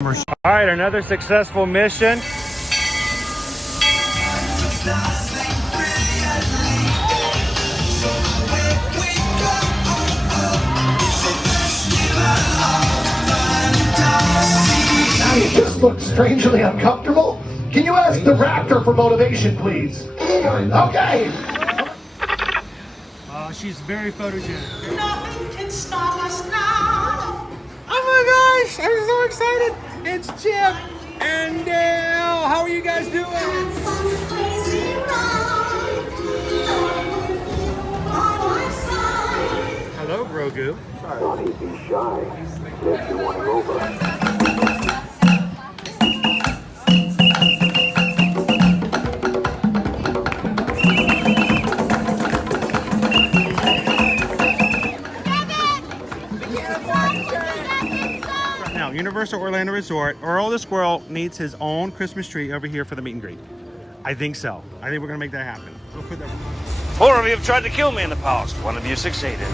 All right, another successful mission. Now you just look strangely uncomfortable. Can you ask the raptor for motivation, please? Okay. She's very photogenic. Nothing can stop us now. Oh my gosh, I'm so excited. It's Chip and Dale. How are you guys doing? Hello, Grogu. Thought he'd be shy. Guess you want him over. Now, Universal Orlando Resort, Earl the Squirrel needs his own Christmas tree over here for the meet and greet. I think so. I think we're gonna make that happen. We'll put that. 4 of you have tried to kill me in the past. 1 of you succeeded.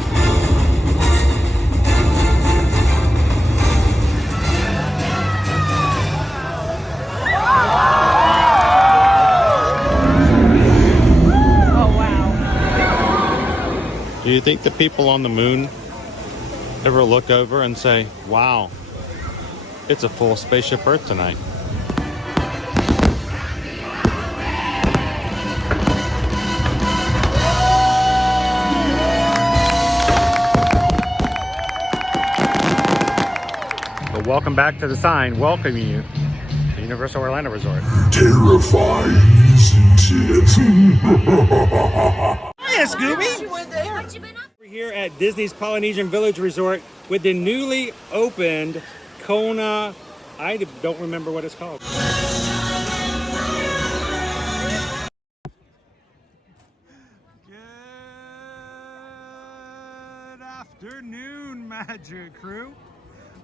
Do you think the people on the moon ever look over and say, wow, it's a full spaceship Earth tonight? But welcome back to the sign welcoming you to Universal Orlando Resort. Terrifying, isn't it? Hiya, Scooby! We're here at Disney's Polynesian Village Resort with the newly opened Kona. I don't remember what it's called. Good afternoon, Magic Crew.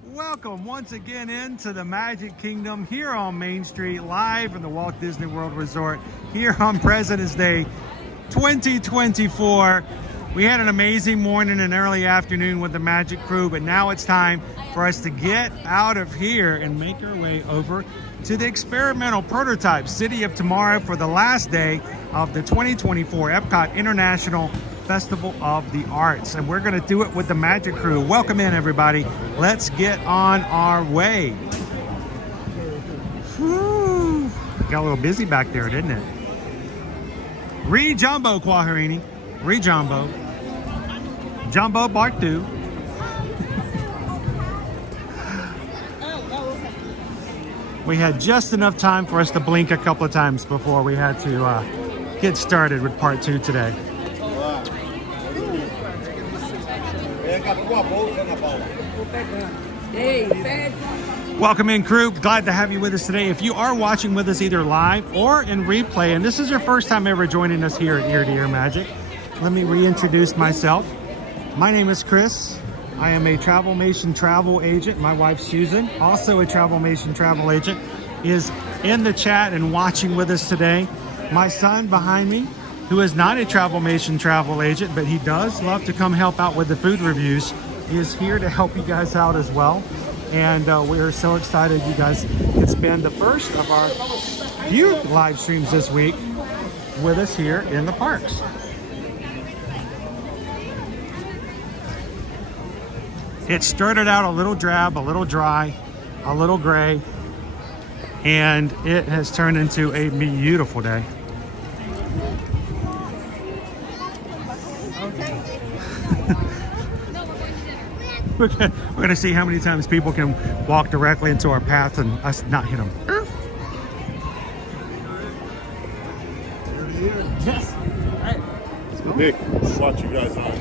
Welcome once again into the Magic Kingdom here on Main Street, live from the Walt Disney World Resort here on President's Day 2024. We had an amazing morning and early afternoon with the Magic Crew, but now it's time for us to get out of here and make our way over to the experimental prototype City of Tomorrow for the last day of the 2024 Epcot International Festival of the Arts. And we're going to do it with the Magic Crew. Welcome in, everybody. Let's get on our way. Whew. Got a little busy back there, didn't it? Re-Jumbo, Quaharini. Re-Jumbo. Jumbo Part 2. We had just enough time for us to blink a couple of times before we had to get started with Part 2 today. Welcome in, crew. Glad to have you with us today. If you are watching with us either live or in replay, and this is your first time ever joining us here at Ear to Ear Magic, let me reintroduce myself. My name is Chris. I am a Travelmation travel agent. My wife, Susan, also a Travelmation travel agent, is in the chat and watching with us today. My son behind me, who is not a Travelmation travel agent, but he does love to come help out with the food reviews, is here to help you guys out as well. And we're so excited you guys can spend the first of our few live streams this week with us here in the parks. It started out a little drab, a little dry, a little gray, and it has turned into a beautiful day. We're going to see how many times people can walk directly into our path and us not hit them. Yes. Nick, watch you guys on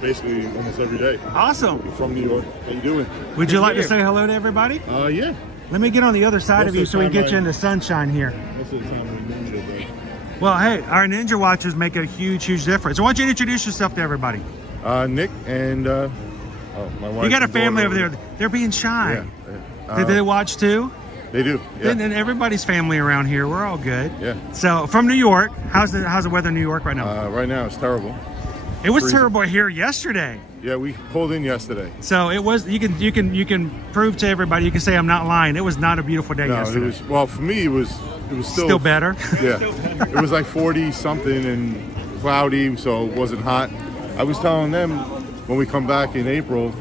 basically almost every day. Awesome. You're from New York. How you doing? Would you like to say hello to everybody? Yeah. Let me get on the other side of you so we get you in the sunshine here. Most of the time we ninja though. Well, hey, our Ninja Watches make a huge, huge difference. I want you to introduce yourself to everybody. Nick and my wife. You got a and family daughter over there. They're being shy. Yeah. Did they watch too? They do. Yeah. And everybody's family around here. We're all good. Yeah. So from New York, how's the weather in New York right now? Right now it's terrible. It was freezing. terrible here yesterday. Yeah, we pulled in yesterday. So it was. You can prove to everybody. You can say I'm not lying. It was not a beautiful day No, yesterday. it was. Well, for me, it was Still better. Yeah, it was like 40 something and cloudy, so it wasn't hot. I was telling them when we come back in April,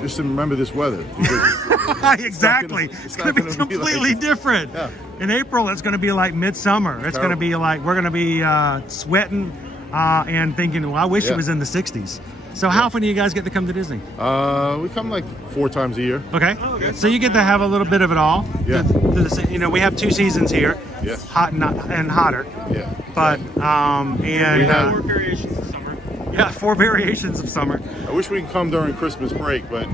just to remember this weather. Exactly. It's going to be completely different. Yeah. In April, it's going to be like midsummer. It's going to be like we're going to be sweating and thinking, well, I wish it was in the 60s. So how often do you guys get to come to Disney? We come like 4 times a year. Okay. So you get to have a little bit of it all. Yeah. We have 2 seasons here. Yes. Hot and hotter. Yeah. But and We have 4 variations of summer. Yeah, 4 variations of summer. I wish we could come during Christmas break, but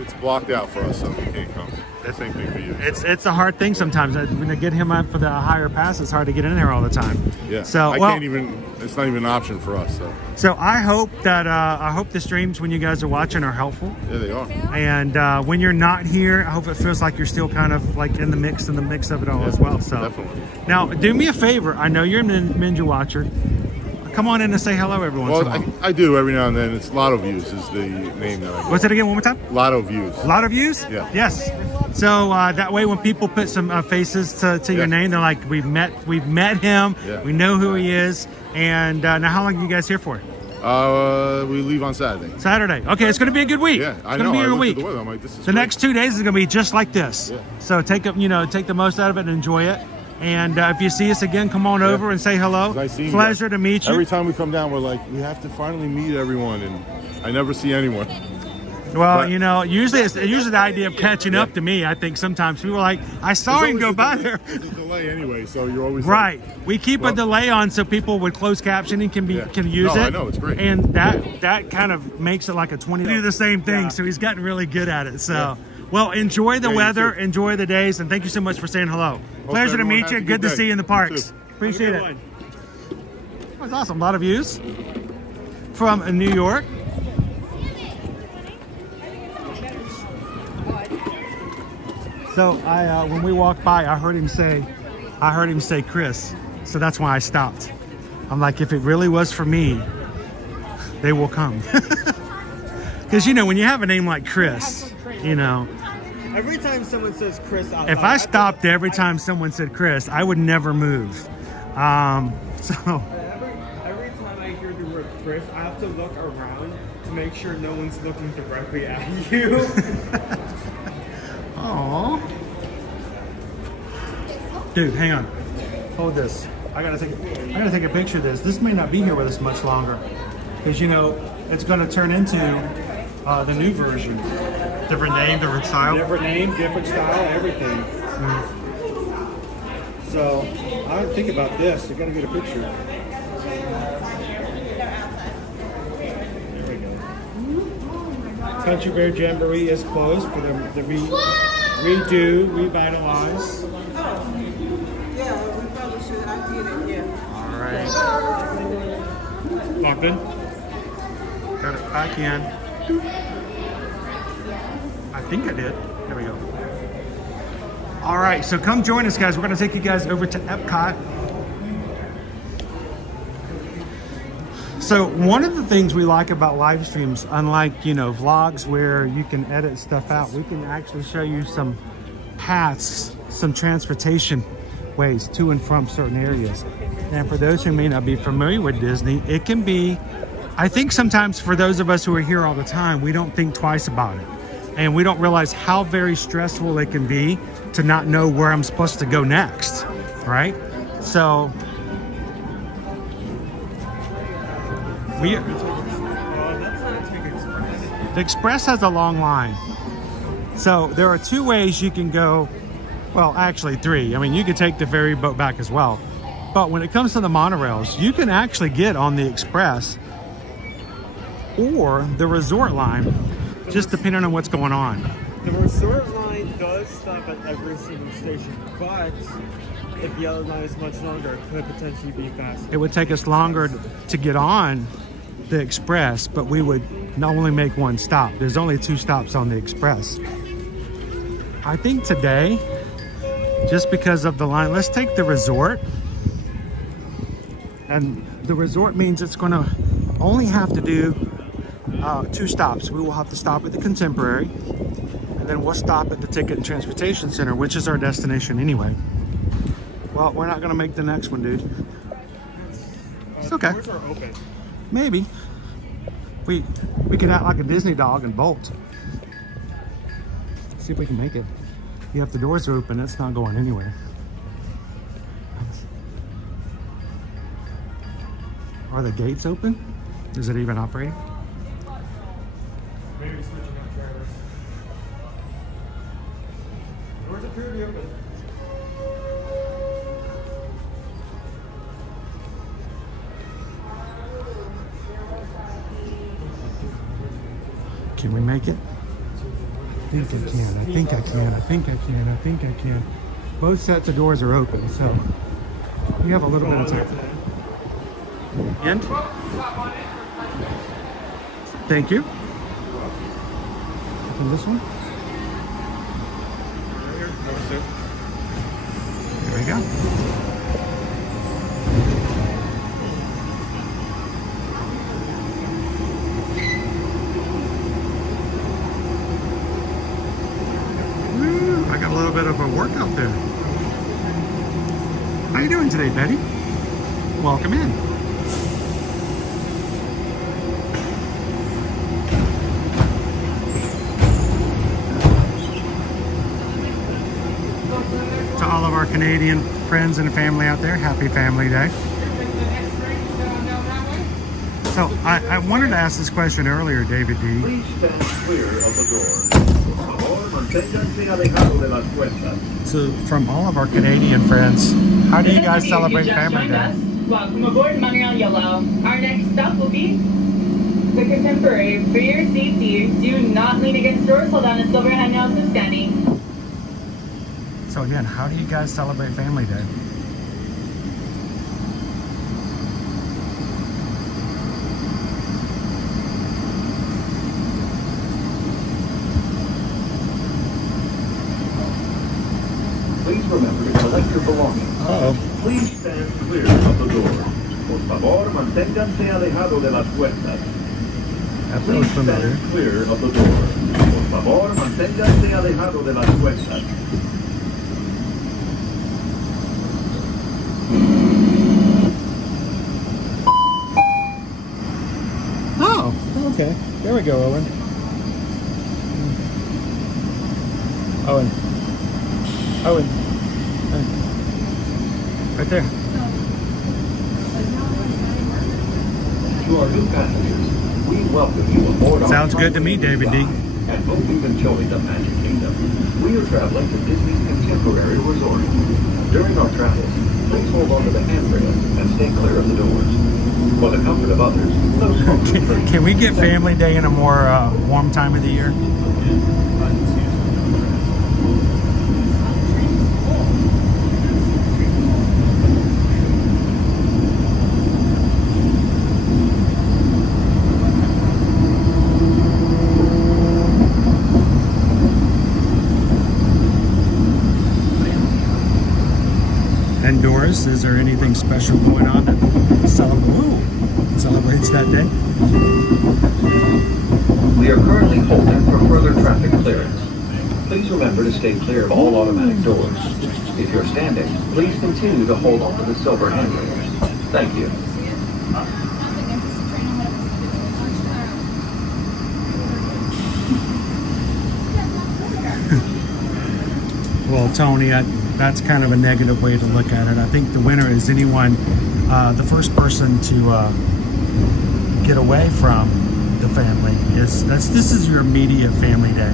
it's blocked out for us, so we can't come. Same thing for you. It's a hard thing sometimes. When they get him up for the higher pass, it's hard to get in there all the time. Yeah. So I can't even. It's not even an option for us. So I hope that the streams when you guys are watching are helpful. Yeah, they are. And when you're not here, I hope it feels like you're still kind of like in the mix of it all as well. So definitely. Now do me a favor. I know you're a Ninja watcher. Come on in and say hello every once in a while. I do every now and then. It's Lotto Views is the name that I get. What's it again? One more time. Lotto Views. Lotto Views? Yeah. Yes. So that way, when people put some faces to your name, they're like, we've met him. Yeah. We know who he is. And now, how long are you guys here for? We leave on Saturday. Saturday. Okay, it's going to be a good week. Yeah, It's going to be a good week. The weather. I'm like, this is The great. next 2 days is going to be just like this. Yeah. So take the most out of it and enjoy it. And if you see us again, come on over and say hello. Nice seeing you. Pleasure to meet you. Every time we come down, we're like, we have to finally meet everyone, and I never see anyone. Well, But- usually it's the idea of catching up to me. I think sometimes people are like, I saw him go by there. There's a delay anyway, so you're always Right. Like, We keep a delay on so people with closed captioning can use it. I know, it's great. And that kind of makes it like a 20. Do the same thing, so he's gotten really good at it. So, well, enjoy the Yeah, you weather, too. enjoy the days, and thank you so much for saying hello. Pleasure to everyone meet has you. a Good good to day. see you in the You parks. too. Appreciate it. That's awesome. A lot of views from New York. So when we walked by, I heard him say Chris. So that's why I stopped. I'm like, if it really was for me, they will come. Because when you have a name like Chris, Every time someone says Chris out if loud, I stopped every time someone said Chris, I would never move. So every time I hear the word Chris, I have to look around to make sure no one's looking directly at you. Aww. Dude, hang on. Hold this. I gotta take a picture of this. This may not be here with us much longer, because it's gonna turn into the new version. Different name, different style. Different name, different style, everything. So I don't think about this. I gotta get a picture. There we go. Country Bear Jamboree is closed for the revitalize. Yeah, we probably should. I did it, yeah. All right. Locked in. Got it back in. I think I did. There we go. All right, so come join us, guys. We're going to take you guys over to Epcot. So one of the things we like about live streams, unlike vlogs where you can edit stuff out, we can actually show you some paths, some transportation ways to and from certain areas. And for those who may not be familiar with Disney, it can be, I think sometimes for those of us who are here all the time, we don't think twice about it. And we don't realize how very stressful it can be to not know where I'm supposed to go next, right? So the Express has a long line. So there are 2 ways you can go. Well, actually 3. I mean, you could take the ferry boat back as well. But when it comes to the monorails, you can actually get on the Express or the resort line, just depending on what's going on. The resort line does stop at every single station, but if the other line is much longer, it could potentially be faster. It would take us longer to get on the Express, but we would not only make 1 stop. There's only 2 stops on the Express. I think today, just because of the line, let's take the resort. And the resort means it's going to only have to do 2 stops. We will have to stop at the Contemporary, and then we'll stop at the Ticket and Transportation Center, which is our destination anyway. Well, we're not gonna make the next one, dude. It's okay. Doors are open. Maybe. We could act like a Disney dog and bolt. See if we can make it. Yeah, if the doors are open, it's not going anywhere. Are the gates open? Is it even operating? Maybe switching out drivers. Doors appear to be open. Can we make it? I think I can. I think I can. I think I can. I think I can. Both sets of doors are open, so you have a little bit of time. And thank you. And this one. There we go. Woo, I got a little bit of a workout there. How you doing today, Betty? Welcome in. To all of our Canadian friends and family out there, happy Family Day. So I wanted to ask this question earlier, David D. Please stand clear of the door. Por favor, manténganse alejado de las puertas. So from all of our Canadian friends, how do you guys celebrate Family Day? Welcome aboard Monorail Yellow. Our next stop will be the Contemporary. For your safety, do not lean against doors. Hold on to silver handrails if standing. So again, how do you guys celebrate Family Day? Please remember to collect your belongings. Uh-oh. Please stand clear of the door. Por favor, manténganse alejado de las puertas. That Please feels familiar. stand clear of the door. Por favor, manténganse alejado de las puertas. Oh, okay. There we go, Owen. Owen. Owen. Right there. To our new passengers, we welcome you aboard our Sounds good to me, David D. and hope you've enjoyed the Magic Kingdom. We are traveling to Disney's Contemporary Resort. During our travels, please hold on to the handrails and stay clear of the doors. For the comfort of others, no smoking. Can we get Family Day in a more warm time of the year? And Doris, is there anything special going on that celebrates that day? We are currently holding for further traffic clearance. Please remember to stay clear of all automatic doors. If you're standing, please continue to hold on to the silver handrails. Thank you. Well, Tony, that's kind of a negative way to look at it. I think the winner is anyone, the first person to get away from the family. This is your immediate Family Day.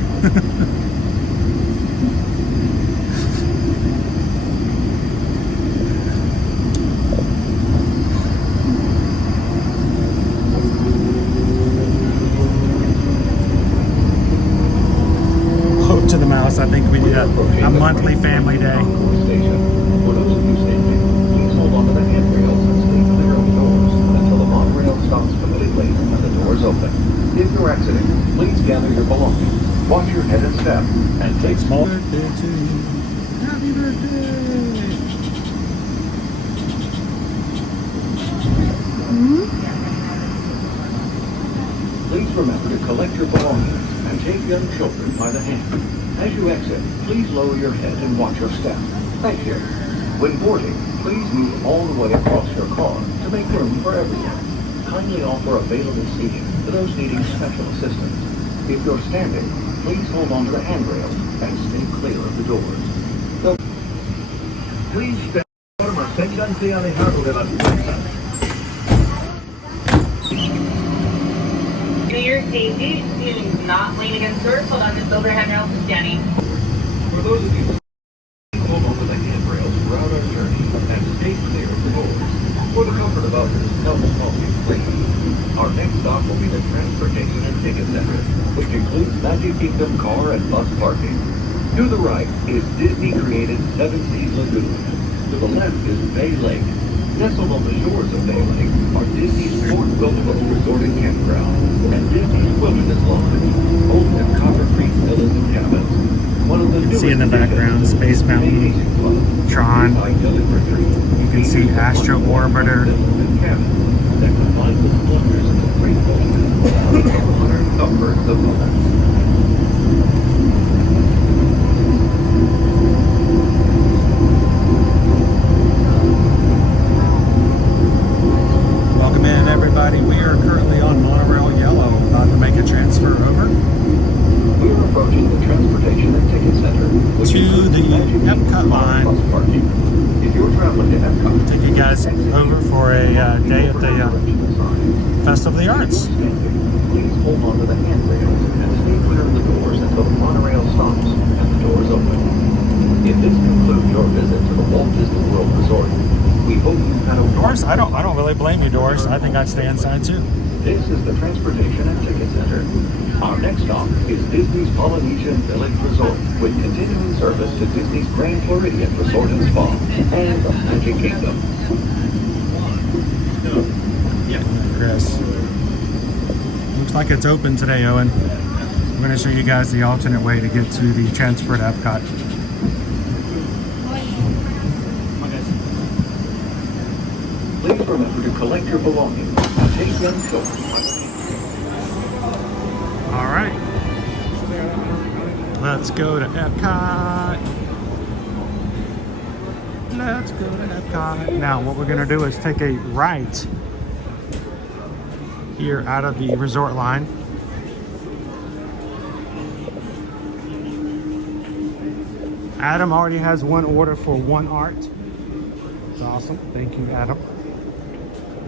To the mouse. I think we need a monthly Family Day. For those of you standing, please hold on to the handrails and stay clear of the doors until the monorail stops completely and the doors open. If you're exiting, please gather your belongings, watch your head and step, and take small. Birthday to you. Happy birthday. remember to collect your belongings and take young children by the hand. As you exit, please lower your head and watch your step. Thank you. When boarding, please move all the way across your car to make room for everyone. Kindly offer available seating to those needing special assistance. If you're standing, please hold on to the handrails and stay clear of the doors. Please stay. Manténganse alejados de las puertas. For your safety, do not lean against doors. Hold on to silver handrails to Danny. For those of you who hold on to the handrails throughout our journey and stay clear of the doors. For the comfort of others, help us all be please. Our next stop will be the Transportation and Ticket Center, which includes Magic Kingdom car and bus parking. To the right is Disney-created Seven Seas Lagoon. To the left is Bay Lake. Nestled on the shores of Bay Lake are Disney's Fort Williams Resort and Campground and Disney's Wilderness Lodge, home to Copper Creek Villas and Cabins. One of the You can see in the background Space Mountain, Tron. You can see Astro Orbiter. That combines the splendors of the great wilderness with the modern comforts of home. Welcome in, everybody. We are currently on Monorail Yellow, about to make a transfer over We are approaching the Transportation and Ticket Center, which to includes the Magic Epcot Kingdom line. bus parking. If you're traveling to Epcot, Take you guys over for a day at the Festival of the Arts. Please hold on to the handrails and stay clear of the doors until the monorail stops and the doors open. If this concludes your visit to the Walt Disney World Resort, we hope you've had a Doris, I don't really blame you, Doris. I think I'd stay inside too. This is the Transportation and Ticket Center. Our next stop is Disney's Polynesian Village Resort, with continuing service to Disney's Grand Floridian Resort and Spa and the Magic Kingdom. Chris. Looks like it's open today, Owen. I'm going to show you guys the alternate way to get to the transfer to Epcot. Please remember to collect your belongings and take young children. All right. Let's go to Epcot. Let's go to Epcot. Now, what we're going to do is take a right here out of the resort line. Adam already has one order for one art. That's awesome. Thank you, Adam.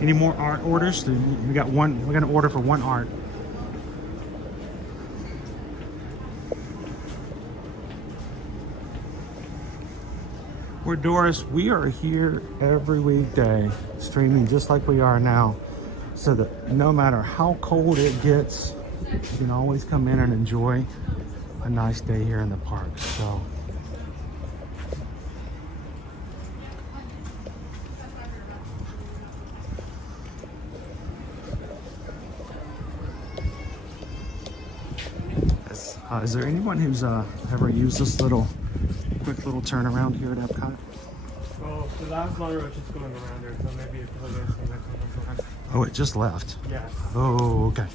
Any more art orders? We got one. We're going to order for one art. We're Doris. We are here every weekday, streaming just like we are now, so that no matter how cold it gets, you can always come in and enjoy a nice day here in the park. So. Is there anyone who's ever used this quick little turnaround here at Epcot? Well, the last monorail is just going around there, so maybe it's the next one. Oh, it just left. Yeah. Oh, okay.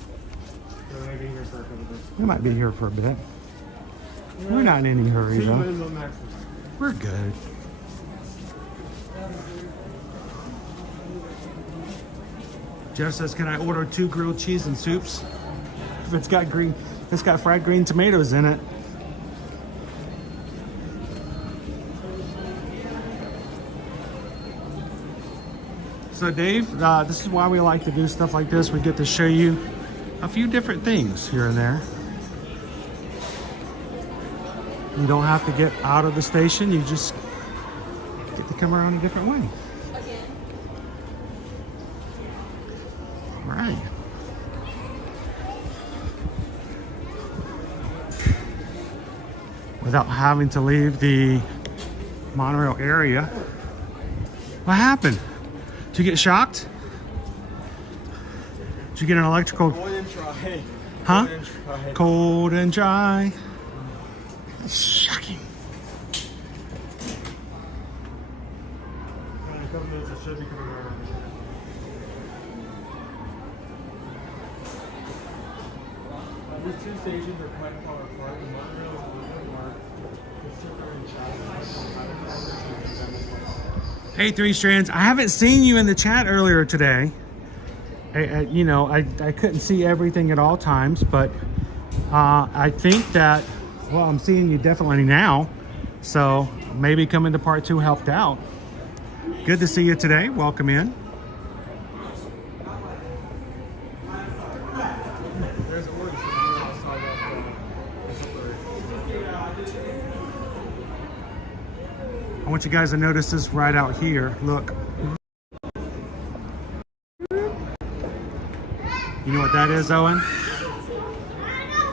So maybe here for a couple days. We might be here for a bit. We're not in any hurry though. We're good. Jeff says, "Can I order 2 grilled cheese and soups? If it's got fried green tomatoes in it." So Dave, this is why we like to do stuff like this. We get to show you a few different things here and there. You don't have to get out of the station. You just get to come around a different way. All right. Without having to leave the monorail area. What happened? Did you get shocked? Did you get an electrical? Cold and dry. Huh? Cold and dry. Cold and dry. That's shocking. In a couple minutes, it should be coming around. two stations are quite far apart. The Monorail is a little bit more considerate and shallow. Hey, Three Strands, I haven't seen you in the chat earlier today. You know, I couldn't see everything at all times, but I think that, well, I'm seeing you definitely now. So maybe coming to part 2 helped out. Good to see you today. Welcome in. There's a word outside I want you guys to notice this right out here. Look. You know what that is, Owen?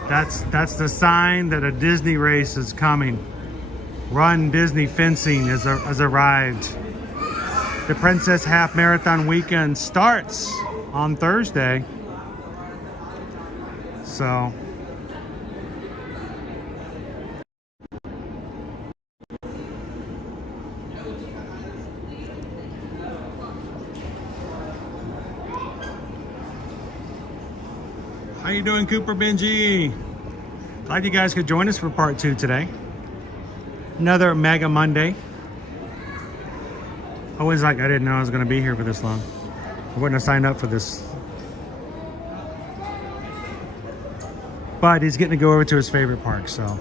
That's the sign that a Disney race is coming. Run Disney Fencing has arrived. The Princess Half Marathon weekend starts on Thursday. So how you doing, Cooper Benji? Glad you guys could join us for part 2 today. Another Mega Monday. Always like, I didn't know I was going to be here for this long. I wouldn't have signed up for this. But he's getting to go over to his favorite park, so.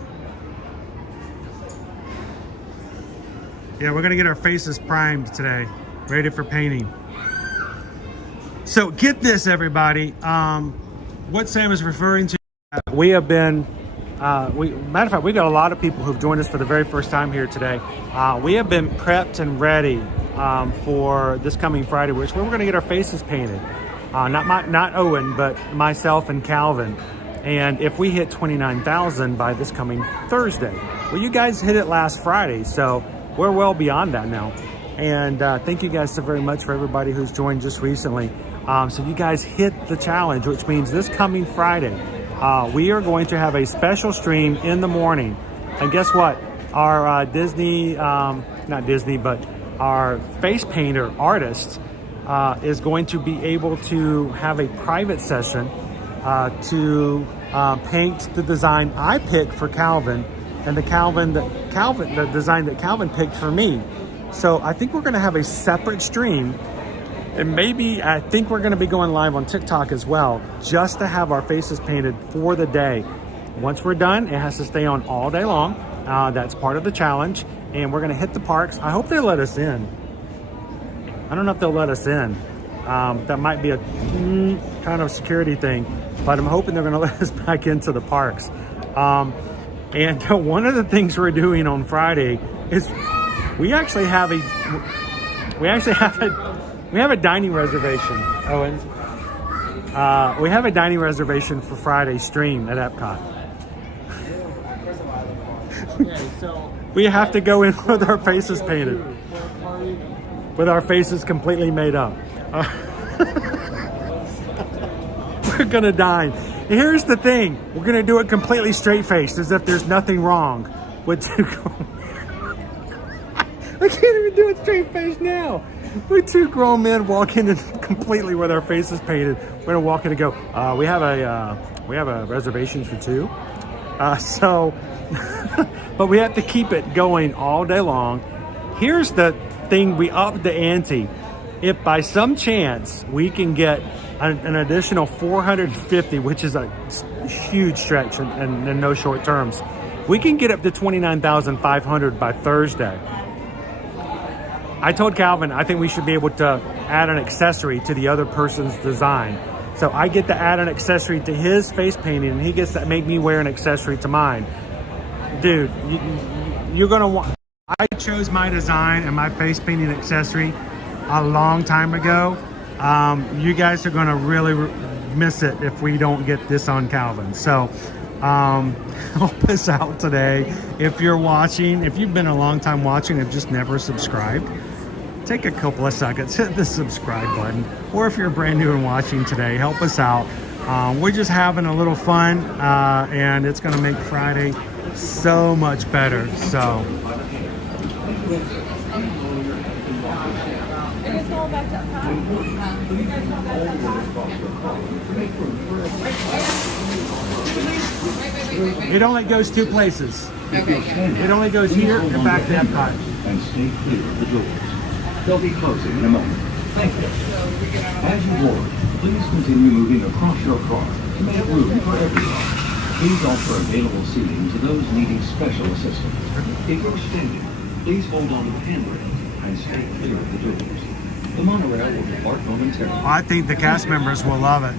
Yeah, we're going to get our faces primed today. Ready for painting. So get this, everybody. What Sam is referring to, we have been, matter of fact, we got a lot of people who've joined us for the very first time here today. We have been prepped and ready for this coming Friday, which we're going to get our faces painted. Not Owen, but myself and Calvin. And if we hit 29,000 by this coming Thursday, well, you guys hit it last Friday, so we're well beyond that now. And thank you guys so very much for everybody who's joined just recently. So you guys hit the challenge, which means this coming Friday, we are going to have a special stream in the morning. And guess what? Our Disney, not Disney, but our face painter artist is going to be able to have a private session to paint the design I picked for Calvin and the design that Calvin picked for me. So I think we're going to have a separate stream. And maybe, I think we're going to be going live on TikTok as well, just to have our faces painted for the day. Once we're done, it has to stay on all day long. That's part of the challenge. And we're going to hit the parks. I hope they let us in. I don't know if they'll let us in. That might be a kind of security thing, but I'm hoping they're going to let us back into the parks. And one of the things we're doing on Friday is we have a dining reservation, Owen. We have a dining reservation for Friday's stream at Epcot. Okay, so We have to go in with our faces painted. With our faces completely made up. We're gonna dine. Here's the thing. We're gonna do it completely straight-faced, as if there's nothing wrong with two I can't even do it straight-faced now. We're two grown men walking in completely with our faces painted. We're gonna walk in and go, we have a reservation for two. But we have to keep it going all day long. Here's the thing, we upped the ante. If by some chance we can get an additional 450, which is a huge stretch and in no short terms, we can get up to 29,500 by Thursday. I told Calvin I think we should be able to add an accessory to the other person's design. So I get to add an accessory to his face painting, and he gets to make me wear an accessory to mine. Dude, you're gonna want. I chose my design and my face painting accessory a long time ago. You guys are gonna really miss it if we don't get this on Calvin. So help us out today. If you're watching, if you've been a long time watching and just never subscribed, take a couple of seconds, hit the subscribe button. Or if you're brand new and watching today, help us out. We're just having a little fun, and it's gonna make Friday so much better. So It only goes two places. It only goes here and back to Epcot. And stay clear of the doors. They'll be closing in a moment. Thank you. As you board, please continue moving across your car to make room for everyone. Please offer available seating to those needing special assistance. If you're standing, please hold on to the handrail and stay clear of the doors. The monorail will depart momentarily. I think the cast members will love it.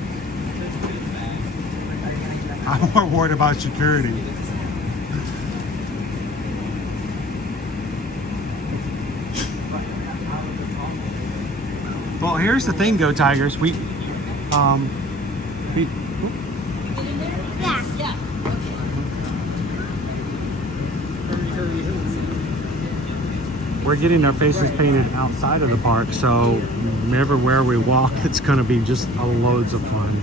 I'm more worried about security. Well, here's the thing, Go Tigers. We we're getting our faces painted outside of the park, so everywhere we walk, it's going to be just loads of fun.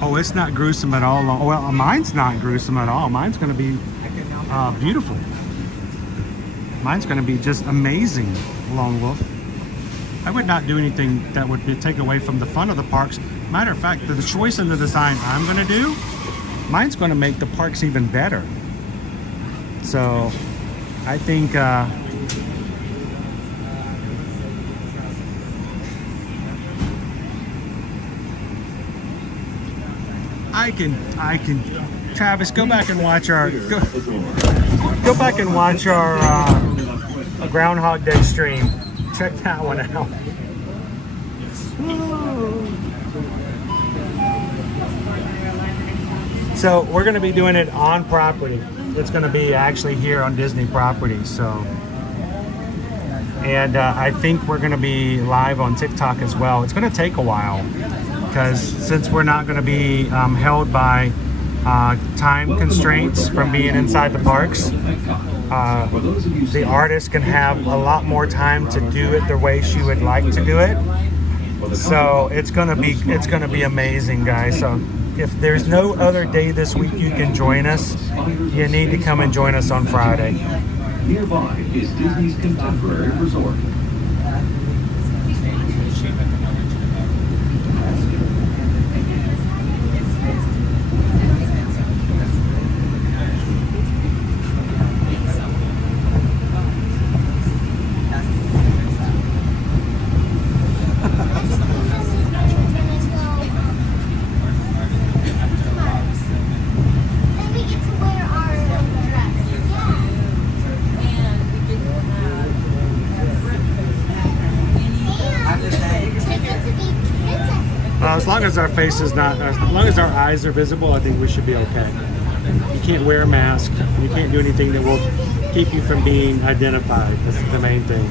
Oh, it's not gruesome at all. Well, mine's not gruesome at all. Mine's going to be beautiful. Mine's going to be just amazing, Lone Wolf. I would not do anything that would take away from the fun of the parks. Matter of fact, the choice in the design I'm going to do, mine's going to make the parks even better. So, I think I can, Travis, go back and watch our, go back and watch our Groundhog Day stream. Check that one out. So we're going to be doing it on property. It's going to be actually here on Disney property. So, and I think we're going to be live on TikTok as well. It's going to take a while, because since we're not going to be held by time constraints from being inside the parks, the artist can have a lot more time to do it the way she would like to do it. So it's gonna be amazing, guys. So if there's no other day this week you can join us, you need to come and join us on Friday. Nearby is Disney's Contemporary Resort. As long as our face is not, as long as our eyes are visible, I think we should be okay. You can't wear a mask. You can't do anything that will keep you from being identified. That's the main thing.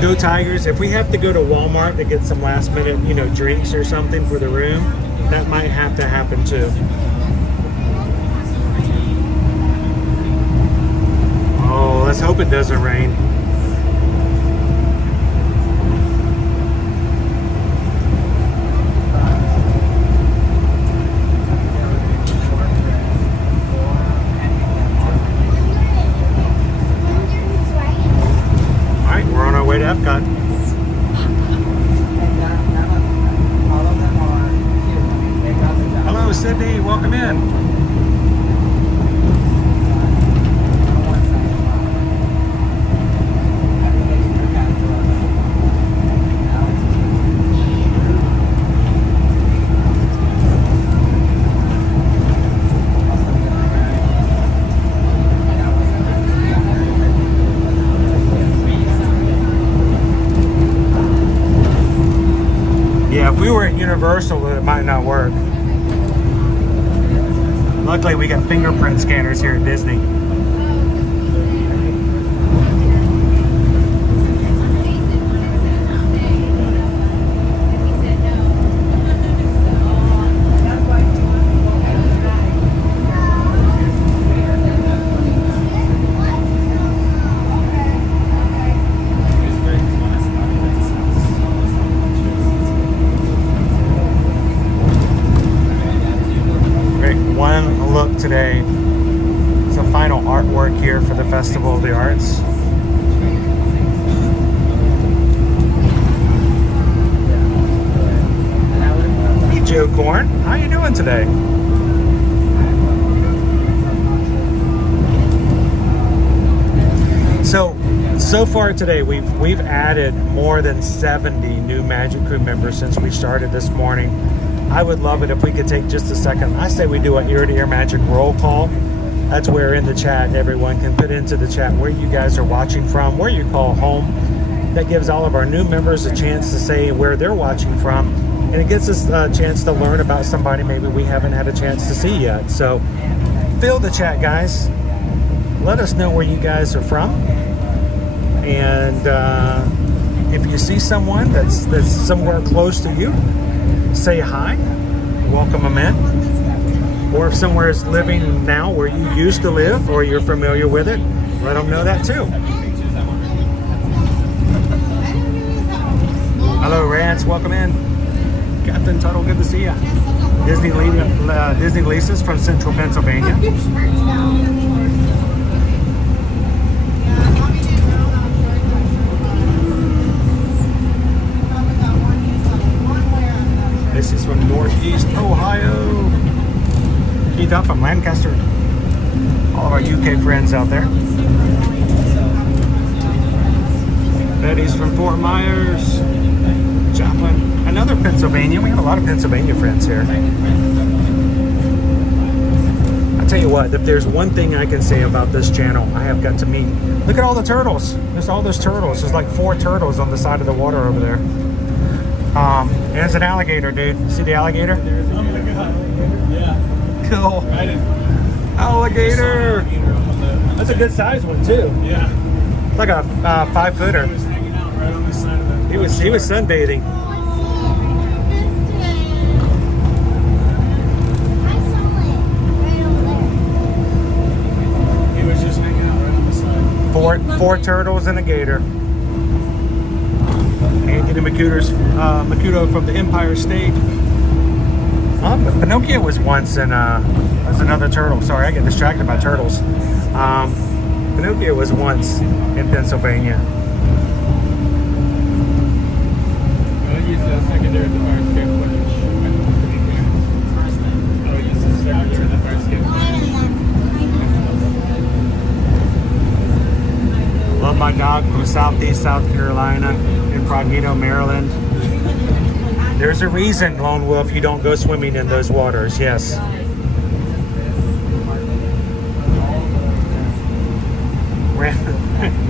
Go Tigers. If we have to go to Walmart to get some last minute, drinks or something for the room, that might have to happen too. Oh, let's hope it doesn't rain. Way to Epcot. Hello, Sydney. Welcome in. If we were at Universal, it might not work. Luckily, we got fingerprint scanners here at Disney. today. Some final artwork here for the Festival of the Arts. Hey Joe Corn, how you doing today? So far today we've added more than 70 new Magic Crew members since we started this morning. I would love it if we could take just a second. I say we do an ear-to-ear magic roll call. That's where in the chat everyone can put into the chat where you guys are watching from, where you call home. That gives all of our new members a chance to say where they're watching from, and it gives us a chance to learn about somebody maybe we haven't had a chance to see yet. So fill the chat, guys. Let us know where you guys are from, and if you see someone that's somewhere close to you, say hi, welcome them in. Or if somewhere is living now where you used to live or you're familiar with it, let them know that too. Hello Rance, welcome in. Captain Tuttle, good to see you. Disney Lisa's from Central Pennsylvania. This is from Northeast Ohio. Keith up from Lancaster. All of our UK friends out there. Betty's from Fort Myers. Joplin. Another Pennsylvania. We have a lot of Pennsylvania friends here. I tell you what, if there's one thing I can say about this channel, I have got to meet. Look at all the turtles. There's all those turtles. There's like 4 turtles on the side of the water over there. There's an alligator, dude. See the alligator? Yeah. Cool. Alligator. That's a good sized one too. Yeah. Like a 5-footer. He was hanging out right on the side of the... He was sunbathing. He was just hanging out right on the side. Four turtles and a gator. Anthony Makuto from the Empire State. Pinocchio was once in, that's another turtle. Sorry, I get distracted by turtles. Pinocchio was once in Pennsylvania. I'll use the secondary at the fire escape footage. I'll use the secondary at the fire escape footage. Love my dog from Southeast South Carolina in Prognito, Maryland. There's a reason, Lone Wolf, you don't go swimming in those waters. Yes.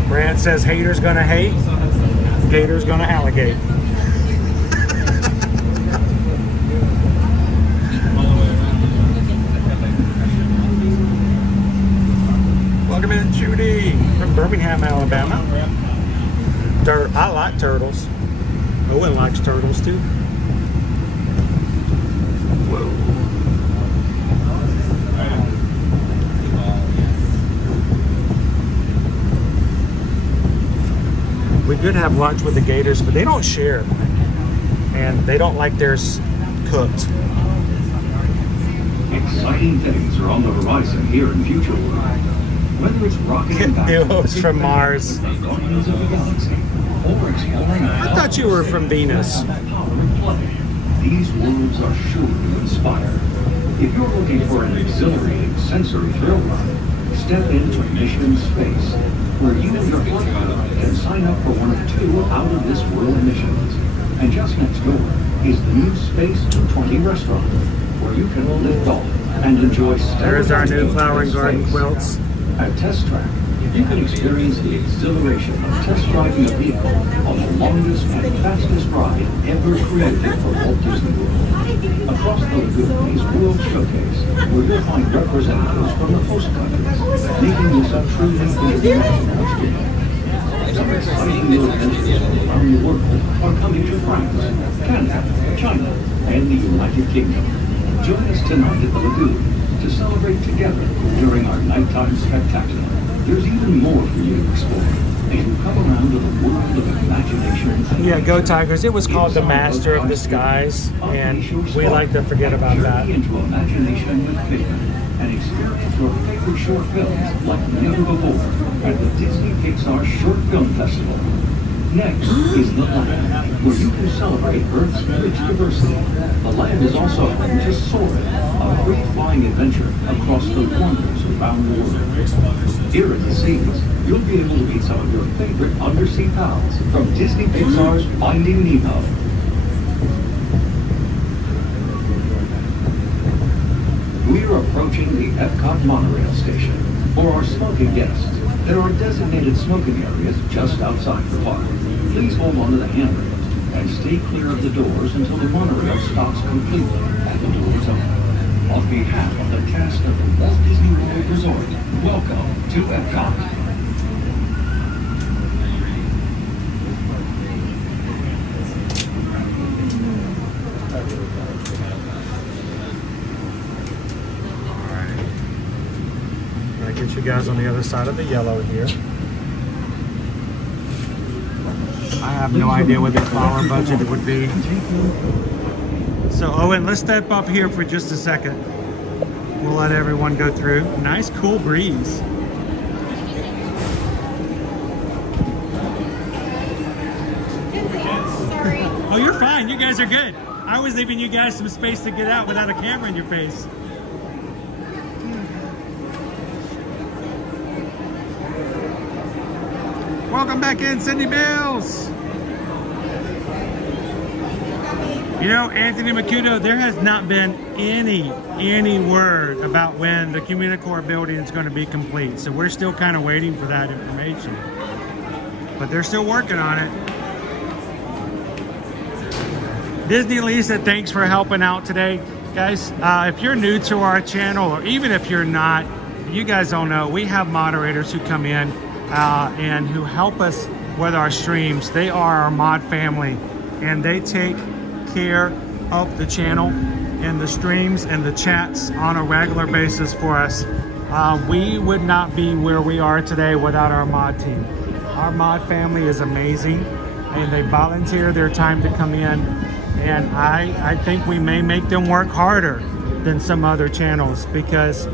Brand says haters gonna hate, gators gonna alligate. Welcome in, Judy from Birmingham, Alabama. I like turtles. Owen likes turtles too. Whoa. We could have lunch with the gators, but they don't share. And they don't like theirs cooked. Exciting things are on the horizon here in Future World. Whether it's rocketing back Duos from Mars. Guardians of the Galaxy, or exploring I thought you were from Venus. power and play, these worlds are sure to inspire. If you're looking for an exhilarating sensory thrill ride, step into Mission Space, where you and your flight crew can sign up for one of 2 out-of-this-world missions. And just next door is the new Space 220 restaurant, where you can lift off and enjoy There's our new flowering garden quilts. At Test Track, you can experience the exhilaration of test driving a vehicle on the longest and fastest ride ever created for Walt Disney World. Across the lagoon is World Showcase, where you'll find representatives from the host countries, making this a truly international experience. Some exciting new adventures around the world are coming to France, Canada, China, and the United Kingdom. Join us tonight at the lagoon to celebrate together during our nighttime spectacular. There's even more for you to explore as you come around to the world of imagination. Yeah, go Tigers. It was called the Master of Disguise, and we like to forget about that. Into imagination with vision and experience your favorite short films like never before at the Disney Pixar Short Film Festival. Next is the Land, where you can celebrate Earth's rich diversity. The Land is also home to Soarin', a free-flying adventure across the wonders around the world. Here at the Seas, you'll be able to meet some of your favorite undersea pals from Disney Pixar's Finding Nemo. We're approaching the Epcot Monorail station. For our smoking guests, there are designated smoking areas just outside the park. Please hold on to the handrails and stay clear of the doors until the monorail stops completely and the doors open. On behalf of the cast of the Walt Disney World Resort, welcome to Epcot. Get you guys on the other side of the yellow here. I have no idea what the flower budget would be. So Owen, let's step up here for just a second. We'll let everyone go through. Nice cool breeze. Oh, you're fine. You guys are good. I was leaving you guys some space to get out without a camera in your face. Welcome back in, Cindy Bills. You know, Anthony Macuto, there has not been any word about when the Communicore building is going to be complete. So we're still kind of waiting for that information. But they're still working on it. Disney Lisa, thanks for helping out today. Guys, if you're new to our channel, or even if you're not, you guys don't know, we have moderators who come in and who help us with our streams. They are our mod family, and they take care of the channel and the streams and the chats on a regular basis for us. We would not be where we are today without our mod team. Our mod family is amazing, and they volunteer their time to come in, and I think we may make them work harder than some other channels, because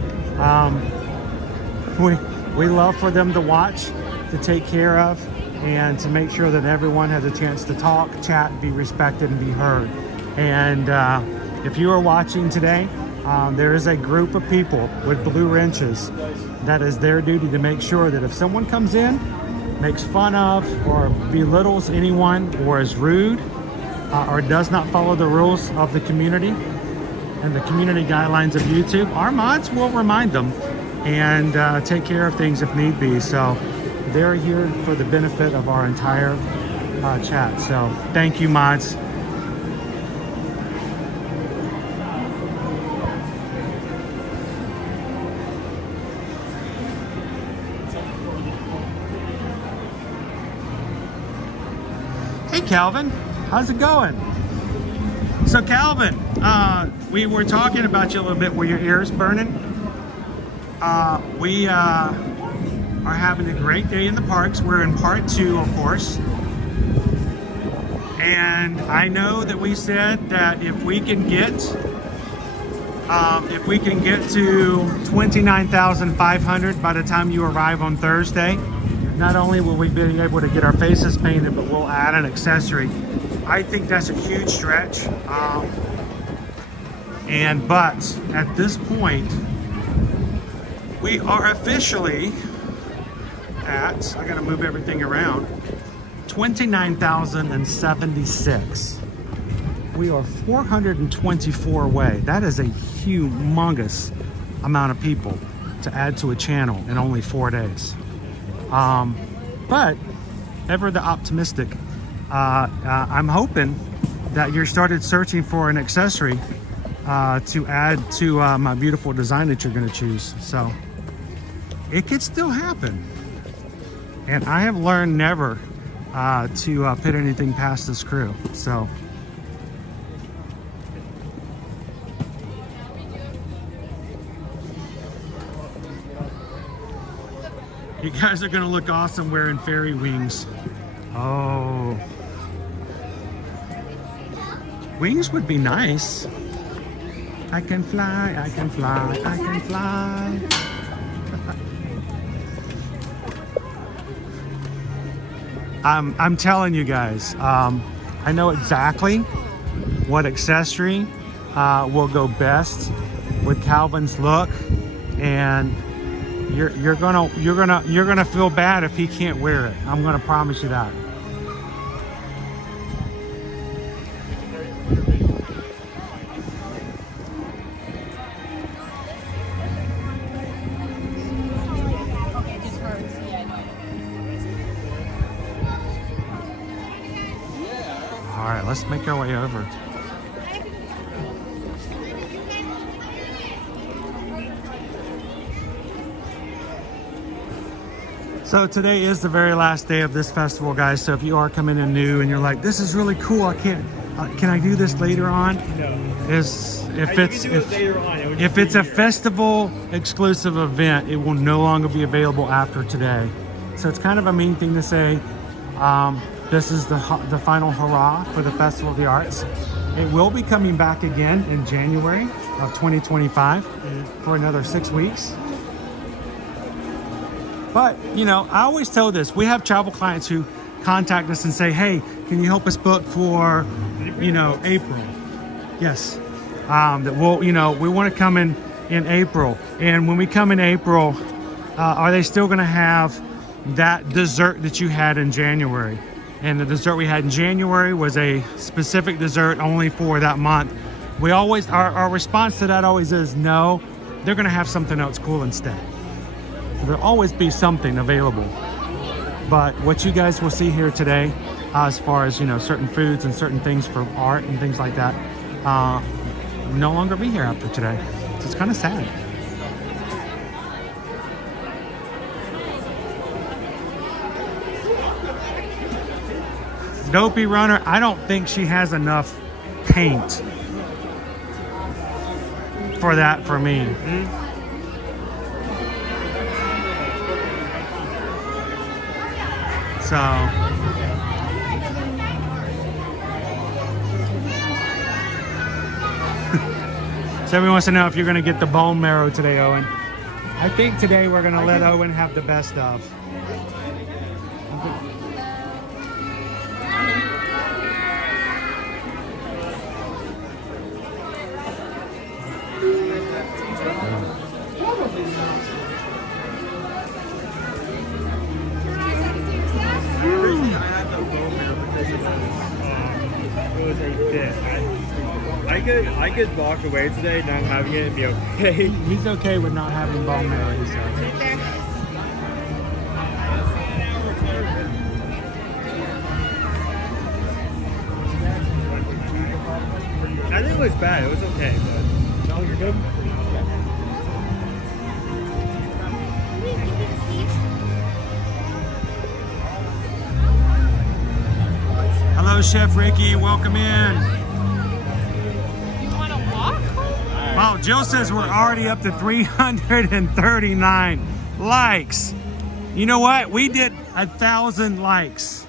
we love for them to watch, to take care of, and to make sure that everyone has a chance to talk, chat, be respected, and be heard. And if you are watching today, there is a group of people with blue wrenches that is their duty to make sure that if someone comes in, makes fun of or belittles anyone, or is rude, or does not follow the rules of the community and the community guidelines of YouTube, our mods will remind them and take care of things if need be. So they're here for the benefit of our entire chat. So thank you, mods. Hey Calvin, how's it going? So Calvin, we were talking about you a little bit. Were your ears burning? We are having a great day in the parks. We're in part 2, of course. And I know that we said that if we can get to 29,500 by the time you arrive on Thursday, not only will we be able to get our faces painted, but we'll add an accessory. I think that's a huge stretch. But at this point, we are officially at, I gotta move everything around, 29,076. We are 424 away. That is a humongous amount of people to add to a channel in only 4 days. But ever the optimistic, I'm hoping that you started searching for an accessory to add to my beautiful design that you're going to choose. So it could still happen, and I have learned never to put anything past this crew. So you guys are going to look awesome wearing fairy wings. Oh, wings would be nice. I can fly, I can fly, I can fly. I'm telling you guys, I know exactly what accessory will go best with Calvin's look, and you're gonna feel bad if he can't wear it. I'm gonna promise you that. All right, let's make our way over. So today is the very last day of this festival, guys. So if you are coming in new and you're like, this is really cool, I can't, can I do this later on? No. If it's a festival exclusive event, it will no longer be available after today. So it's kind of a mean thing to say. This is the final hurrah for the Festival of the Arts. It will be coming back again in January of 2025 for another 6 weeks. But, you know, I always tell this, we have travel clients who contact us and say, hey, can you help us book for, you know, April? Yes. That we'll, you know, we want to come in April. And when we come in April, are they still going to have that dessert that you had in January? And the dessert we had in January was a specific dessert only for that month. We always, our response to that always is no, they're going to have something else cool instead. There'll always be something available. But what you guys will see here today, as far as, you know, certain foods and certain things for art and things like that, will no longer be here after today. So it's kind of sad. Dopey Runner, I don't think she has enough paint for that for me. So everyone wants to know if you're going to get the bone marrow today, Owen. I think today we're going to let Owen have the best of. I could walk away today not having it and be okay. He's okay with not having bone marrow, he said. I think it was bad. It was okay, but no, you're good. Hello, Chef Ricky. Welcome in. Wow, Jill says we're already up to 339 likes. You know what? We did 1,000 likes.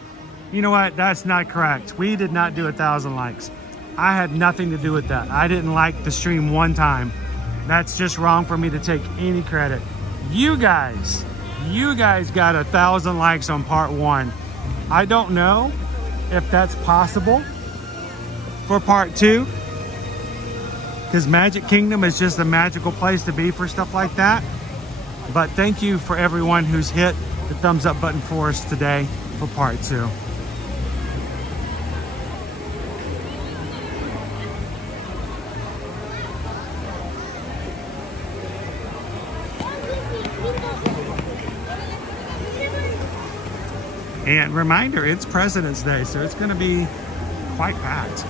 You know what? That's not correct. We did not do 1,000 likes. I had nothing to do with that. I didn't like the stream one time. That's just wrong for me to take any credit. You guys got 1,000 likes on part 1. I don't know if that's possible for part 2. Because Magic Kingdom is just a magical place to be for stuff like that. But thank you for everyone who's hit the thumbs up button for us today for part 2. And reminder, it's President's Day, so it's going to be quite packed.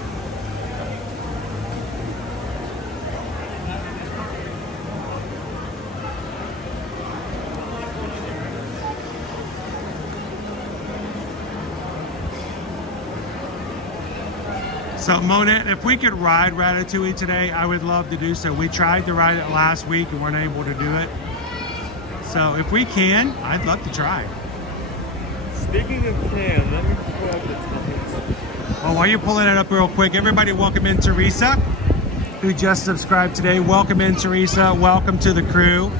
So Monette, if we could ride Ratatouille today, I would love to do so. We tried to ride it last week and weren't able to do it. So if we can, I'd love to try. Speaking of can, let me pull up the tickets. Well, while you're pulling it up real quick, everybody welcome in Teresa. who just subscribed today. Welcome in, Teresa. Welcome to the crew.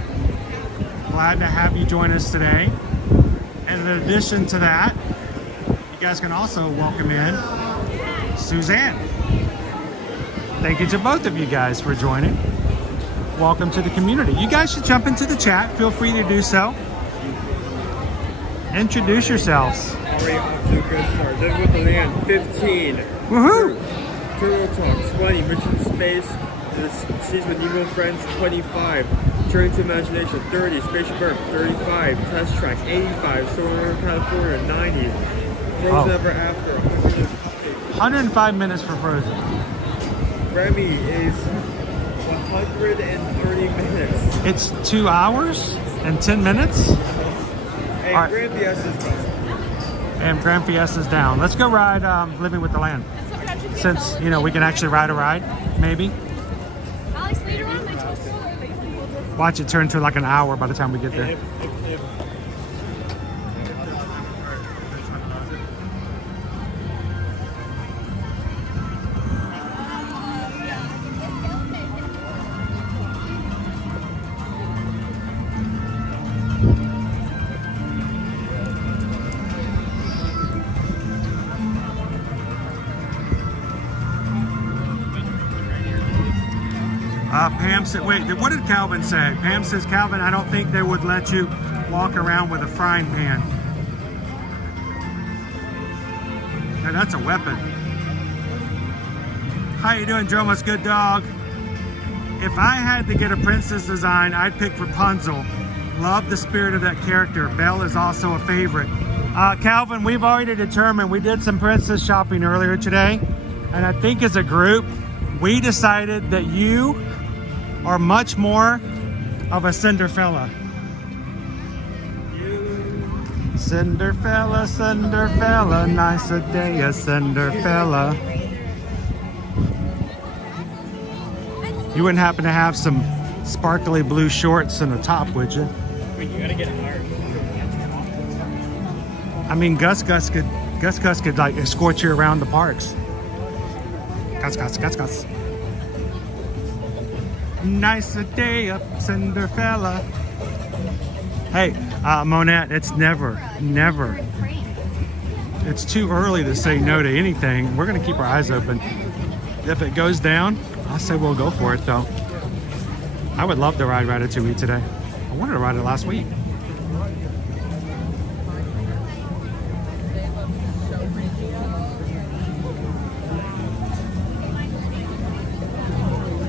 Glad to have you join us today. And in addition to that, you guys can also welcome in Suzanne. Thank you to both of you guys for joining. Welcome to the community. You guys should jump into the chat. Feel free to do so. Introduce yourselves. Already off to a good start. Living with the Land, 15. Woohoo! Turtle Talk, 20. Mission to Space, the Seas with Nemo Friends, 25. Journey to Imagination, 30. Spaceship Earth, 35. Test Track, 85. Solar California, 90. Frozen Ever After, 105 minutes for Frozen. Remy is 130 minutes. It's 2 hours and 10 minutes. And All right. Grand Fiesta is done. And Grand Fiesta's down. Let's go ride Living with the Land. Since, you know, we can actually ride a ride, maybe. Watch it turn to like an hour by the time we get there. Pam said, wait, what did Calvin say? Pam says, Calvin, I don't think they would let you walk around with a frying pan. Now that's a weapon. How you doing, Droma's good dog? If I had to get a princess design, I'd pick Rapunzel. Love the spirit of that character. Belle is also a favorite. Calvin, we've already determined, we did some princess shopping earlier today, and I think as a group, we decided that you are much more of a Cinderella. Cinderella, Cinderella, nice a day, a Cinderella. You wouldn't happen to have some sparkly blue shorts and a top, would you? Wait, you gotta get hard. I mean, Gus could like escort you around the parks. Gus. Nice a day up, Cinderella. Hey, Monette, it's never. It's too early to say no to anything. We're gonna keep our eyes open. If it goes down, I say we'll go for it though. I would love to ride Ratatouille today. I wanted to ride it last week.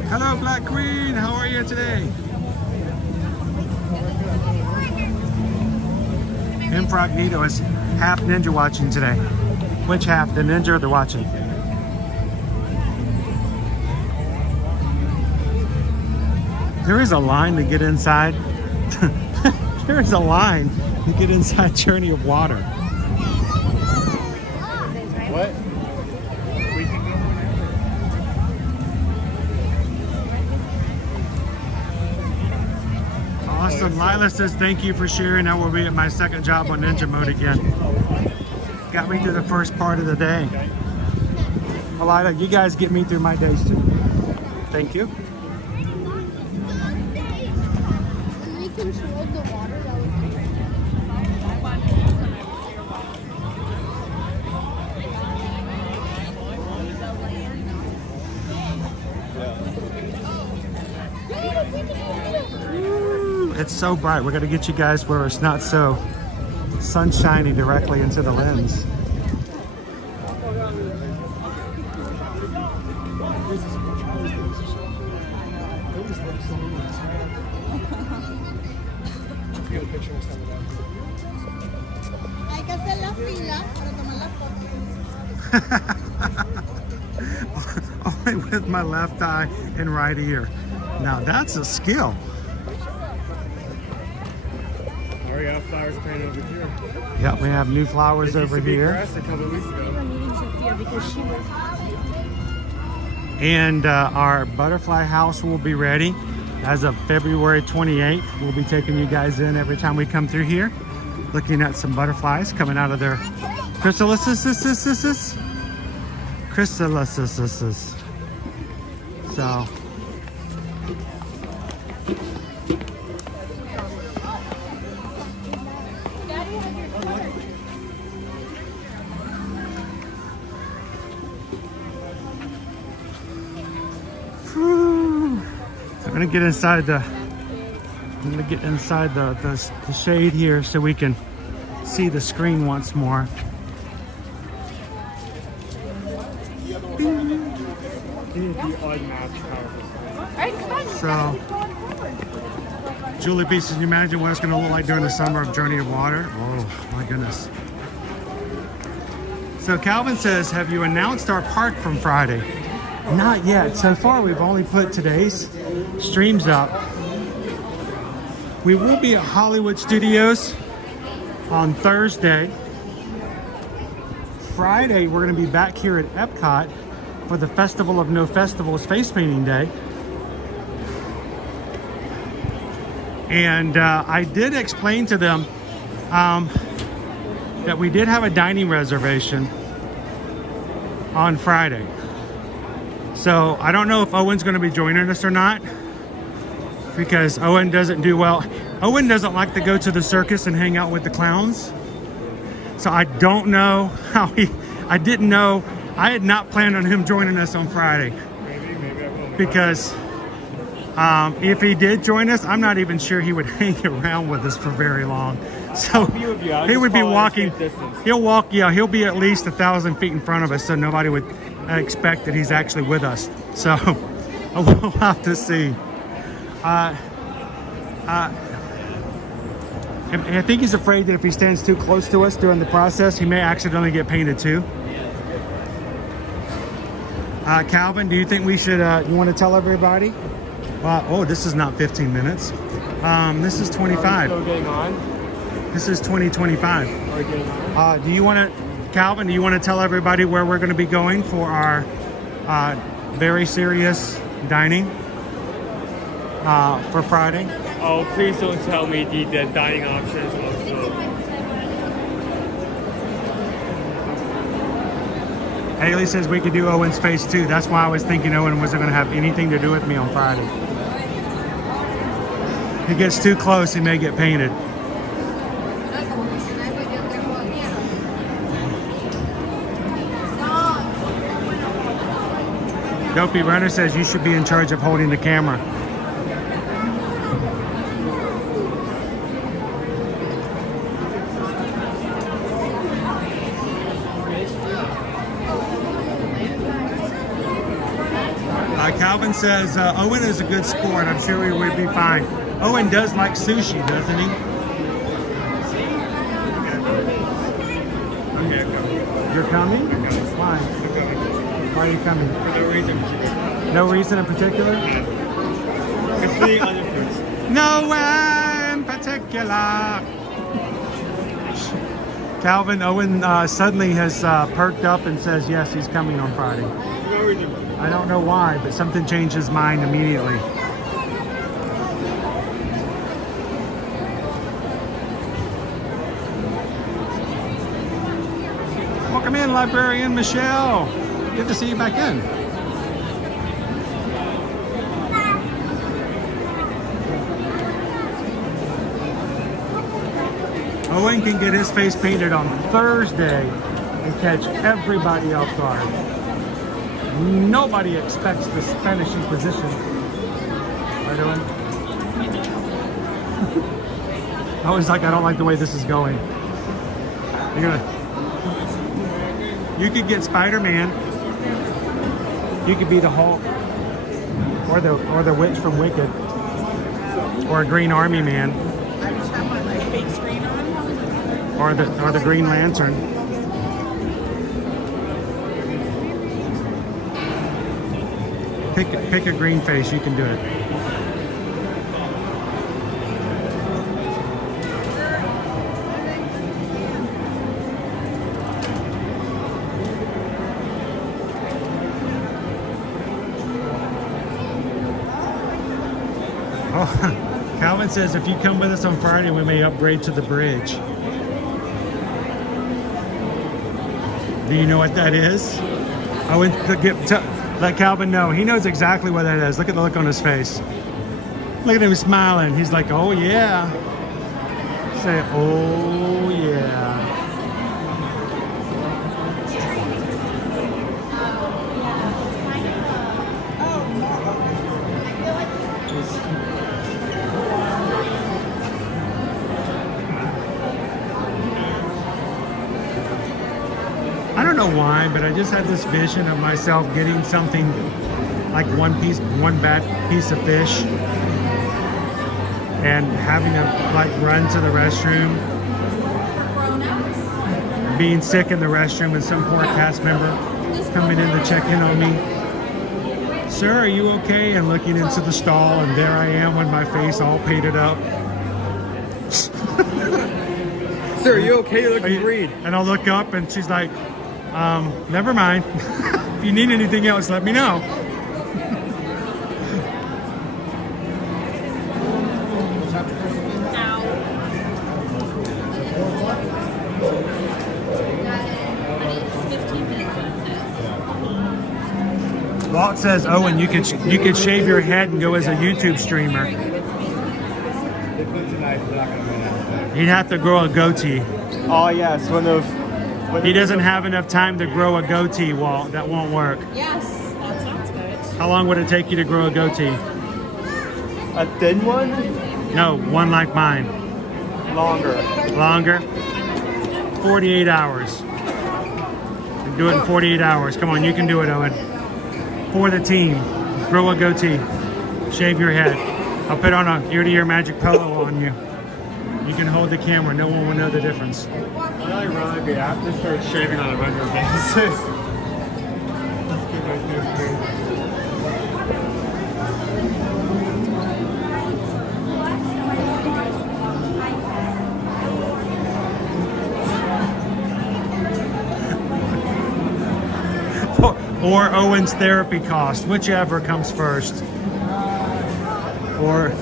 Hello, Black Queen. How are you today? Imprognito is half ninja watching today. Which half? The ninja or the watching? There is a line to get inside. There is a line to get inside Journey of Water. What? Awesome. Lila says, thank you for sharing. I will be at my second job on Ninja Mode again. Got me through the first part of the day. Well, Lila, you guys get me through my days too. Thank you. We controlled the water that was It's so bright. We're going to get you guys where it's not so sunshiny directly into the lens. Hay que hacer la fila para tomar la foto. Only with my left eye and right ear. Now that's a skill. Already got flowers painted over here. Yep, we have new flowers over here. Grass a couple weeks ago. And our butterfly house will be ready as of February 28th. We'll be taking you guys in every time we come through here, looking at some butterflies coming out of their chrysalises. So I'm gonna get inside the shade here so we can see the screen once more. So, Julie B, can you imagine what it's going to look like during the summer of Journey of Water? Oh my goodness. So Calvin says, have you announced our park from Friday? Not yet. So far we've only put today's streams up. We will be at Hollywood Studios on Thursday. Friday we're going to be back here at Epcot for the Festival of No Festivals Face Painting Day. And I did explain to them that we did have a dining reservation on Friday. So I don't know if Owen's going to be joining us or not, because Owen doesn't do well. Owen doesn't like to go to the circus and hang out with the clowns. So I don't know how I didn't know. I had not planned on him joining us on Friday. Maybe I will. Because if he did join us, I'm not even sure he would hang around with us for very long. So he would be walking. He'll walk. Yeah, he'll be at least 1,000 feet in front of us, so nobody would expect that he's actually with us. So we'll have to see. I think he's afraid that if he stands too close to us during the process, he may accidentally get painted too. Calvin, do you think we should, you want to tell everybody? Oh, this is not 15 minutes. This is 25. Still getting on? This is 2025. Are we getting on? Do you want to, Calvin, do you want to tell everybody where we're going to be going for our very serious dining for Friday? Oh, please don't tell me the dining options also. Haley says we could do Owen's face too. That's why I was thinking Owen wasn't going to have anything to do with me on Friday. If he gets too close, he may get painted. Dopey Runner says you should be in charge of holding the camera. Calvin says Owen is a good sport. I'm sure he would be fine. Owen does like sushi, doesn't he? You're coming? Why? Why are you coming? For no reason. No reason in particular? Completely uninfluenced. No way in particular. Calvin, Owen suddenly has perked up and says yes, he's coming on Friday. No reason. I don't know why, but something changed his mind immediately. Welcome in, Librarian Michelle. Good to see you back in. Owen can get his face painted on Thursday and catch everybody off guard. Nobody expects the Spanish Inquisition. Right, Owen? I was like, I don't like the way this is going. You could get Spider-Man. You could be the Hulk, or the witch from Wicked, or a Green Army Man, or the Green Lantern. Pick a green face. You can do it. Oh, Calvin says if you come with us on Friday, we may upgrade to the bridge. Do you know what that is? I went to let Calvin know. He knows exactly what that is. Look at the look on his face. Look at him smiling. He's like, oh yeah. Say, oh yeah. I don't know why, but I just had this vision of myself getting something like one bad piece of fish and having to like run to the restroom, being sick in the restroom, and some poor cast member coming in to check in on me. Sir, are you okay? And looking into the stall, and there I am with my face all painted up. Sir, are you okay? You're looking green. And I'll look up and she's like, never mind. If you need anything else, let me know. Walt says, Owen, you could shave your head and go as a YouTube streamer. He'd have to grow a goatee. Oh yes, He doesn't have enough time to grow a goatee, Walt. That won't work. Yes, that sounds good. How long would it take you to grow a goatee? a thin one. No, one like mine. Longer. Longer? 48 hours. Do it in 48 hours. Come on, you can do it, Owen. For the team, grow a goatee, shave your head. I'll put on a ear-to-ear magic pillow on you. You can hold the camera, no one will know the difference. Ironically, I have to start shaving on a regular basis. Or Owen's therapy cost, whichever comes first. Or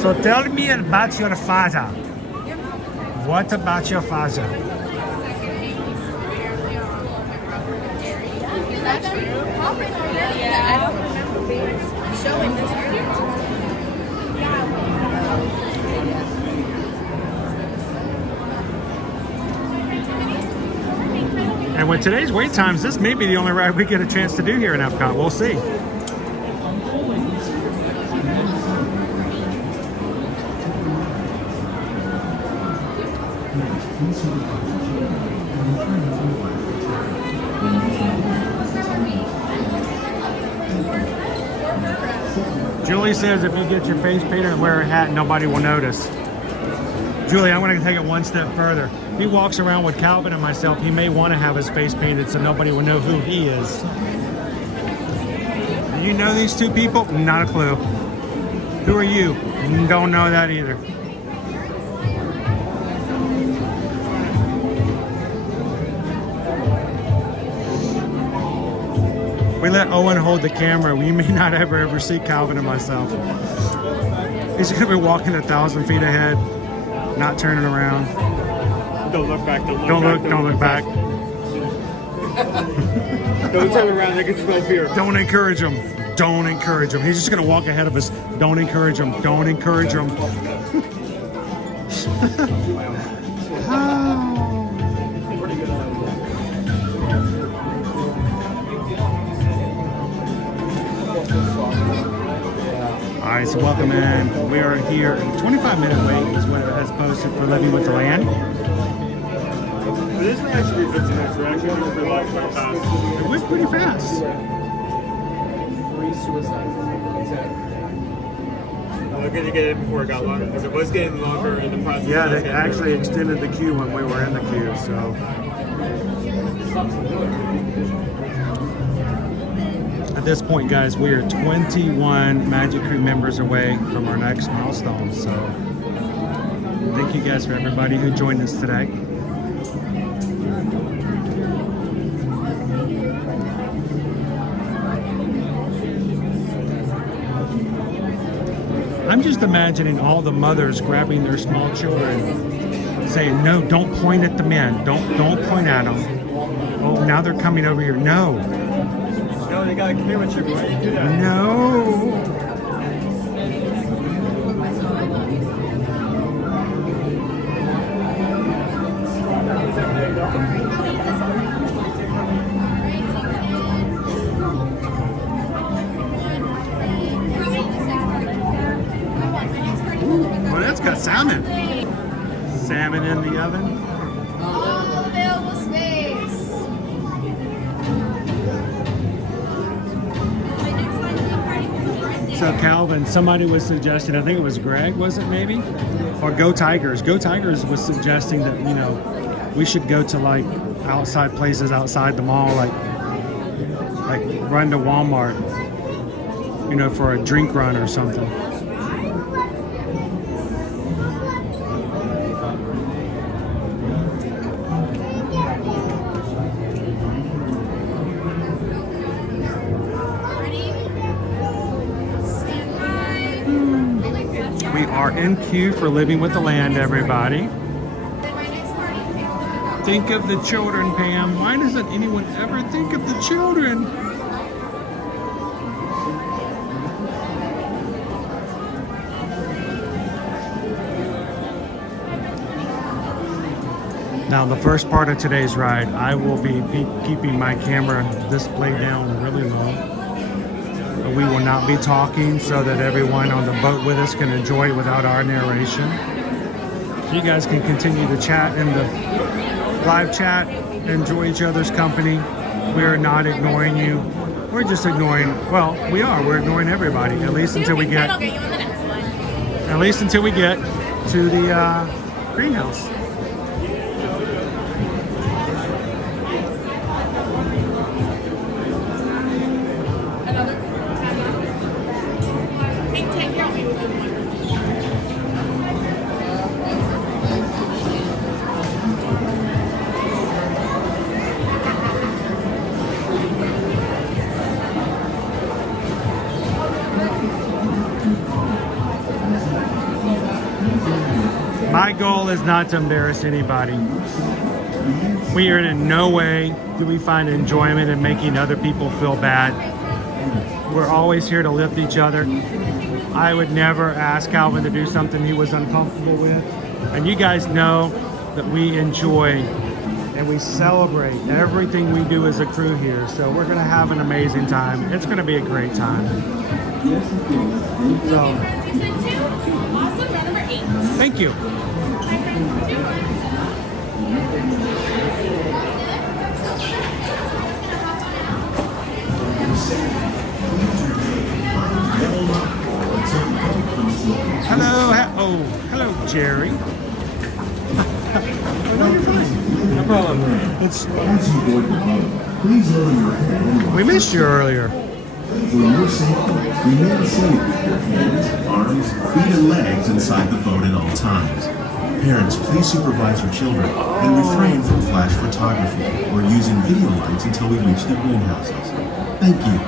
so tell me about your father. What about your father? Is that true? Yeah, I don't remember being showing this earlier. And with today's wait times, this may be the only ride we get a chance to do here in Epcot. We'll see. Julie says if you get your face painted and wear a hat, nobody will notice. Julie, I'm going to take it one step further. If he walks around with Calvin and myself, he may want to have his face painted so nobody will know who he is. Do you know these two people? Not a clue. Who are you? Don't know that either. We let Owen hold the camera. We may not ever see Calvin and myself. He's going to be walking 1,000 feet ahead, not turning around. Don't look back. Don't look back. Don't turn around. They can smell fear. Don't encourage him. Don't encourage him. He's just going to walk ahead of us. Don't encourage him. Don't encourage him. All right, so welcome in. We are here. 25-minute wait is what it has posted for Living with the Land. This may actually be 15 minutes. We're actually going to relax quite fast. It was pretty fast. We're going to get it before it got longer because it was getting longer in the process. Yeah, they actually extended the queue when we were in the queue, so. At this point, guys, we are 21 Magic Crew members away from our next milestone, so thank you guys for everybody who joined us today. I'm just imagining all the mothers grabbing their small children, saying, "No, don't point at the men. Don't point at them. Oh, now they're coming over here. No, No, they got a camera chip. Why do you do that? no." Well, that's got salmon. Salmon in the oven. So Calvin, somebody was suggesting, I think it was Greg, was it maybe? Or Go Tigers. Go Tigers was suggesting that, you know, we should go to like outside places outside the mall, like run to Walmart, you know, for a drink run or something. We are in queue for Living with the Land, everybody. Think of the children, Pam. Why doesn't anyone ever think of the children? Now, the first part of today's ride, I will be keeping my camera display down really low. We will not be talking so that everyone on the boat with us can enjoy it without our narration. So you guys can continue to chat in the live chat, enjoy each other's company. We're not ignoring you. We're just ignoring, well, we are. We're ignoring everybody, at least until we get, at least until we get to the greenhouse. My goal is not to embarrass anybody. We are in no way do we find enjoyment in making other people feel bad. We're always here to lift each other. I would never ask Calvin to do something he was uncomfortable with. And you guys know that we enjoy and we celebrate everything we do as a crew here. So we're gonna have an amazing time. It's gonna be a great time. So, Awesome, round number 8. thank you. Hello, Jerry. No, you're fine. No problem. We missed you earlier. For your safety, remain safe with your hands, arms, feet, and legs inside the boat at all times. Parents, please supervise your children and refrain from flash photography or using video lights until we reach the greenhouses. Thank you.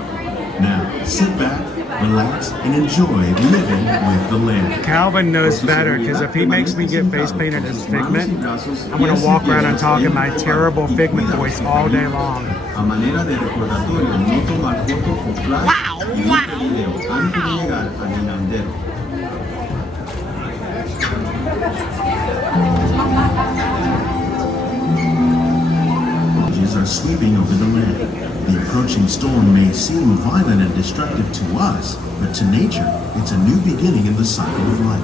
Now, sit back, relax, and enjoy living with the land. Calvin knows better, because if he makes me get face painted as Figment, I'm going to walk around and talk in my terrible Figment voice all day long. Are sweeping over the land. The approaching storm may seem violent and destructive to us, but to nature, it's a new beginning in the cycle of life.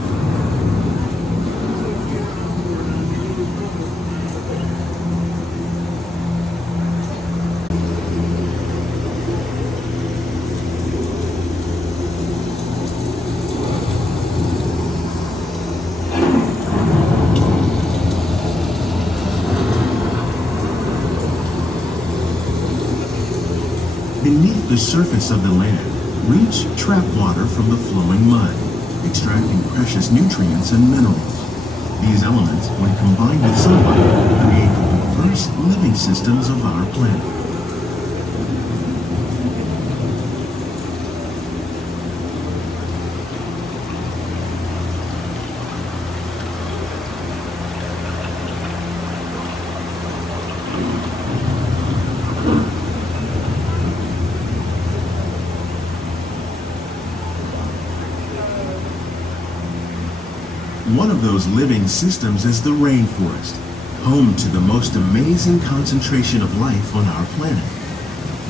Beneath the surface of the land, reach trap water from the flowing mud, extracting precious nutrients and minerals. These elements, when combined with sunlight, create the diverse living systems of our planet. One of those living systems is the rainforest, home to the most amazing concentration of life on our planet.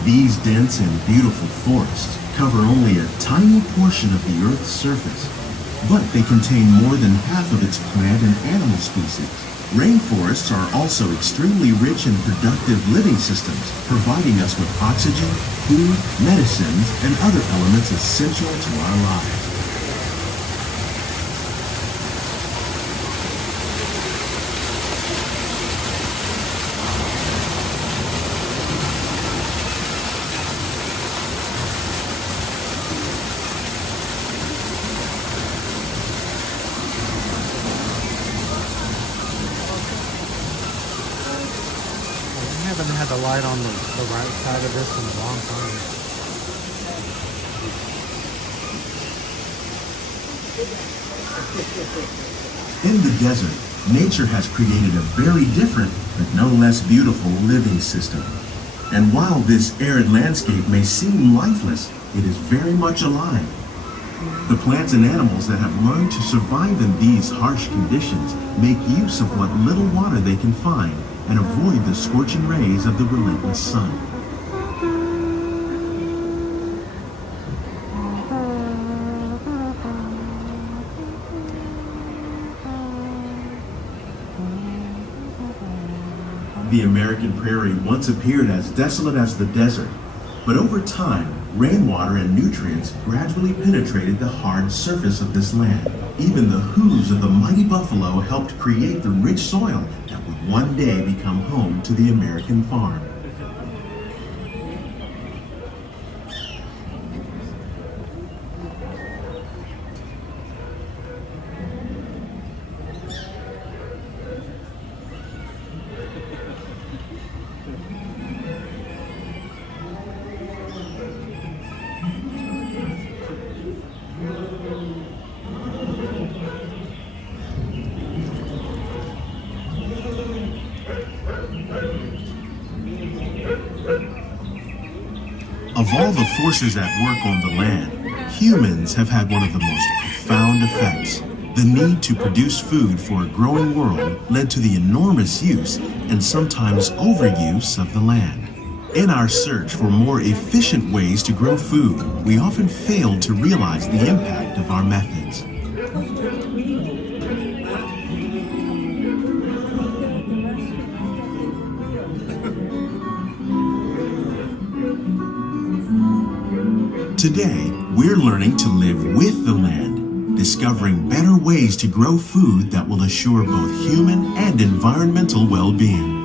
These dense and beautiful forests cover only a tiny portion of the Earth's surface, but they contain more than half of its plant and animal species. Rainforests are also extremely rich and productive living systems, providing us with oxygen, food, medicines, and other elements essential to our lives. I haven't had the light on the right side of this in a long time. In the desert, nature has created a very different, but no less beautiful living system. And while this arid landscape may seem lifeless, it is very much alive. The plants and animals that have learned to survive in these harsh conditions make use of what little water they can find and avoid the scorching rays of the relentless sun. The American prairie once appeared as desolate as the desert, but over time, rainwater and nutrients gradually penetrated the hard surface of this land. Even the hooves of the mighty buffalo helped create the rich soil that would one day become home to the American farm. Of all the forces at work on the land, humans have had one of the most profound effects. The need to produce food for a growing world led to the enormous use and sometimes overuse of the land. In our search for more efficient ways to grow food, we often fail to realize the impact of our methods. Today, we're learning to live with the land, discovering better ways to grow food that will assure both human and environmental well-being.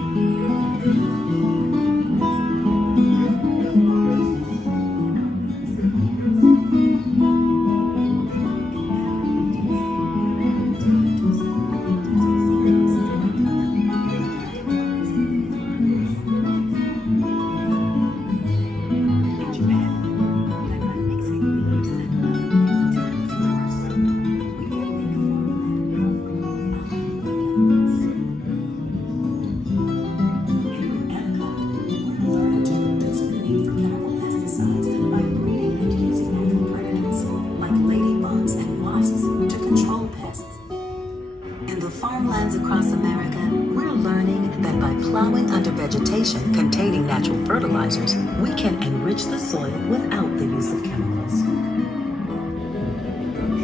Containing natural fertilizers, we can enrich the soil without the use of chemicals.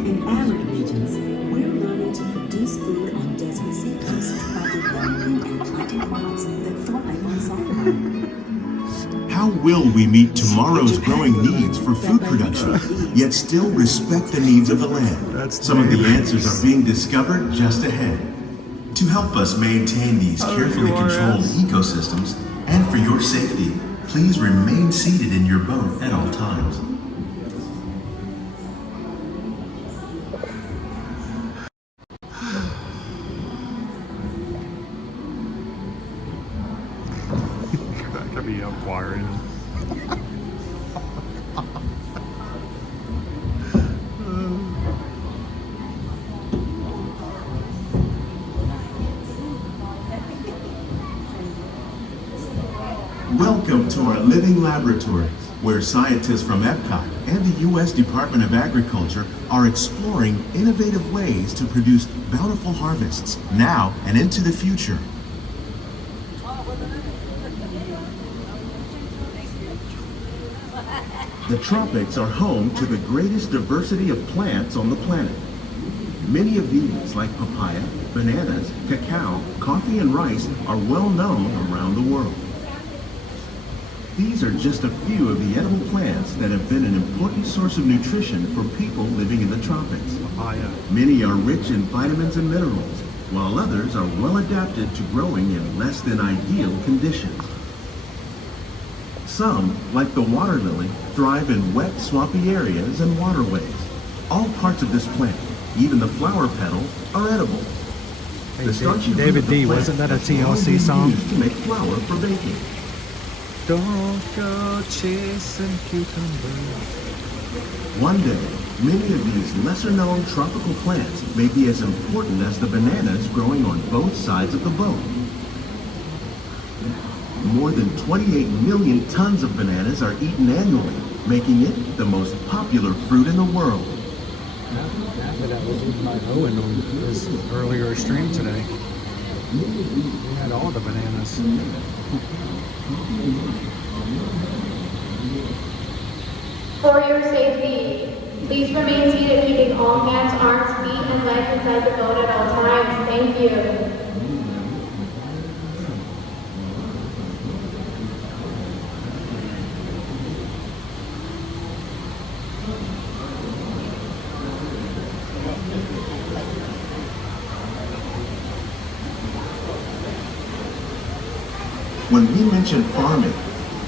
In arid regions, we're learning to produce food on desert seacoasts by developing and planting crops that thrive on saltwater. How will we meet tomorrow's growing needs for food production, yet still respect the needs of the land? Some of the answers are being discovered just ahead. To help us maintain these carefully controlled ecosystems, and for your safety, please remain seated in your boat at all times. That could be acquiring. Welcome to our living laboratory, where scientists from Epcot and the U.S. Department of Agriculture are exploring innovative ways to produce bountiful harvests now and into the future. The tropics are home to the greatest diversity of plants on the planet. Many of these, like papaya, bananas, cacao, coffee, and rice, are well known around the world. These are just a few of the edible plants that have been an important source of nutrition for people living in the tropics. Many are rich in vitamins and minerals, while others are well adapted to growing in less than ideal conditions. Some, like the water lily, thrive in wet, swampy areas and waterways. All parts of this plant, even the flower petals, are edible. Hey, The starchy root David of the D, plant wasn't that a has long TLC been song? used to make flour for baking. Don't go chasing cucumbers. One day, many of these lesser-known tropical plants may be as important as the bananas growing on both sides of the boat. More than 28 million tons of bananas are eaten annually, making it the most popular fruit in the world. That was eaten by Owen on his earlier stream today. He had all the bananas. For your safety, please remain seated, keeping all hands, arms, feet, and legs inside the boat at all times. Thank you. When we mention farming,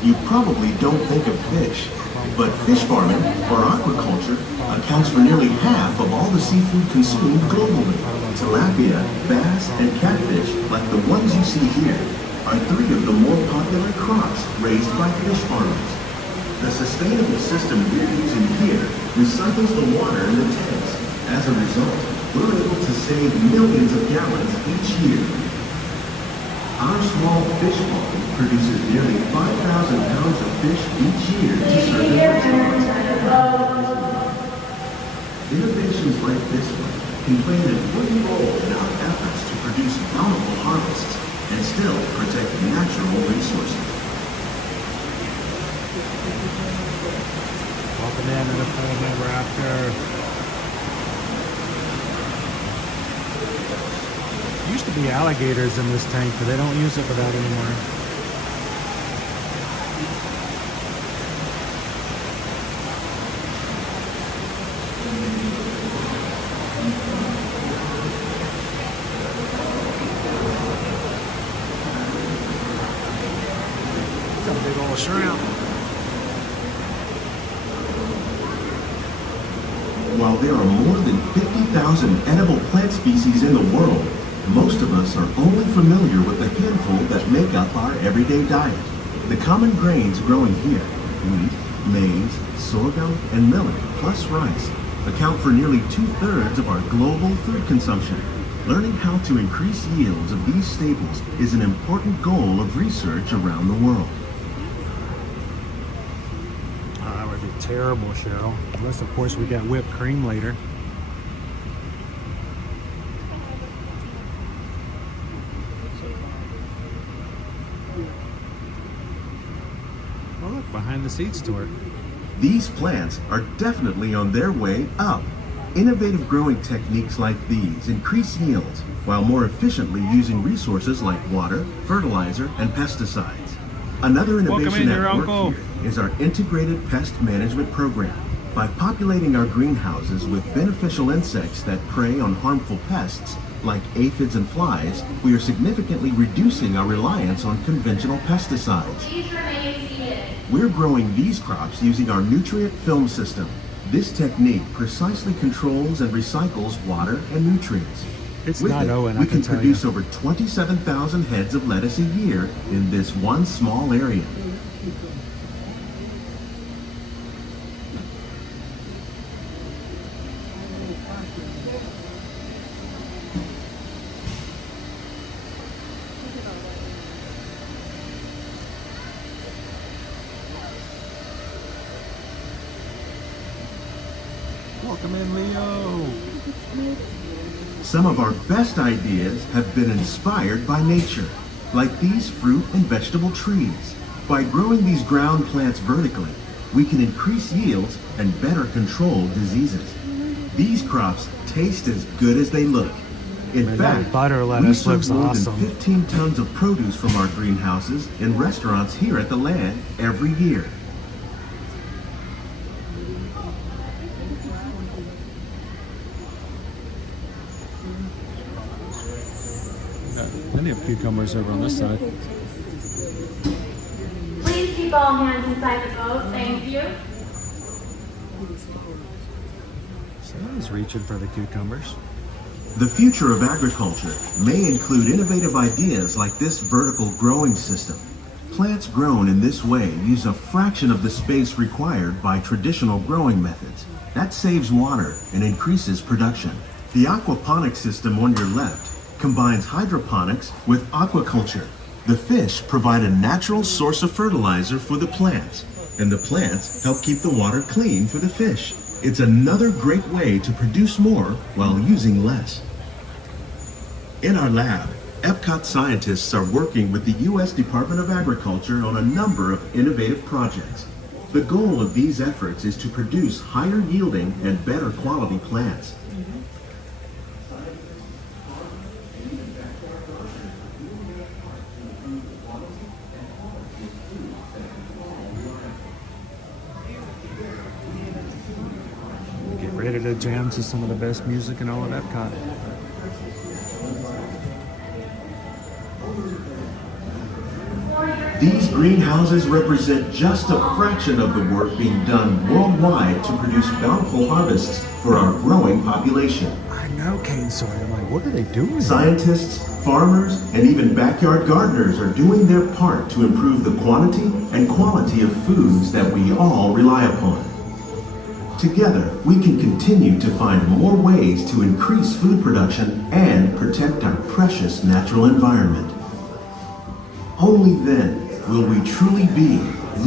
you probably don't think of fish. But fish farming, or aquaculture, accounts for nearly half of all the seafood consumed globally. Tilapia, bass, and catfish, like the ones you see here, are three of the more popular crops raised by fish farmers. The sustainable system we're using here recycles the water in the tanks. As a result, we're able to save millions of gallons each year. Our small fish farm produces nearly 5,000 pounds of fish each year to serve as restaurants. Innovations like this one can play an important role in our efforts to produce bountiful harvests and still protect natural resources. Welcome in the full member after. Used to be alligators in this tank, but they don't use it for that anymore. Got a big old shrimp. While there are more than 50,000 edible plant species in the world, most of us are only familiar with the handful that make up our everyday diet. The common grains growing here, wheat, maize, sorghum, and millet, plus rice, account for nearly 2/3 of our global food consumption. Learning how to increase yields of these staples is an important goal of research around the world. That would be terrible, Cheryl. Unless, of course, we got whipped cream later. Oh, look, behind the seats tour. These plants are definitely on their way up. Innovative growing techniques like these increase yields while more efficiently using resources like water, fertilizer, and pesticides. Another innovation at work here is our integrated pest management program. By populating our greenhouses with beneficial insects that prey on harmful pests like aphids and flies, we are significantly reducing our reliance on conventional pesticides. We're growing these crops using our nutrient film system. This technique precisely controls and recycles water and nutrients. It's With not it, Owen, I we can can tell produce you. over 27,000 heads of lettuce a year in this one small area. Welcome in, Leo. Some of our best ideas have been inspired by nature, like these fruit and vegetable trees. By growing these ground plants vertically, we can increase yields and better control diseases. These crops taste as good as they look. In Man, that fact, butter we lettuce serve looks more awesome. than 15 tons of produce from our greenhouses in restaurants here at the land every year. Plenty of cucumbers over on this side. Please keep all hands inside the boat. Thank you. Someone's reaching for the cucumbers. The future of agriculture may include innovative ideas like this vertical growing system. Plants grown in this way use a fraction of the space required by traditional growing methods. That saves water and increases production. The aquaponics system on your left combines hydroponics with aquaculture. The fish provide a natural source of fertilizer for the plants, and the plants help keep the water clean for the fish. It's another great way to produce more while using less. In our lab, Epcot scientists are working with the U.S. Department of Agriculture on a number of innovative projects. The goal of these efforts is to produce higher yielding and better quality plants. Get ready to jam to some of the best music in all of Epcot. These greenhouses represent just a fraction of the work being done worldwide to produce bountiful harvests for our growing population. I know cane soy. I'm like, what are they doing? Scientists, farmers, and even backyard gardeners are doing their part to improve the quantity and quality of foods that we all rely upon. Together, we can continue to find more ways to increase food production and protect our precious natural environment. Only then will we truly be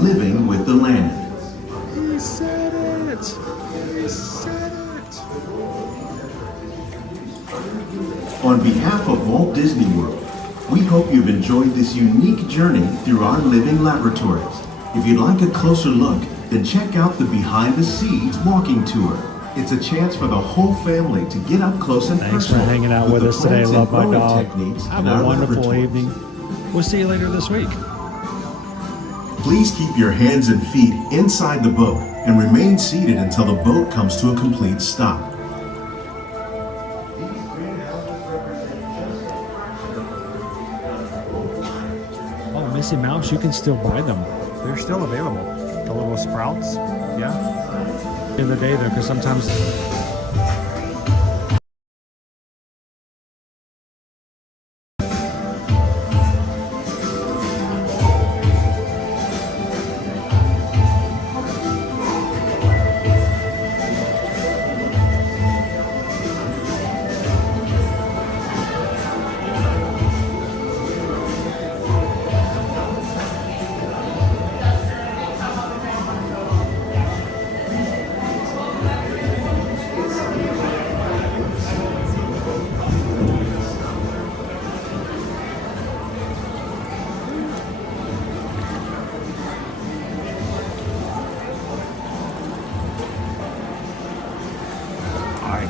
living with the land. He said it! He said it! On behalf of Walt Disney World, we hope you've enjoyed this unique journey through our living laboratories. If you'd like a closer look, then check out the Behind the Scenes walking tour. It's a chance for the whole family to get up close and Thanks for personal hanging out with the us today. plants Love and my growing dog. techniques Have in a our wonderful laboratories. evening. We'll see you later this week. Please keep your hands and feet inside the boat and remain seated until the boat comes to a complete stop. Oh, Missy Mouse, you can still buy them. They're still available. The little sprouts, yeah. In the day though, because sometimes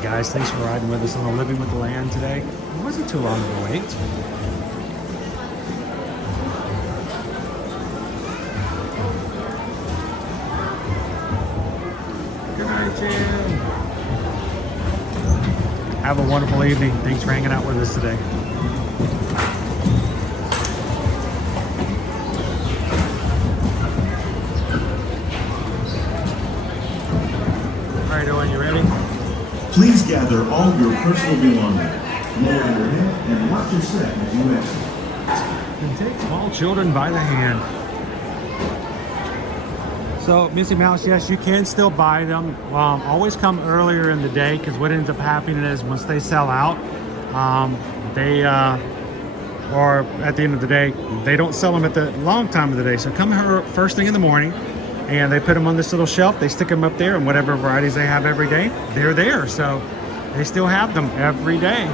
guys, thanks for riding with us on the Living with the Land today. It wasn't too long of a wait. Good night, Jim. Have a wonderful evening. Thanks for hanging out with us today. All right, Owen, you ready? Please gather all your personal belongings. Lower your head and watch your step as you exit. And take small children by the hand. So, Missy Mouse, yes, you can still buy them. Always come earlier in the day, because what ends up happening is once they sell out, or at the end of the day, they don't sell them at the long time of the day. So come here first thing in the morning, and they put them on this little shelf. They stick them up there, and whatever varieties they have every day, they're there. So they still have them every day.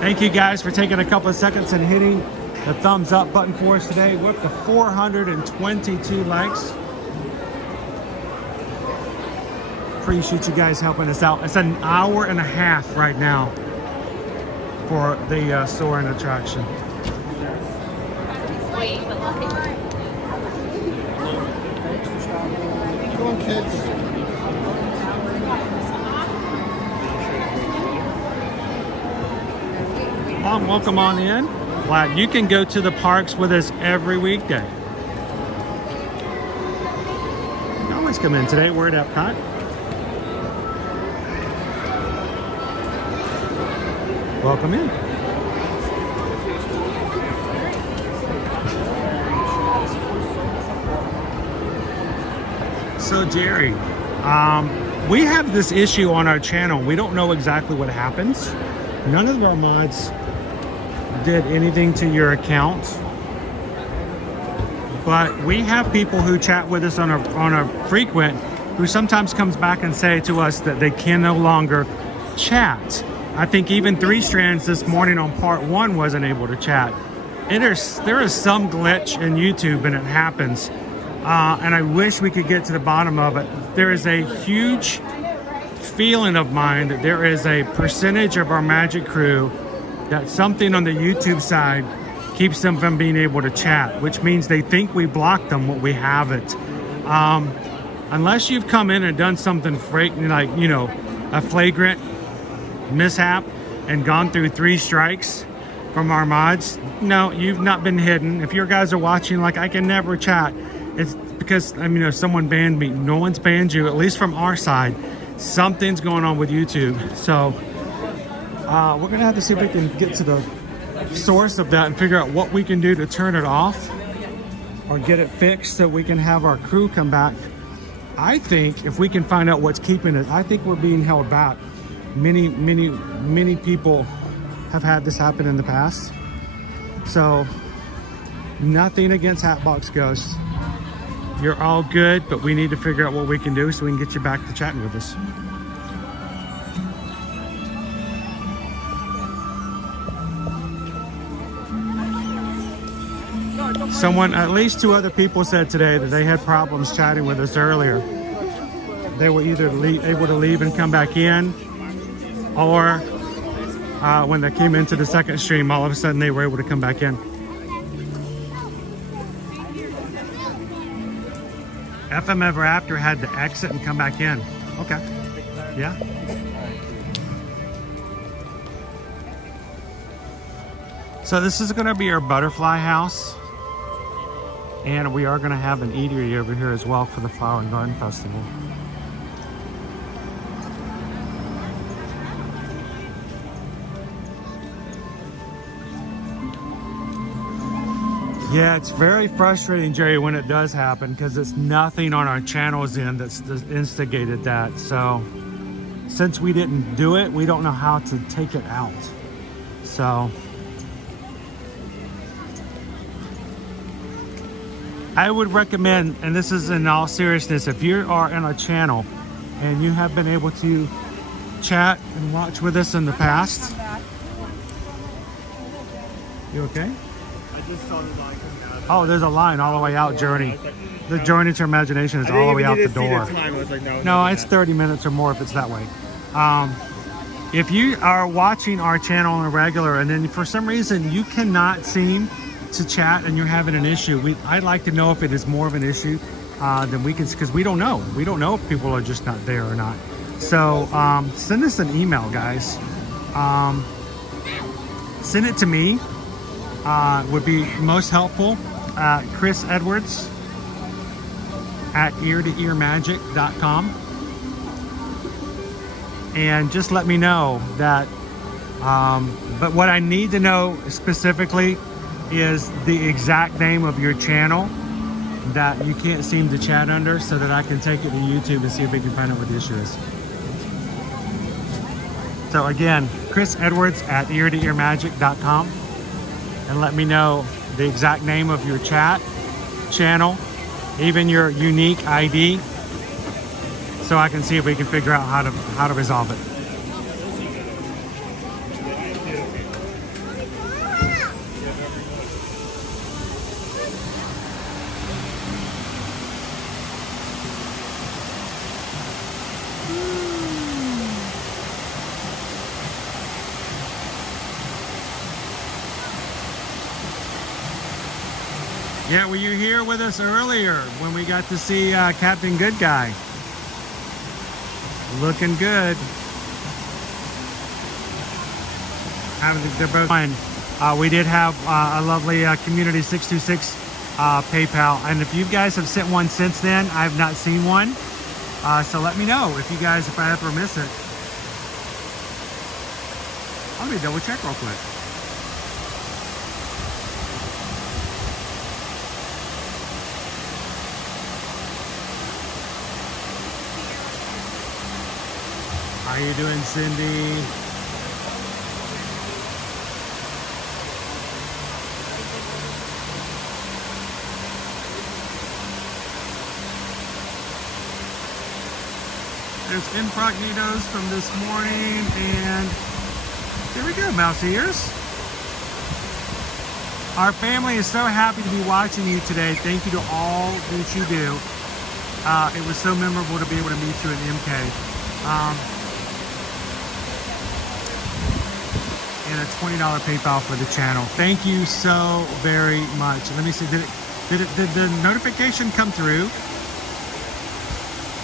Thank you guys for taking a couple of seconds and hitting the thumbs up button for us today. We're up to 422 likes. appreciate you guys helping us out. It's an hour and a half right now for the soaring attraction. Come on, kids. Mom, welcome on in. Glad you can go to the parks with us every weekday. You always come in. Today we're at Epcot. Welcome in. So Jerry, we have this issue on our channel. We don't know exactly what happens. None of our mods did anything to your account, but we have people who chat with us on a frequent who sometimes comes back and say to us that they can no longer chat. I think even 3 Strands this morning on part 1 wasn't able to chat. There is some glitch in YouTube, and it happens. And I wish we could get to the bottom of it. There is a huge feeling of mine that there is a percentage of our Magic crew that something on the YouTube side keeps them from being able to chat, which means they think we blocked them, what we haven't. Unless you've come in and done something like, you know, a flagrant mishap and gone through 3 strikes from our mods, no, you've not been hidden. If your guys are watching like I can never chat, it's because, I mean, you know, someone banned me. No one's banned you, at least from our side. Something's going on with YouTube. So we're gonna have to see if we can get to the source of that and figure out what we can do to turn it off or get it fixed so we can have our crew come back. I think if we can find out what's keeping it, I think we're being held back. Many people have had this happen in the past. So nothing against Hatbox Ghosts. You're all good, but we need to figure out what we can do so we can get you back to chatting with us. Someone, at least 2 other people said today that they had problems chatting with us earlier. They were either able to leave and come back in, or when they came into the second stream, all of a sudden they were able to come back in. FM Ever After had to exit and come back in. Okay. Yeah. So this is going to be our butterfly house. And we are going to have an eatery over here as well for the Flower and Garden Festival. Yeah, it's very frustrating, Jerry, when it does happen, because it's nothing on our channel's end that's instigated that. So since we didn't do it, we don't know how to take it out. So I would recommend, and this is in all seriousness, if you are in our channel and you have been able to chat and watch with us in the past. You okay? I just saw the line coming out. Oh, there's a line all the way out, Journey. The Journey to Imagination is all the way out the door. No, it's 30 minutes or more if it's that way. If you are watching our channel on a regular and then for some reason you cannot seem to chat and you're having an issue, I'd like to know if it is more of an issue than we can, because we don't know. We don't know if people are just not there or not. So send us an email, guys. Send it to me. Would be most helpful. Chris Edwards at ear-to-earmagic.com, and just let me know that. But what I need to know specifically is the exact name of your channel that you can't seem to chat under, so that I can take it to YouTube and see if we can find out what the issue is. So again, Chris Edwards at ear-to-earmagic.com, and let me know the exact name of your chat channel, even your unique ID, so I can see if we can figure out how to resolve it. Yeah, were you here with us earlier when we got to see Captain Good Guy? Looking good. They're both fine. We did have a lovely Community 626 PayPal, and if you guys have sent one since then, I have not seen one. So let me know if I ever miss it. Let me double check real quick. How you doing, Cindy? There's Incognito's from this morning, and there we go, mouse ears. Our family is so happy to be watching you today. Thank you to all that you do. It was so memorable to be able to meet you at MK. And a $20 PayPal for the channel. Thank you so very much. Let me see, did the notification come through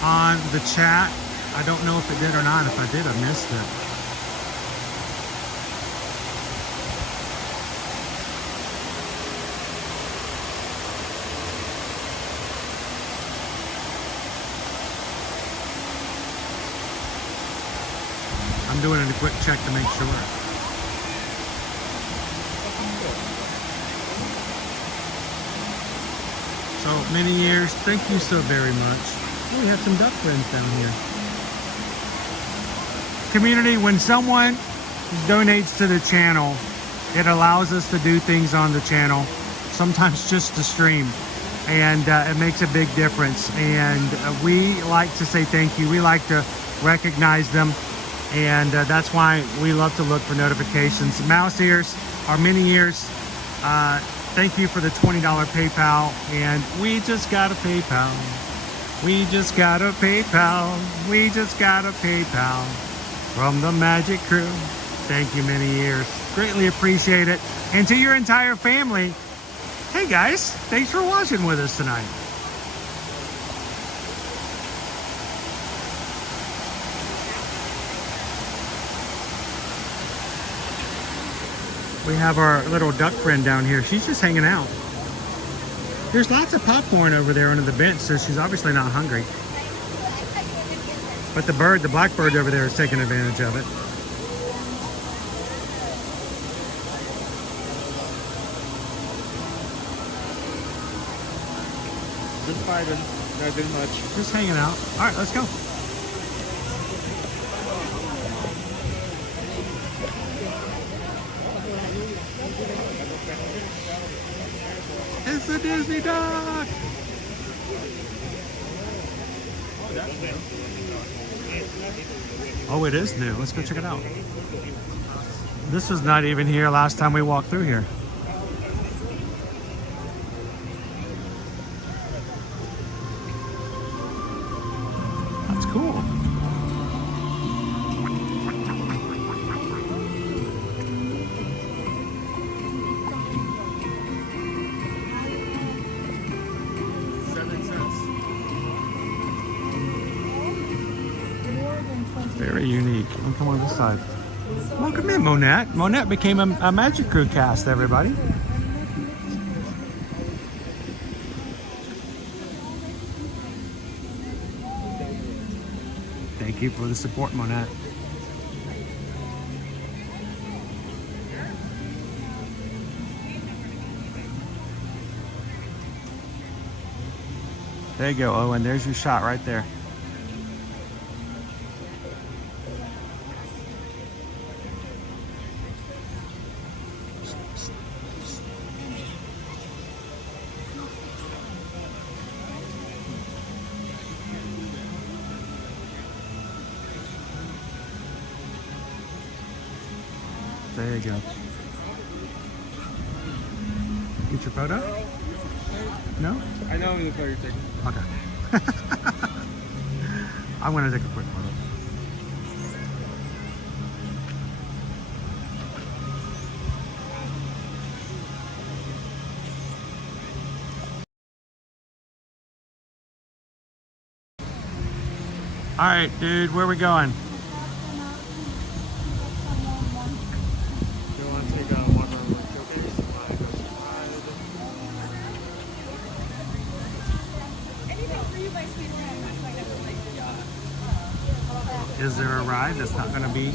on the chat? I don't know if it did or not. If I did, I missed it. I'm doing a quick check to make sure. So many years. Thank you so very much. We have some duck friends down here. Community, when someone donates to the channel, it allows us to do things on the channel, sometimes just to stream, and it makes a big difference. And we like to say thank you. We like to recognize them, and that's why we love to look for notifications. Mouse ears, our mini ears, thank you for the $20 PayPal, and we just got a PayPal. We just got a PayPal. We just got a PayPal from the Magic Crew. Thank you, many years. Greatly appreciate it. And to your entire family, hey guys, thanks for watching with us tonight. We have our little duck friend down here. She's just hanging out. There's lots of popcorn over there under the bench, so she's obviously not hungry. But the blackbird over there is taking advantage of it. Just vibing, not doing much. Just hanging out. All right, let's go. It's the Disney duck. Oh, it is new. Let's go check it out. This was not even here last time we walked through here. That's cool. Very unique. And come on this side. Welcome in, Monette. Monette became a Magic Crew cast, everybody. Thank you for the support, Monette. There you go, Owen. There's your shot right there. There you go. Get your photo? No? I know the photo you're taking. Okay. I'm going to take a quick photo. All right, dude, where we going? Do you want to take a walk around the showcase? Is there a ride that's not going to be? I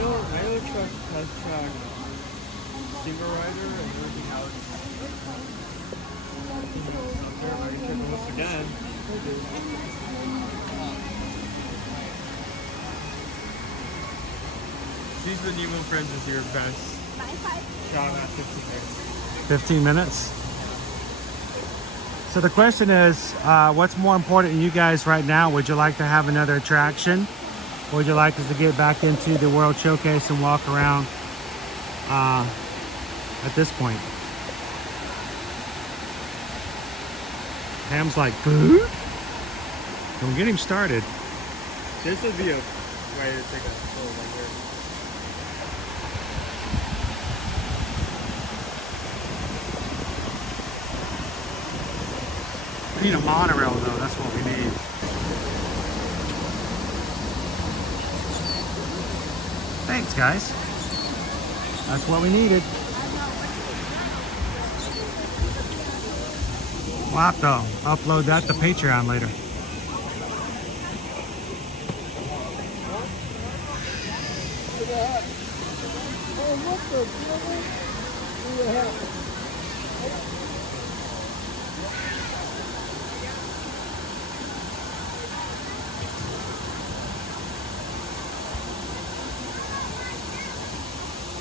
don't trust Test Track Single Rider and everything else. Out there, I can check the list again. These are the Nemo Friends is your best shot at 15 minutes. 15 minutes? So the question is, what's more important to you guys right now? Would you like to have another attraction? Or would you like us to get back into the World Showcase and walk around at this point? Ham's like, food? Don't get him started. This would be a way to take a photo right here. We need a monorail though, that's what we need. Thanks guys. That's what we needed. We'll have to upload that to Patreon later.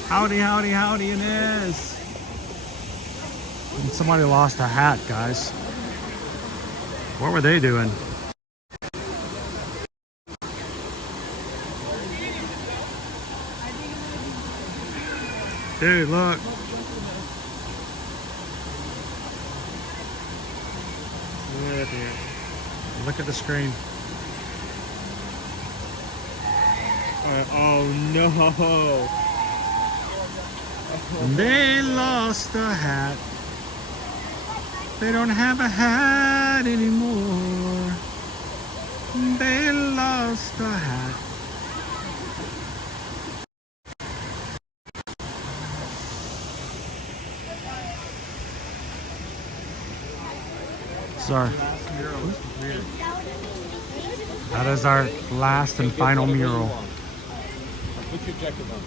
Howdy, howdy, howdy, Inez. Somebody lost a hat, guys. What were they doing? Dude, look. Look at the screen. Oh no. They lost a hat. They don't have a hat anymore. They lost a hat. Sorry. That is our last and final mural. What's your jacket on?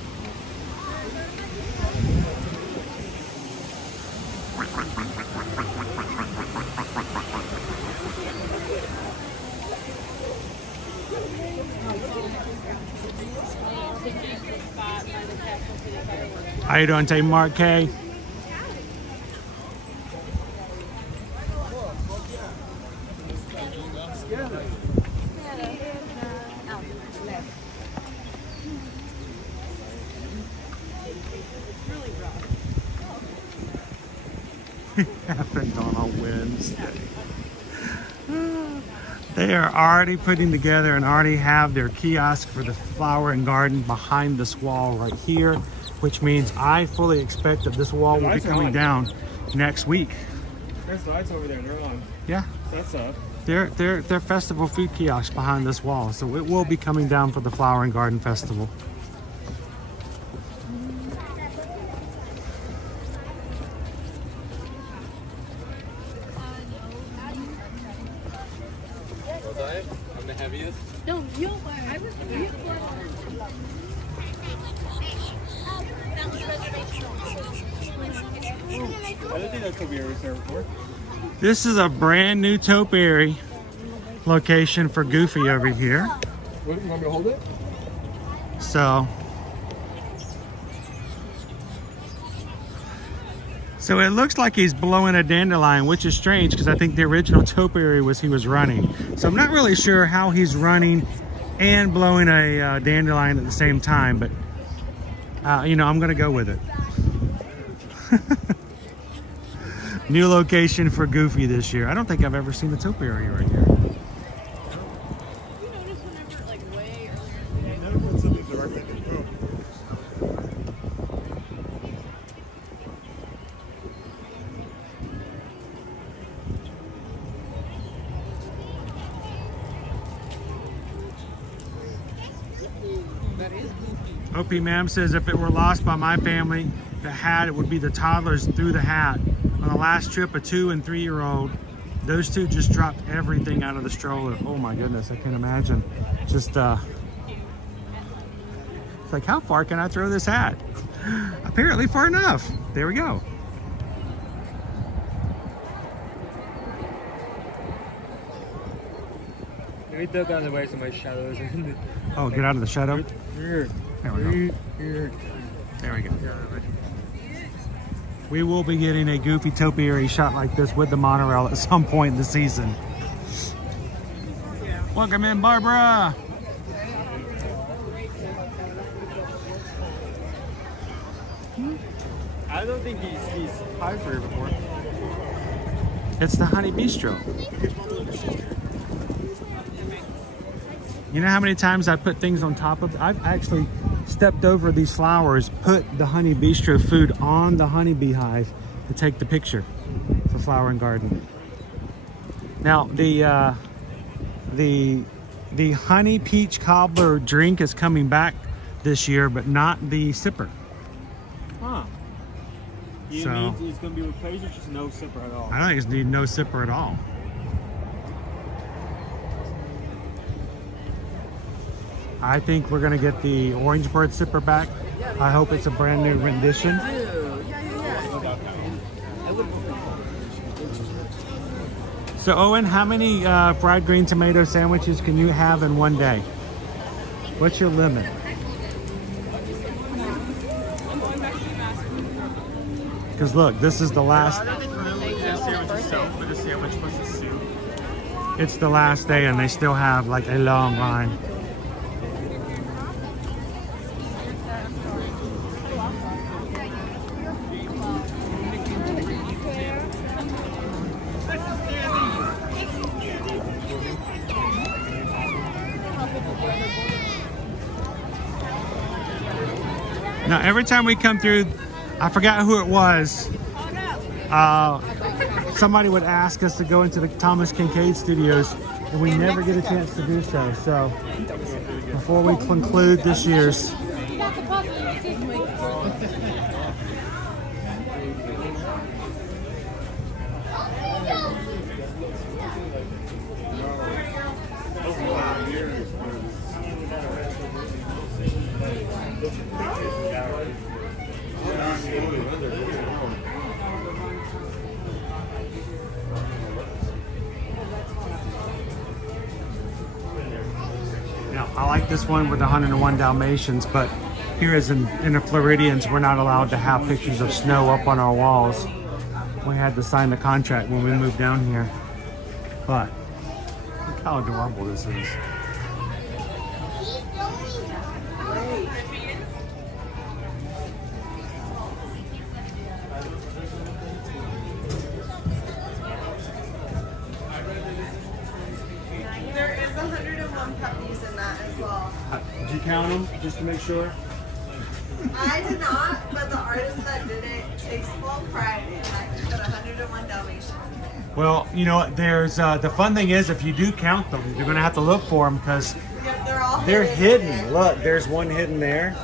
How you doing, Team Mark K? Happened on a Wednesday. They are already putting together and already have their kiosk for the flower and garden behind this wall right here, which means I fully expect that this wall will be coming down next week. There's lights over there, they're on. Yeah. That's up. They're festival food kiosks behind this wall, so it will be coming down for the Flower and Garden Festival. I'm the heaviest. No, you were. I was the I don't think that's what we were reserved for. This is a brand new topiary location for Goofy over here. What, you want me to hold it? So it looks like he's blowing a dandelion, which is strange because I think the original topiary was he was running. So I'm not really sure how he's running and blowing a dandelion at the same time, but you know, I'm gonna go with it. New location for Goofy this year. I don't think I've ever seen the topiary right here. OP Ma'am says if it were lost by my family, the hat, it would be the toddlers threw the hat. On the last trip, a 2- and 3-year-old, those two just dropped everything out of the stroller. Oh my goodness, I can't imagine. Just, it's like, how far can I throw this hat? Apparently far enough. There we go. Let me duck out of the way so my shadows are in the... Oh, get out of the shadow? Here. There we go. There we go. We will be getting a goofy topiary shot like this with the monorail at some point in the season. Welcome in, Barbara. I don't think he's high for you before. It's the Honey Bistro. You know how many times I put things on top of? I've actually stepped over these flowers, put the Honey Bistro food on the honeybee hive to take the picture for Flower and Garden. Now the honey peach cobbler drink is coming back this year, but not the sipper. Huh. You So- mean it's going to be replaced or just no sipper at all? I don't think it's need no sipper at all. I think we're gonna get the Orange Bird sipper back. I hope it's a brand new rendition. So Owen, how many fried green tomato sandwiches can you have in one day? What's your limit? Because look, this is the last. It's the last day and they still have like a long line. Now, every time we come through, I forgot who it was. Somebody would ask us to go into the Thomas Kincaid studios, and we never get a chance to do so. So, before we conclude this year's. Now, I like this one with the 101 Dalmatians, but here is in the Floridians, we're not allowed to have pictures of snow up on our walls. We had to sign the contract when we moved down here. But look how adorable this is. There is 101 puppies in that as well. Did you count them just to make sure? I did not, but the artist that did it takes full pride in that he put 101 Dalmatians in there. Well, you know, there's the fun thing is if you do count them, you're gonna have to look for them because Yep, they're hidden. Look, there's one hidden there.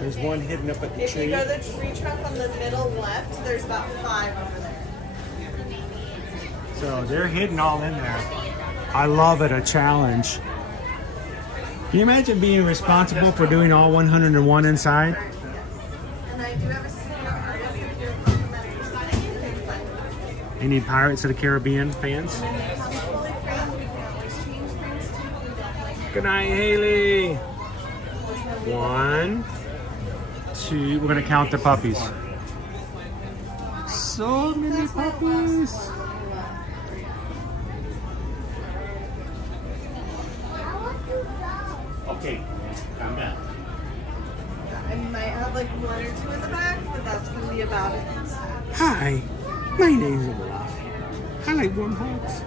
There's one hidden up at the If tree. you go to the tree trunk on the middle left, there's about 5 over there. So they're hidden all in there. I love it, a challenge. Can you imagine being responsible for doing all 101 inside? And I do have a studio artist if you're complimentary signing. Things like that. Any Pirates of the Caribbean fans? Fully framed, we can always change things too. We don't like Good night, Haley. 1, 2. We're gonna count the puppies. So many puppies. Okay, calm down. I might have like 1 or 2 in the back, but that's going to be about it. Hi, my name's Olaf. I like warm hugs.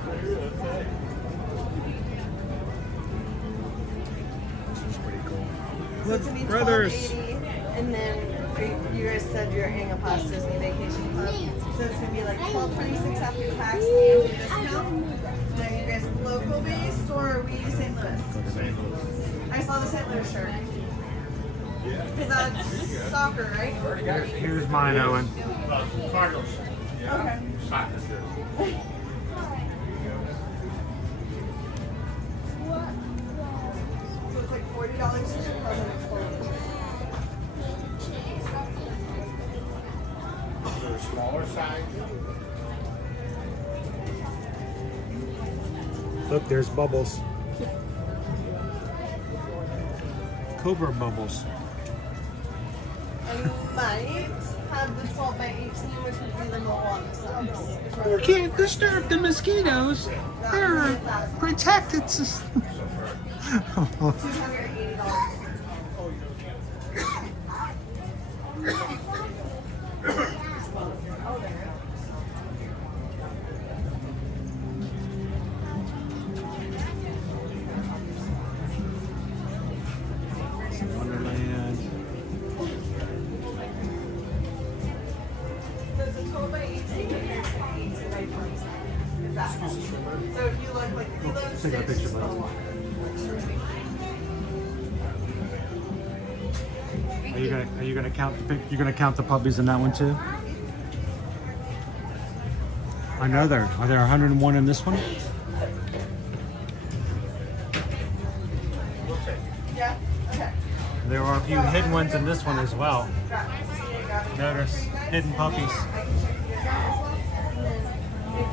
This is pretty cool. So it's going to be Brothers. $12.80, and then you guys said you're Angapos Disney Vacation Club, so it's going to be like $12.26 after tax and discount. Are you guys local based or are we St. Louis? I saw the St. Louis shirt. Because that's soccer, right? Here's mine, Owen. Okay. So it's like $40 to ship from an exfoliation. Smaller size. Look, there's bubbles. Cobra bubbles. I might have the 12 by 18, which would be the Moana size. You can't disturb the mosquitoes. They're protected. $280. Wonderland. So it's a 12 by 18 compared to an 18 by 27. If that helps. So if you look like those Take a picture, sticks, buddy. Are you gonna count the puppies in that one too? I know there are there 101 in this one. yeah, okay. There are a few hidden ones in this one as well. Notice hidden puppies. If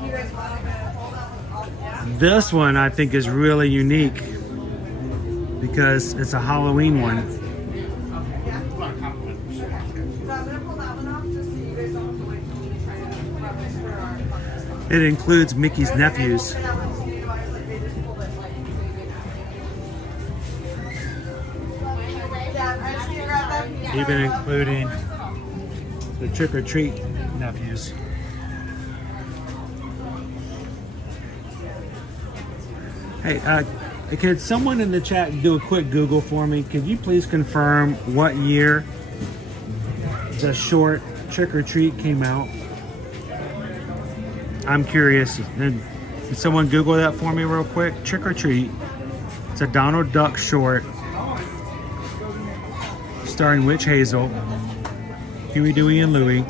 you guys want to hold that one off. This one I think is really unique because it's a Halloween one. Yeah. So I'm gonna pull that one off just so you guys don't have to wait for me to try to rubbish for our podcast. It includes Mickey's nephews. Even including the trick-or-treat nephews. Hey, could someone in the chat do a quick Google for me? Could you please confirm what year the short Trick-or-Treat came out? I'm curious. Did someone Google that for me real quick? Trick-or-Treat. It's a Donald Duck short starring Witch Hazel, Huey, Dewey, and Louie.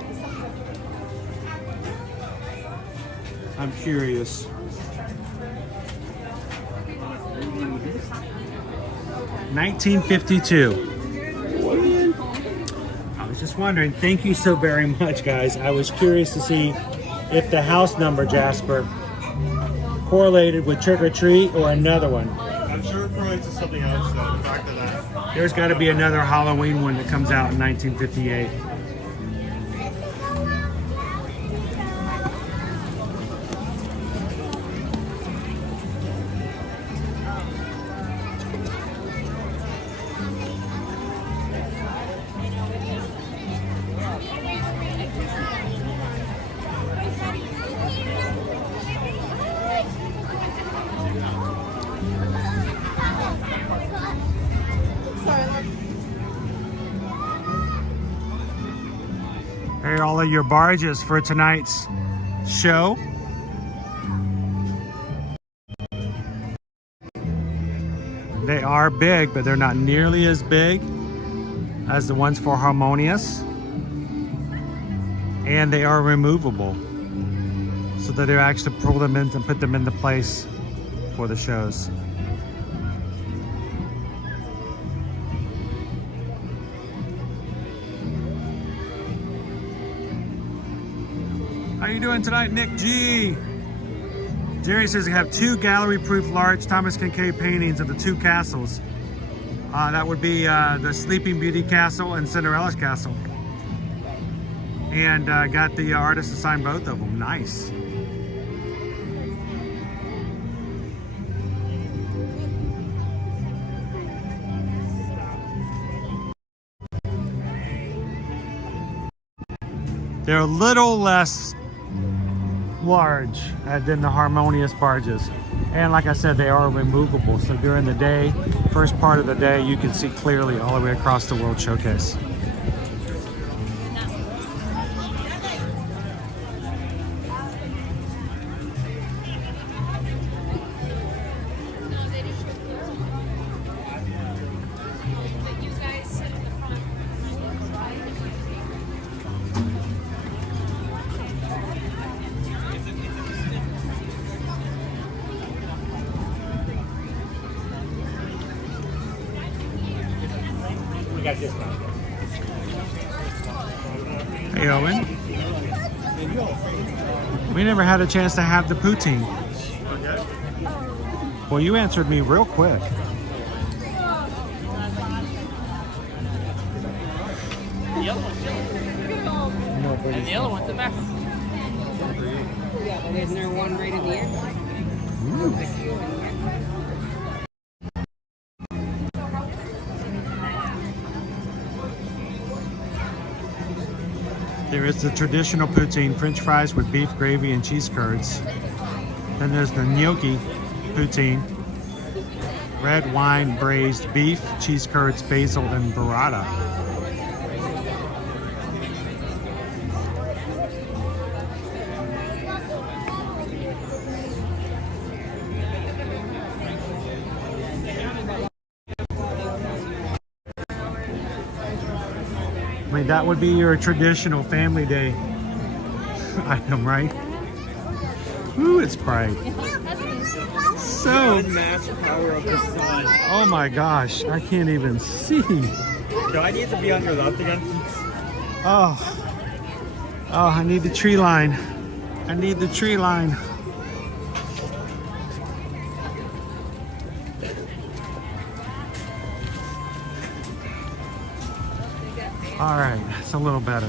I'm curious. $1952. I was just wondering. Thank you so very much, guys. I was curious to see if the house number, Jasper, correlated with Trick or Treat or another one. I'm sure it correlates to something else, though. The fact of that. There's got to be another Halloween one that comes out in 1958. Here are all of your barges for tonight's show. They are big, but they're not nearly as big as the ones for Harmonious. And they are removable, so that they actually pull them in and put them into place for the shows. How you doing tonight, Nick G? Jerry says they have 2 gallery-proof large Thomas Kinkade paintings of the 2 castles. That would be the Sleeping Beauty Castle and Cinderella's Castle. And got the artist to sign both of them. Nice. They're a little less large than the Harmonious barges. And like I said, they are removable. So during the day, first part of the day, you can see clearly all the way across the World Showcase. Hey, Owen. We never had a chance to have the poutine. Well, you answered me real quick. And the other one's the back. Yeah, isn't there one right in the end? There is the traditional poutine, French fries with beef gravy and cheese curds. Then there's the gnocchi poutine, red wine braised beef, cheese curds, basil, and burrata. I mean, that would be your traditional family day item, right? Ooh, it's bright. So, unmatched power of the sun. Oh my gosh, I can't even see. Do I need to be on your left again? Oh, I need the tree line. I need the tree line. All right, it's a little better.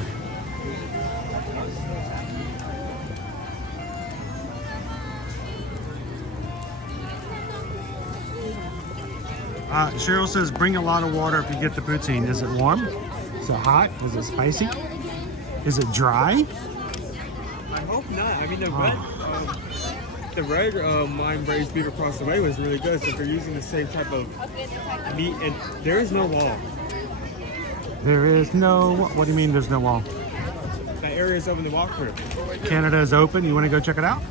Cheryl says, bring a lot of water if you get the poutine. Is it warm? Is it hot? Is it spicy? Is it dry? I hope not. I mean, the red wine braised beef across the way was really good. So if they're using the same type of meat, and there is no wall. There is no, what do you mean there's no wall? That area is open to walk through. Canada is open. You want to go check it out?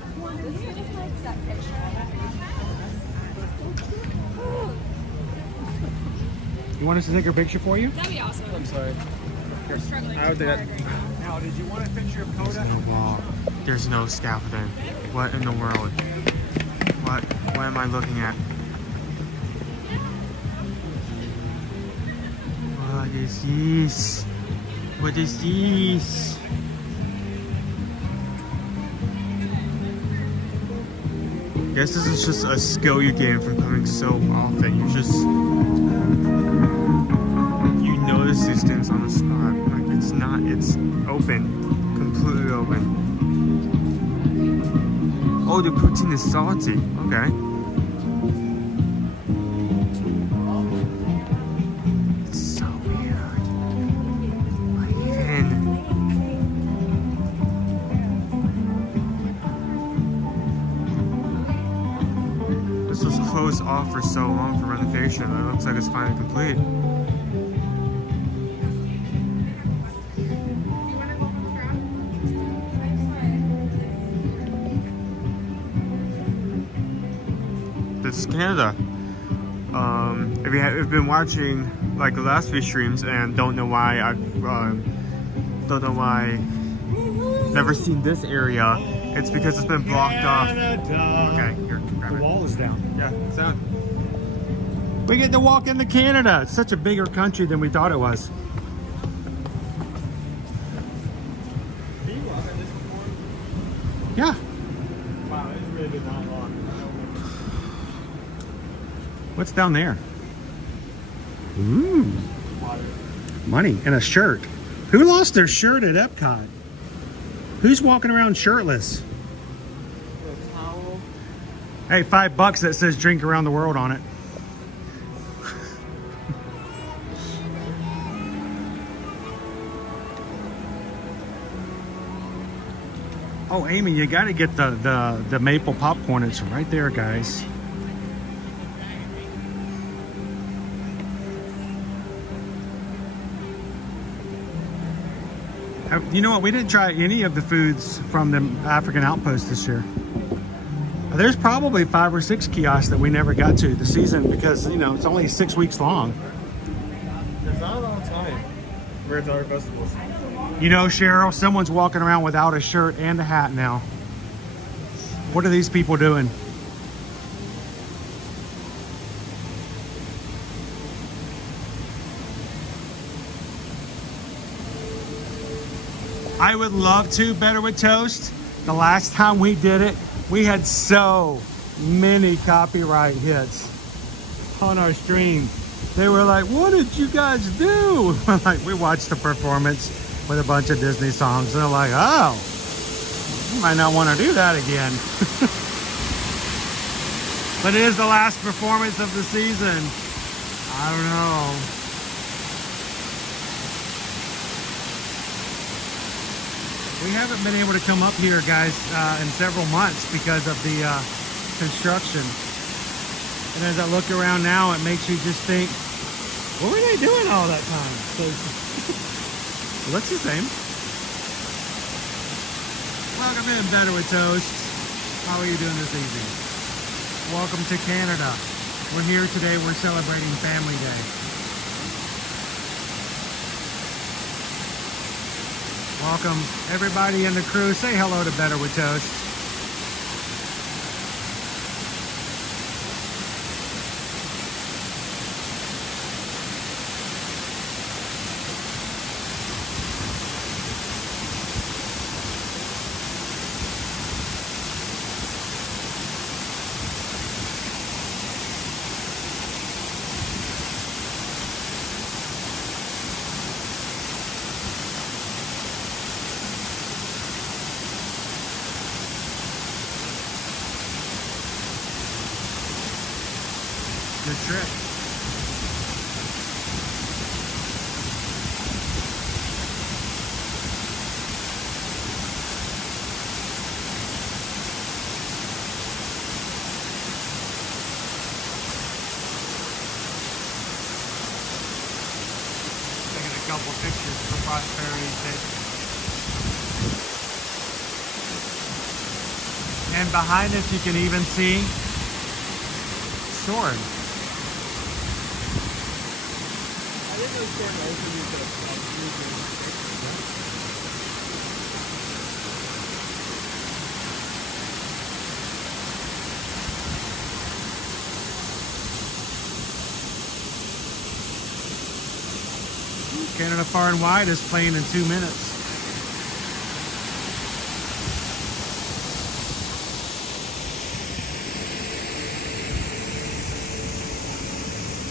You want us to take a picture for you? That'd be awesome. I'm sorry. I would do that. Now, did you want a picture of Coda? There's no wall. There's no scaffolding. What in the world? What am I looking at? What is this? What is this? Guess this is just a skill you gain from coming so often. You just notice these things on the spot. Like it's open, completely open. Oh, the poutine is salty. Okay. It's so weird. What even? This was closed off for so long for renovation. It looks like it's finally complete. This is Canada. If you've been watching like the last few streams and don't know why never seen this area, it's because it's been blocked off. Okay, here, grab it. The wall is down. Yeah, it's down. We get to walk into Canada. It's such a bigger country than we thought it was. Have you walked on this before? Yeah. Wow, it's really been that long. What's down there? Ooh. Money and a shirt. Who lost their shirt at Epcot? Who's walking around shirtless? The towel. Hey, $5 that says drink around the world on it. Oh, Amy, you got to get the maple popcorn. It's right there, guys. You know what? We didn't try any of the foods from the African outpost this year. There's probably 5 or 6 kiosks that we never got to this season because, you know, it's only 6 weeks long. There's not a lot of time. We're at other festivals. You know, Cheryl, someone's walking around without a shirt and a hat now. What are these people doing? I would love to Better with Toast. The last time we did it, we had so many copyright hits on our stream. They were like, what did you guys do? Like, we watched the performance with a bunch of Disney songs, and they're like, oh, you might not want to do that again. But it is the last performance of the season. I don't know. We haven't been able to come up here, guys, in several months because of the construction. And as I look around now, it makes you just think, what were they doing all that time? So, it looks the same. Welcome in, Better with Toast. How are you doing this evening? Welcome to Canada. We're here today. We're celebrating Family Day. Welcome everybody in the crew. Say hello to Better with Toast. Good trip. Taking a couple pictures for Prosperity's Day. And behind us you can even see Sword. Canada Far and Wide is playing in 2 minutes.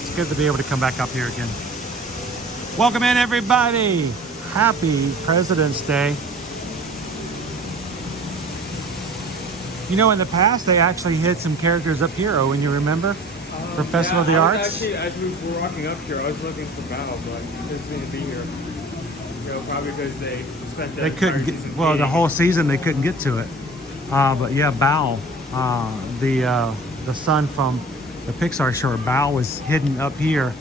It's good to be able to come back up here again. Welcome in, everybody. Happy President's Day. You know, in the past, they actually hid some characters up here, Owen, you remember? For Festival of the Arts? Actually, as we were walking up here, I was looking for Bao, but he doesn't seem to be here. You know, probably because they spent the They couldn't get, well, the whole season they couldn't get to it. But yeah, Bao, the son from the Pixar short, Bao was hidden up here,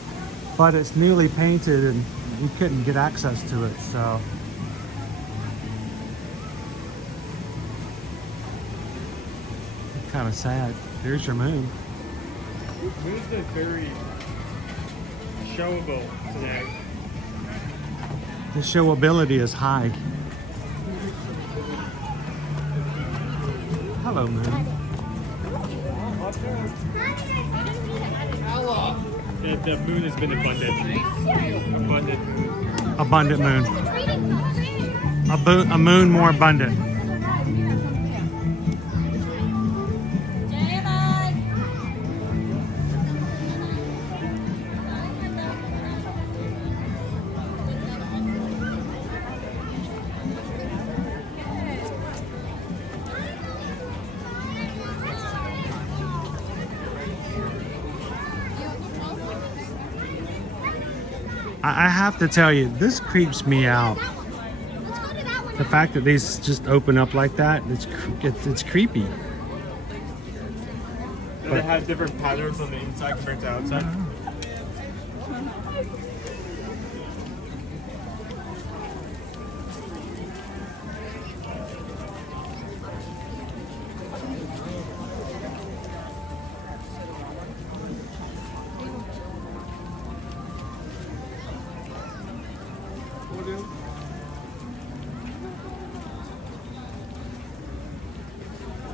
but it's newly painted and we couldn't get access to it, so. Kind of sad. There's your moon. Moon's been very showable today. The showability is high. Hello, moon. The moon has been abundant. Abundant moon. Abundant moon. A moon more abundant. I have to tell you, this creeps me out. The fact that these just open up like that, it's creepy. And they have different patterns on the inside compared to outside.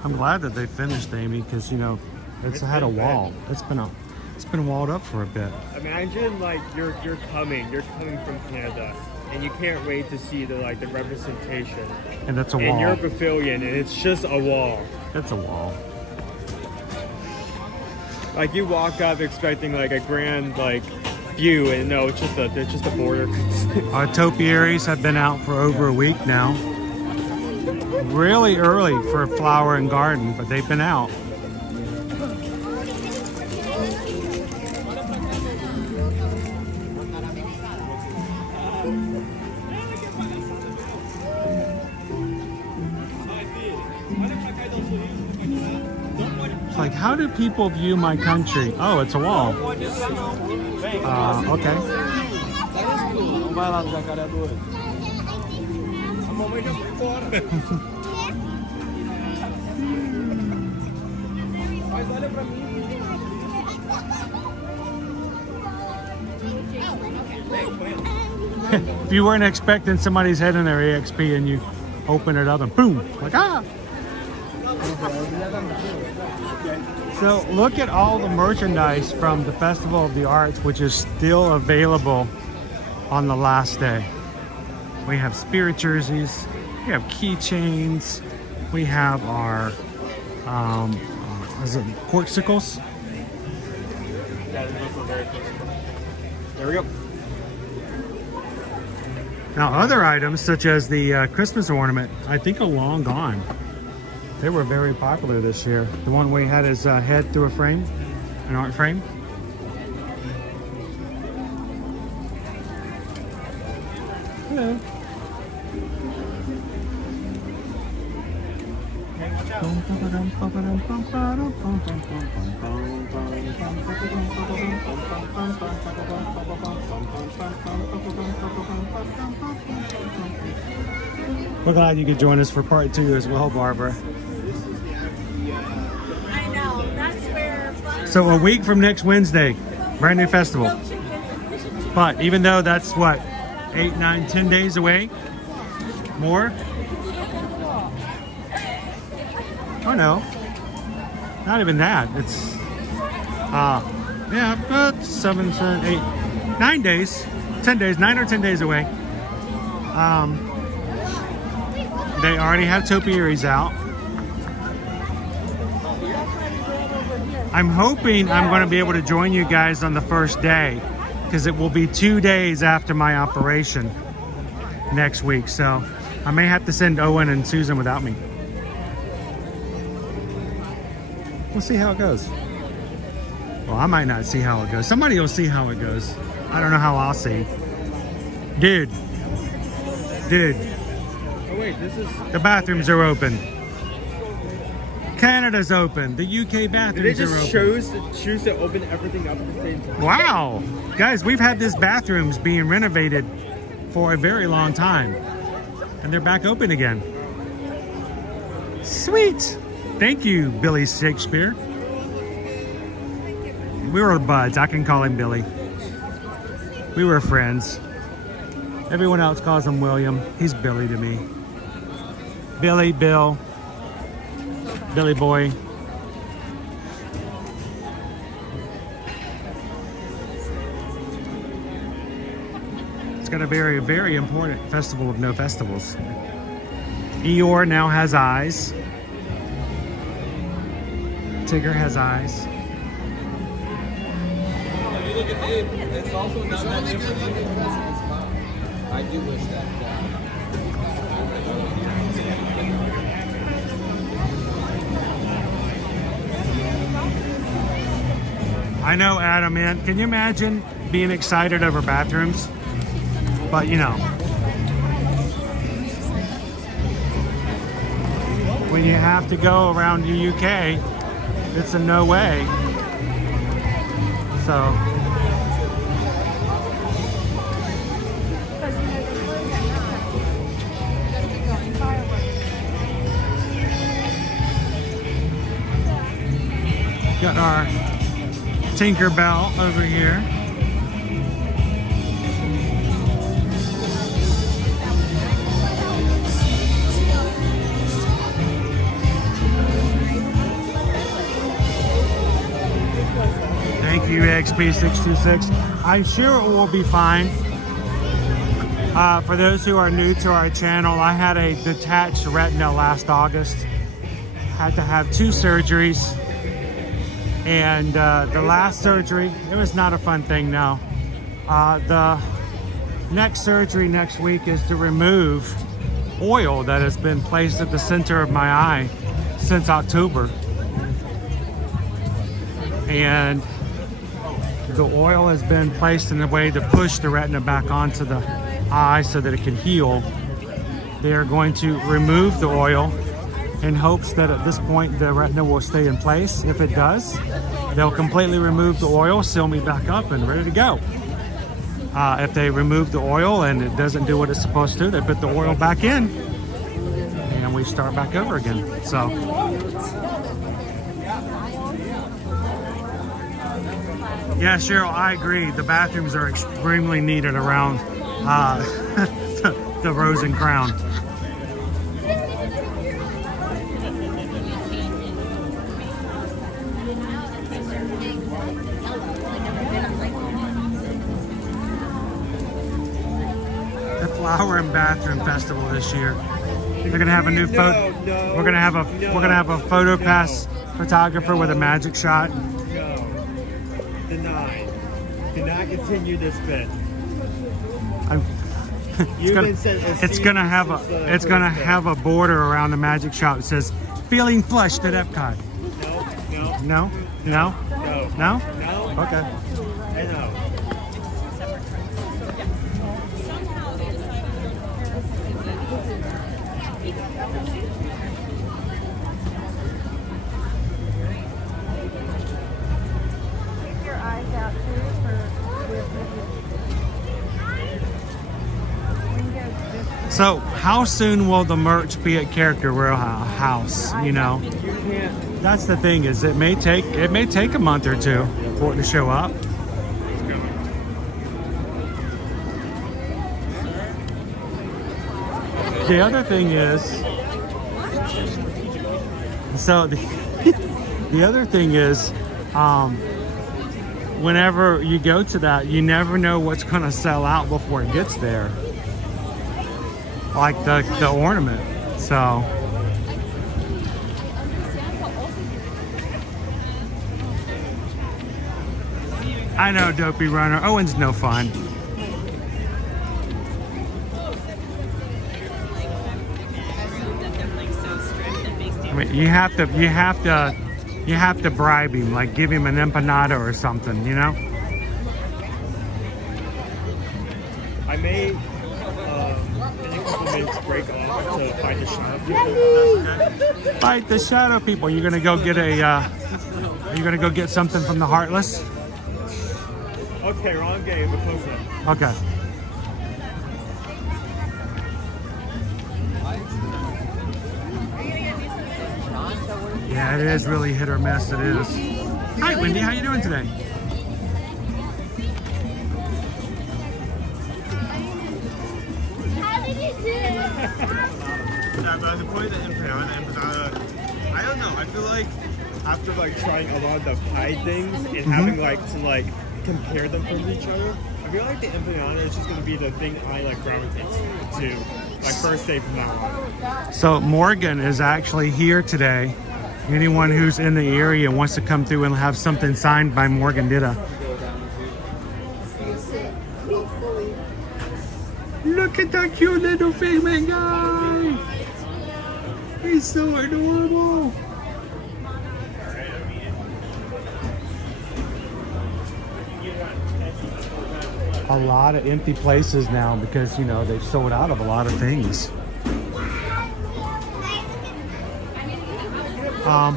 I'm glad that they finished, Amy, because you know it's had a wall. It's been walled up for a bit. Imagine like you're coming from Canada and you can't wait to see the representation. And that's a in wall. your pavilion, and it's just a wall. It's a wall. Like you walk up expecting a grand view, and no, it's just a border. Our topiaries have been out for over a week now. Really early for flower and garden, but they've been out. Like, how do people view my country? Oh, it's a wall. Okay. If you weren't expecting somebody's head in their EXP and you open it up and boom, like ah. So look at all the merchandise from the Festival of the Arts, which is still available on the last day. We have spirit jerseys, we have keychains, we have our is it corksicles? There we go. Now other items such as the Christmas ornament, I think are long gone. They were very popular this year. The one where he had his head through a frame, an art frame. Hello. We're glad you could join us for part 2 as well, Barbara. I know, that's where... So a week from next Wednesday, brand new festival. But even though that's what, 8, 9, 10 days away, more? Oh no, not even that. It's, yeah, but 7, 8, 9 days, 10 days, 9 or 10 days away. They already have topiaries out. I'm hoping I'm going to be able to join you guys on the first day, because it will be 2 days after my operation next week. So I may have to send Owen and Susan without me. We'll see how it goes. Well, I might not see how it goes. Somebody will see how it goes. I don't know how I'll see. Dude. Oh wait, this is... The bathrooms are open. Canada's open. The UK bathrooms are open. They just choose to open everything up at the same time. Wow. Guys, we've had these bathrooms being renovated for a very long time. And they're back open again. Sweet. Thank you, Billy Shakespeare. We were buds. I can call him Billy. We were friends. Everyone else calls him William. He's Billy to me. Billy, Bill, Billy boy. It's got a very, very important festival of no festivals. Eeyore now has eyes. Tigger has eyes. You look at Abe, it's also not that different. I do wish that. I know, Adam, man. Can you imagine being excited over bathrooms? But, you know, when you have to go around the UK, it's a no way. So, got our Tinkerbell over here. Thank you, XP626. I'm sure it will be fine. For those who are new to our channel, I had a detached retina last August. Had to have 2 surgeries. And the last surgery, it was not a fun thing, no. The next surgery next week is to remove oil that has been placed at the center of my eye since October. And the oil has been placed in a way to push the retina back onto the eye so that it can heal. They are going to remove the oil in hopes that at this point the retina will stay in place. If it does, they'll completely remove the oil, seal me back up, and ready to go. If they remove the oil and it doesn't do what it's supposed to, they put the oil back in and we start back over again. So yeah, Cheryl, I agree. The bathrooms are extremely needed around the Rose and Crown. The Flower and Bathroom Festival this year. They're gonna have a new photo. We're gonna have a photo pass photographer with a magic shot. Denied. Do not continue this bit. It's gonna have a border around the magic shop that says "Feeling flushed at Epcot." No. Okay. I know. So, how soon will the merch be at Character Warehouse? You know, that's the thing. Is it may take a month or 2 for it to show up. The other thing is, so the other thing is, whenever you go to that, you never know what's going to sell out before it gets there. Like the ornament. So I know, Dopey Runner. Owen's no fun. I mean, you have to bribe him, like give him an empanada or something, you know? I may break off to fight the shadow people. Fight the shadow people. You're gonna go get you're gonna go get something from the Heartless? Okay, wrong game, but close enough. Okay. Yeah, it is really hit or miss. It is. Hi, Wendy. How you doing today? Yeah, but the point of the empanada, I don't know. I feel like after like trying a lot of the pie things and having to compare them from each other, I feel like the empanada is just gonna be the thing I like gravitate to, like first day from now on. So Morgan is actually here today. Anyone who's in the area wants to come through and have something signed by Morgan Ditta. Look at that cute little figment guy! He's so adorable! A lot of empty places now because, you know, they've sold out of a lot of things. I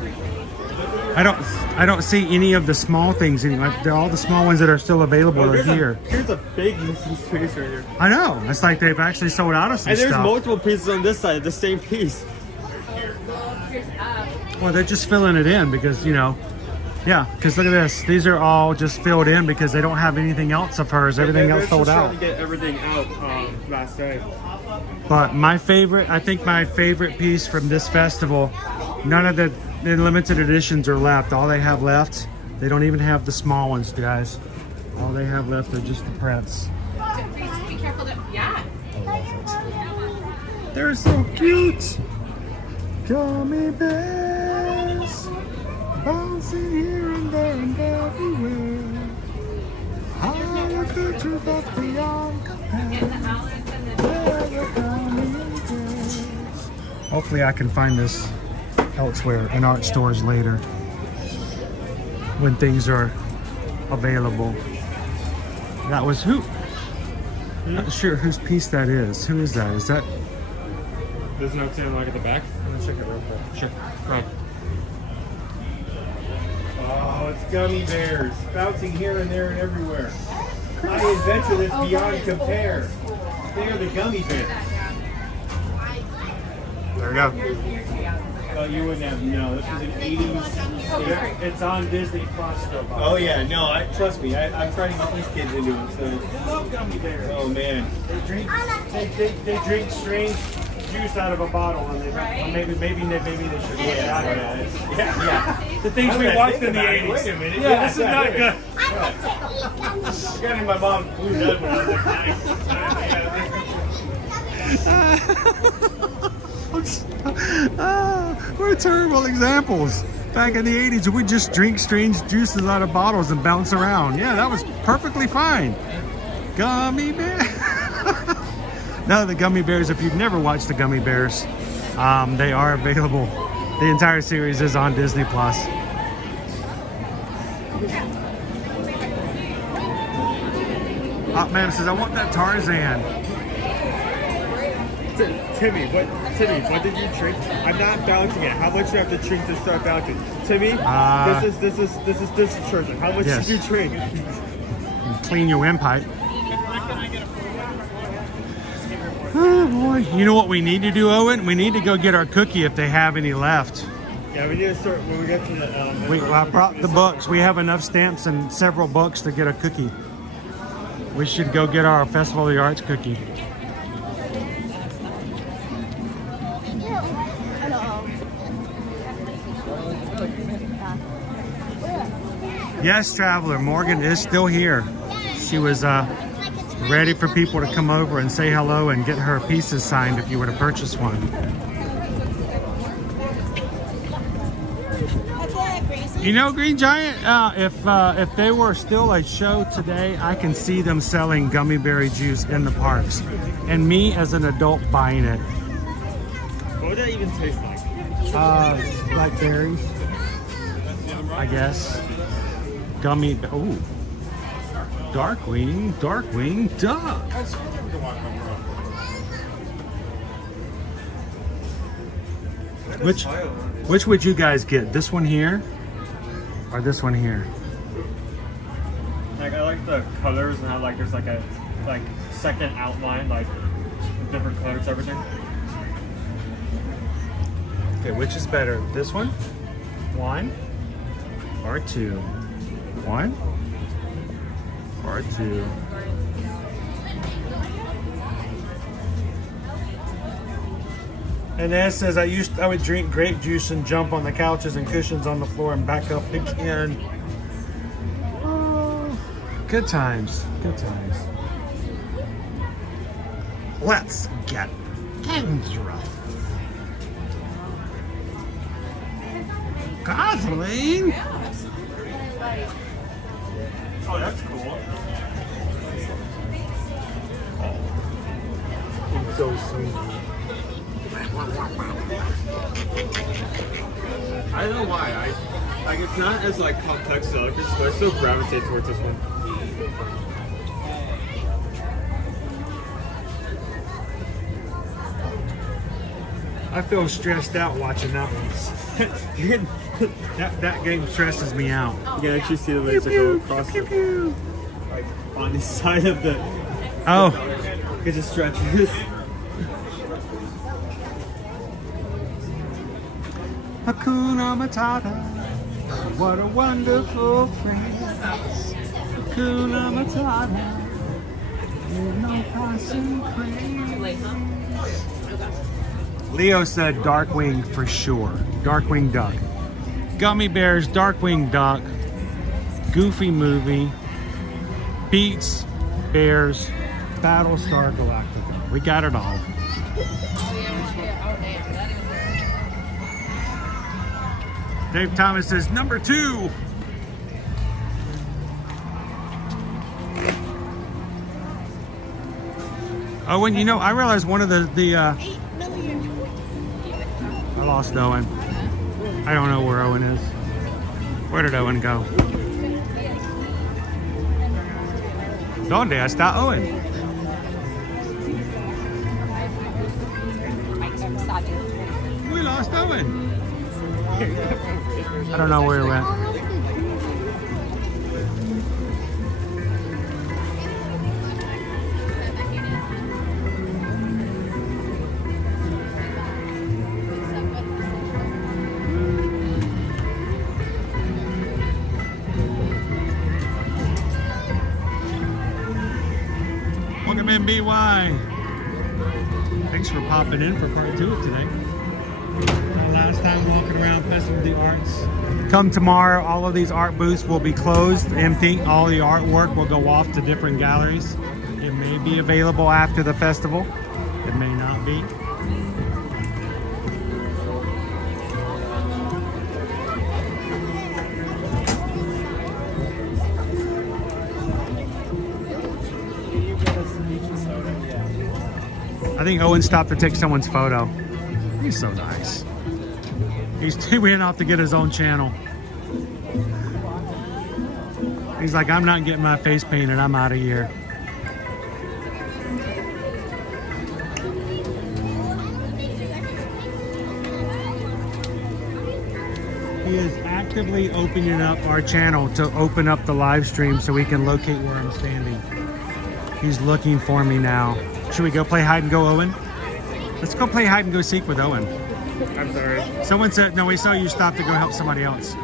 don't see any of the small things anymore. All the small ones that are still available are here. Here's a big missing space right here. I know. It's like they've actually sold out of some stuff. And there's stuff. multiple pieces on this side, the same piece. Well, they're just filling it in because, you know, yeah, because look at this. These are all just filled in because they don't have anything else of hers. Everything else sold out. Trying to get everything out last night. But I think my favorite piece from this festival, none of the limited editions are left. All they have left, they don't even have the small ones, guys. All they have left are just the prints. Be careful that, yeah. They're so cute. Gummy bears, bouncing here and there and everywhere. Higher creatures that beyond compare. They're the gummy bears. Hopefully I can find this elsewhere in art stores later when things are available. That was who? Not sure whose piece that is. Who is that? Is that? There's no tan like at the back. I'm gonna check it real quick. Sure. Right. Oh, it's gummy bears bouncing here and there and everywhere. I invented this beyond compare. They are the gummy bears. There we go. Well, you wouldn't have known. This was an 80s. It's on Disney Plus though. Oh yeah, no, trust me. I'm trying to get these kids into it. So. I love gummy bears. Oh man. They drink strange juice out of a bottle, and they maybe they should. Yeah. The things we watched in the 80s. Wait a minute. Yeah, this is not good. I got in my mom's blue nut when I was like 9. We're terrible examples. Back in the 80s, we just drink strange juices out of bottles and bounce around. Yeah, that was perfectly fine. Gummy bear. No, the gummy bears, if you've never watched the gummy bears, they are available. The entire series is on Disney Plus. Hot Man says, I want that Tarzan. Timmy, what did you drink? I'm not bouncing it. How much do you have to drink to start bouncing? Timmy, this is Tarzan. How much did you drink? Clean your windpipe. Oh boy. You know what we need to do, Owen? We need to go get our cookie if they have any left. Yeah, we need to start when we get to the... I brought the books. We have enough stamps and several books to get a cookie. We should go get our Festival of the Arts cookie. Yes, Traveler, Morgan is still here. She was ready for people to come over and say hello and get her pieces signed if you were to purchase one. You know, Green Giant, if they were still a show today, I can see them selling gummy berry juice in the parks. And me as an adult buying it. What would that even taste like? Like berries, I guess. Gummy, oh. Darkwing duck. Which would you guys get? This one here or this one here? Like I like the colors and how like there's like a second outline, like different colors, everything. Okay, which is better? This one? 1 or 2? 1 or 2? And Ed says I would drink grape juice and jump on the couches and cushions on the floor and back up again. Oh, good times, good times. Let's get dangerous. Gosling. Oh, that's cool. It's so sweet. I don't know why. Like it's not as like complex to others, but I still gravitate towards this one. I feel stressed out watching that one. that game stresses me out. You can actually see the laser go across like on the side of the. Oh. It just stretches. Hakuna Matata, what a wonderful phrase. Hakuna Matata, no passing craze. Leo said Darkwing for sure. Darkwing Duck. Gummy Bears, Darkwing Duck, Goofy Movie, Beats, Bears, Battlestar Galactica. We got it all. Dave Thomas says number 2. Oh, and you know, I realized one of the 8 million. I lost Owen. I don't know where Owen is. Where did Owen go? ¿Dónde está Owen? We lost Owen. I don't know where he went. Welcome in, BY. Thanks for popping in for part 2 of today. Our last time walking around Festival of the Arts. Come tomorrow, all of these art booths will be closed, empty. All the artwork will go off to different galleries. It may be available after the festival. It may not be. I think Owen stopped to take someone's photo. He's so nice. He went off to get his own channel. He's like, I'm not getting my face painted. I'm out of here. He is actively opening up our channel to open up the live stream so we can locate where I'm standing. He's looking for me now. Should we go play hide and go, Owen? Let's go play hide and go seek with Owen. I'm sorry. Someone said, no, we saw you stop to go help somebody else.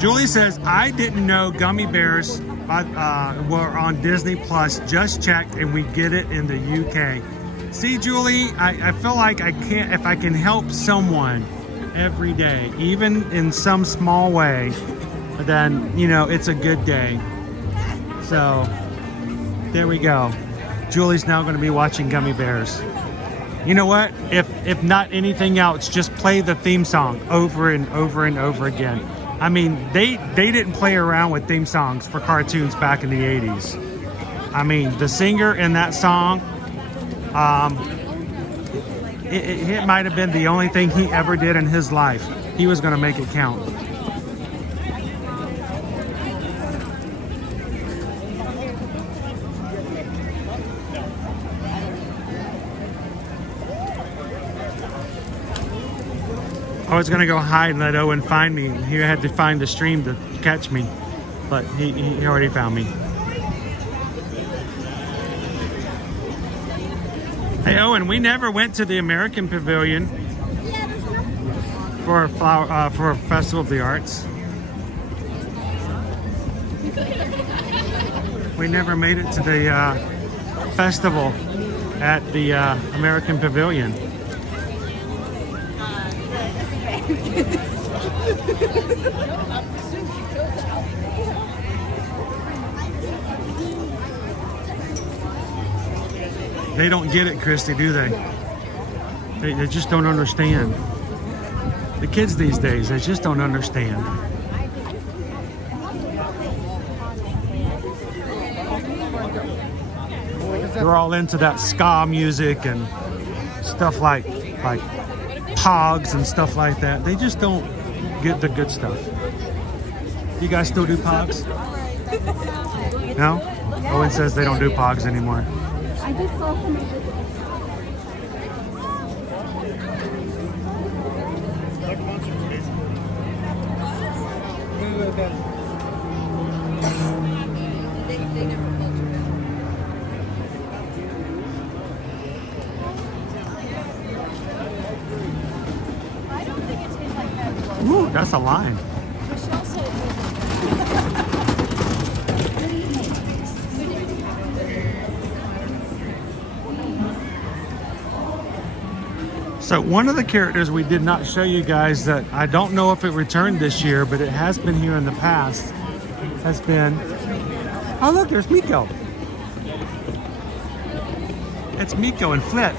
Julie says, I didn't know gummy bears were on Disney Plus. Just checked and we get it in the UK. See, Julie, I feel like I can't, if I can help someone every day, even in some small way, then, you know, it's a good day. So, there we go. Julie's now going to be watching gummy bears. You know what? If not anything else, just play the theme song over and over and over again. I mean, they didn't play around with theme songs for cartoons back in the 80s. I mean, the singer in that song, it might have been the only thing he ever did in his life. He was going to make it count. I was gonna go hide and let Owen find me. He had to find the stream to catch me, but he already found me. Hey Owen, we never went to the American Pavilion for a Festival of the Arts. We never made it to the festival at the American Pavilion. They don't get it, Christy, do they? They just don't understand. The kids these days, they just don't understand. They're all into that ska music and stuff like Pogs and stuff like that. They just don't get the good stuff. You guys still do Pogs? No? Owen says they don't do Pogs anymore. I just saw some. Ooh, that's a line. So one of the characters we did not show you guys that I don't know if it returned this year, but it has been here in the past, has been, oh look, there's Miko. It's Miko and Flit.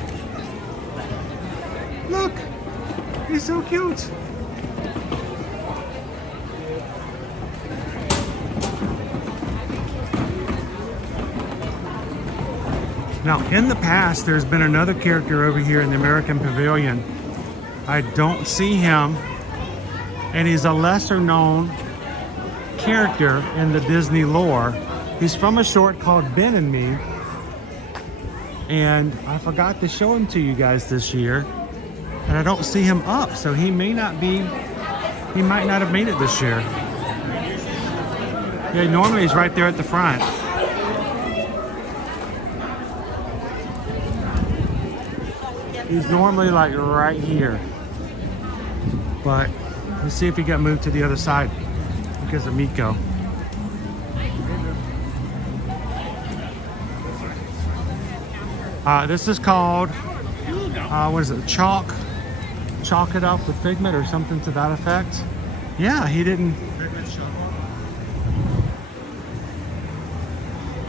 Look, he's so cute. Now, in the past, there's been another character over here in the American Pavilion. I don't see him, and he's a lesser known character in the Disney lore. He's from a short called Ben and Me, and I forgot to show him to you guys this year, and I don't see him up, so he might not have made it this year. Yeah, normally he's right there at the front. He's normally like right here, but let's see if he got moved to the other side because of Miko. This is called, what is it, chalk it up with Figment or something to that effect. Yeah, he didn't.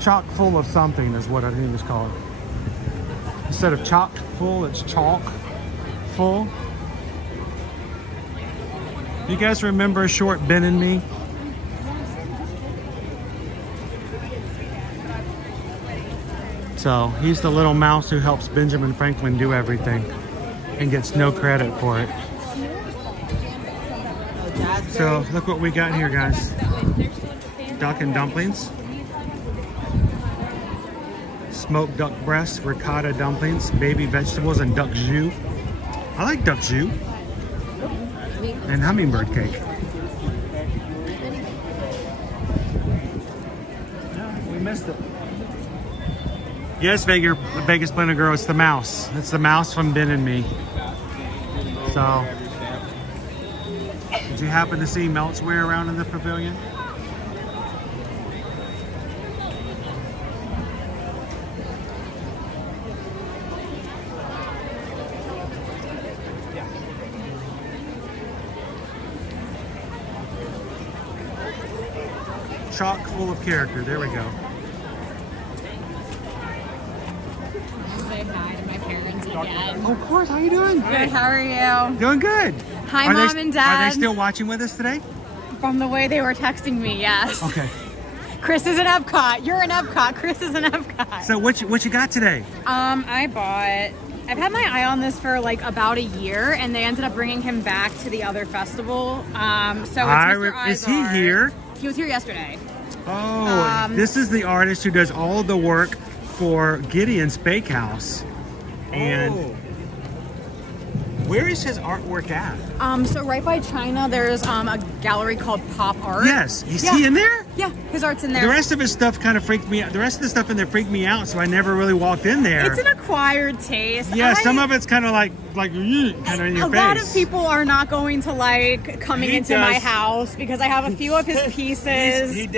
Chock full of something is what I think it's called. Instead of chock full, it's chalk full. You guys remember a short Ben and Me? So he's the little mouse who helps Benjamin Franklin do everything and gets no credit for it. So look what we got here, guys. Duck and dumplings. Smoked duck breasts, ricotta dumplings, baby vegetables, and duck jus. I like duck jus. And hummingbird cake. We missed it. Yes, Vegas Blender Girl, it's the mouse. It's the mouse from Ben and Me. So, did you happen to see Meltzwear around in the pavilion? Chock full of character. There we go. Say hi to my parents again. Oh, of course. How you doing? Good. How are you? Doing good. Hi, Mom and Dad. Are they still watching with us today? From the way they were texting me, yes. Okay. Chris is in Epcot. You're in Epcot. Chris is in Epcot. So what you got today? I've had my eye on this for like about a year, and they ended up bringing him back to the other festival. So it's Mr. Izar. Is he here? He was here yesterday. Oh, this is the artist who does all the work for Gideon's Bakehouse. And where is his artwork at? So right by China, there's a gallery called Pop Art. Yes, is he in there? Yeah, his art's in there. The rest of his stuff kind of freaked me out. The rest of the stuff in there freaked me out, so I never really walked in there. It's an acquired taste. Yeah, some of it's kind of like kind of in your face. A lot of people are not going to like coming into my house because I have a few of his pieces. He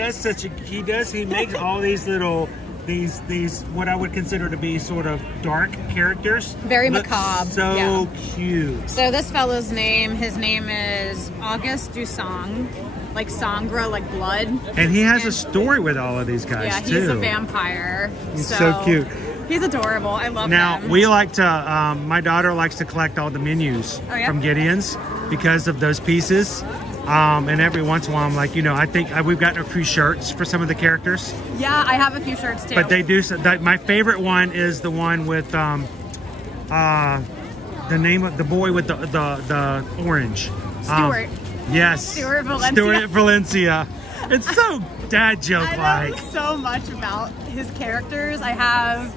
makes all these little these what I would consider to be sort of dark characters. Very macabre. So cute. So this fellow's his name is Auguste Dusang, like Sangra, like blood. And he has a story with all of these guys too. Yeah, he's a vampire. He's so cute. He's adorable. I love him. Now, we like to, my daughter likes to collect all the menus from Gideon's because of those pieces. And every once in a while, I'm like, I think we've gotten a few shirts for some of the characters. Yeah, I have a few shirts too. But they do. My favorite one is the one with the name of the boy with the orange. Stuart. Yes. Stuart Valencia. Stuart Valencia. It's so dad joke-like. I know so much about his characters. I have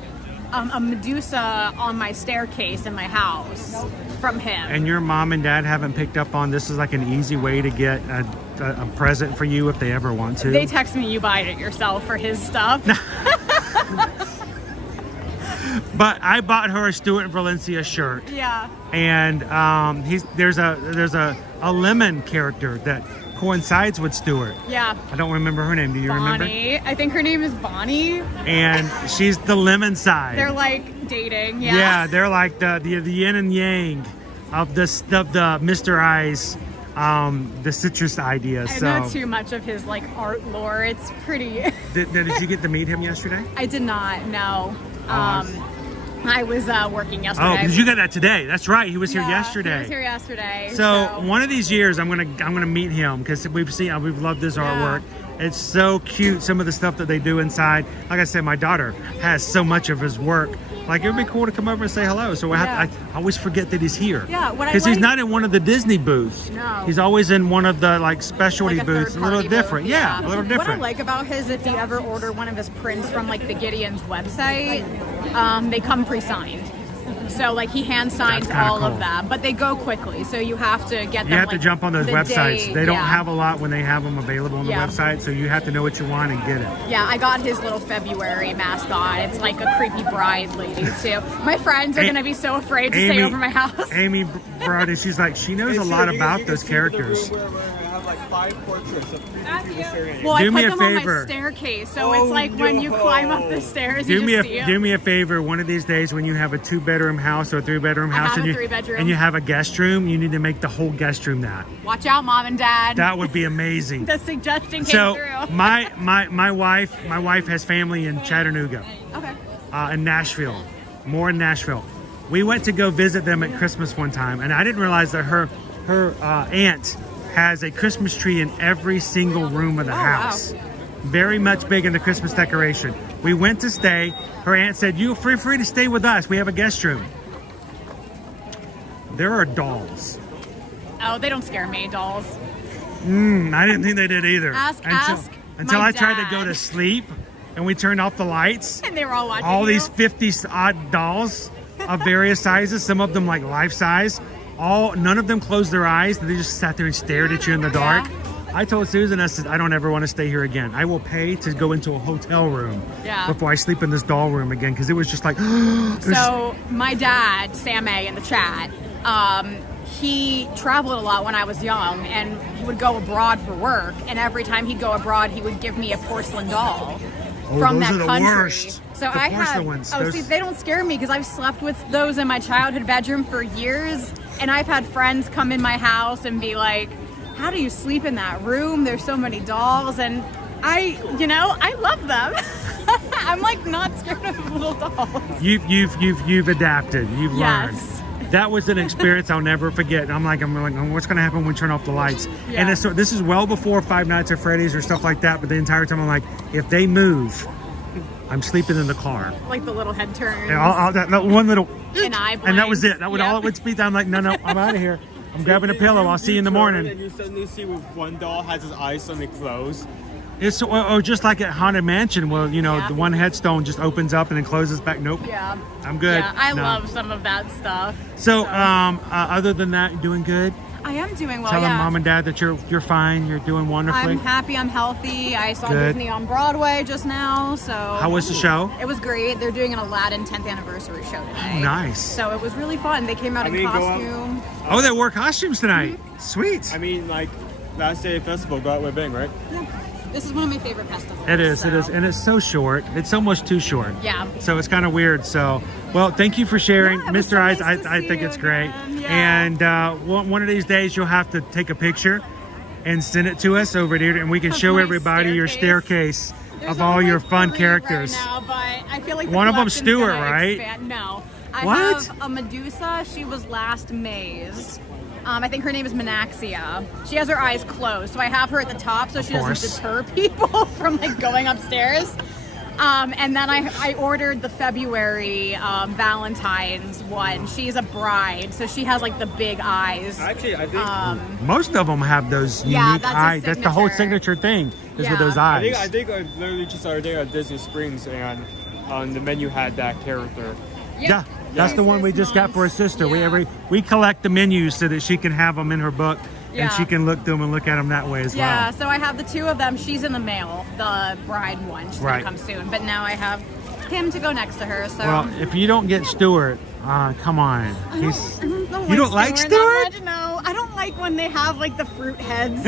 a Medusa on my staircase in my house from him. And your mom and dad haven't picked up on this is like an easy way to get a present for you if they ever want to? They text me, you buy it yourself for his stuff. But I bought her a Stuart Valencia shirt. Yeah. And there's a lemon character that coincides with Stuart. Yeah. I don't remember her name. Do you remember? Bonnie. I think her name is Bonnie. And she's the lemon side. They're like dating. Yeah. Yeah, they're like the yin and yang of the Mr. I's the citrus idea. I know too much of his like art lore. It's pretty. Did you get to meet him yesterday? I did not. No. I was working yesterday. Oh, because you got that today. That's right. He was here yesterday. He was here yesterday. So one of these years, I'm gonna meet him because we've loved his artwork, It's so cute, some of the stuff that they do inside. Like I said, my daughter has so much of his work. Like, it would be cool to come over and say hello. So I always forget that he's here. Yeah, what I because he's like- not in one of the Disney booths. No. He's always in one of the like specialty Like a booths, a little third-party different. booth, Yeah, a little What I different. like about his, if you ever order one of his prints from like the Gideon's website, they come pre-signed. So like he hand signs That's kinda all of cool. them, but they go quickly. So you have to get them. You have to like, jump on those the websites. day- They don't yeah. have a lot when they have them available on the Yeah. website, so you have to know what you want and get it. Yeah, I got his little February mascot. It's like a creepy bride lady too. My friends are gonna be so afraid to stay over my house. Amy brought it. She's like, she knows a lot about those characters. I have like 5 portraits of 3 people staring at you. Well, I Do me put a them on my favor. staircase, so it's like when you climb up the stairs, Do you me just see 'em. do me a favor. One of these days, when you have a 2-bedroom house or a 3-bedroom I house, have and a you 3-bedroom. and you have a guest room, you need to make the whole guest room that. Watch out, Mom and Dad. That would be amazing. The suggestion came So through. my wife has family in Chattanooga, Okay. in Nashville, more in Nashville. We went to go visit them at Christmas one time, and I didn't realize that her aunt has a Christmas tree in every single room of the house. Very much big in the Christmas decoration. We went to stay. Her aunt said, "You feel free to stay with us. We have a guest room." There are dolls. Oh, they don't scare me, dolls. I didn't think they did either. Ask until my I tried to dad. go to sleep and we turned off the lights. And they were all watching All you. these 50 odd dolls of various sizes, some of them like life size. None of them closed their eyes. They just sat there and stared at you in the dark. I told Susan, I said, I don't ever want to stay here again. I will pay to go into a hotel room before I sleep in this doll room again, because it was just like, So my dad, Sam A in the chat, he traveled a lot when I was young, and he would go abroad for work, and every time he'd go abroad, he would give me a porcelain doll from those that are the country. worst. So The I porcelain have, ones, oh, those- see, they don't scare me because I've slept with those in my childhood bedroom for years, and I've had friends come in my house and be like, how do you sleep in that room? There's so many dolls, and I love them. I'm like not scared of little dolls. you've adapted. You've learned. Yes. That was an experience I'll never forget. And I'm like, what's going to happen when we turn off the lights? Yeah. And this is well before Five Nights at Freddy's or stuff like that. But the entire time I'm like, if they move, I'm sleeping in the car. Like the little head turns. And that one little, And eye and that was blinks. it. That would all it would speed. I'm like, no, I'm out of here. I'm grabbing a pillow. I'll see you in the morning. And you suddenly see with one doll has his eyes suddenly closed. It's just like at Haunted Mansion, where the one headstone just opens up and then closes back. Nope. Yeah. I'm good. Yeah, I No. love some of that stuff. So, other than that, you doing good? I am doing well. Tell them, yeah. Mom and Dad, that you're fine. You're doing wonderfully. I'm happy. I'm healthy. I saw Good. Disney on Broadway just now. So How was the show? It was great. They're doing an Aladdin 10th anniversary show today. Oh, nice. So it was really fun. They came out in costume. Oh, they wore costumes tonight. Sweet. I mean, like, last day of festival, go out with Bing, right? This is one of my favorite festivals. It is, and it's so short. It's almost too short. Yeah. So it's kind of weird. So, well, thank you for sharing, Yeah, it was Mr. so Eyes. nice to I see think you it's great. again. Yeah. And one of these days, you'll have to take a picture and send it to us over there, and we can Of show my everybody your staircase There's of all only your fun 3 characters. Right now, but I feel like the One of them's collection's Stuart, gonna right? expand. No. I What? have a Medusa. She was last May's. I think her name is Monaxia. She has her eyes closed, so I have her at the top so she doesn't course. deter people from like going upstairs. And then I ordered the February Valentine's one. She's a bride, so she has like the big eyes. Actually, I think Most of them have those unique Yeah, that's a eyes. That's the whole signature. signature thing is Yeah. with those eyes. I think I literally just started there at Disney Springs, and the menu had that character. Yeah, that's the one we just got for her sister. We collect the menus so that she can have them in her book, Yeah. and she can look through them and look at them that way as Yeah, well. so I have the 2 of them. She's in the mail, the bride one. She's Right. gonna come soon. But now I have him to go next to her. So Well, if you don't get Stuart, come on. You you don't like that Stuart? much. No, I don't like when they have like the fruit heads.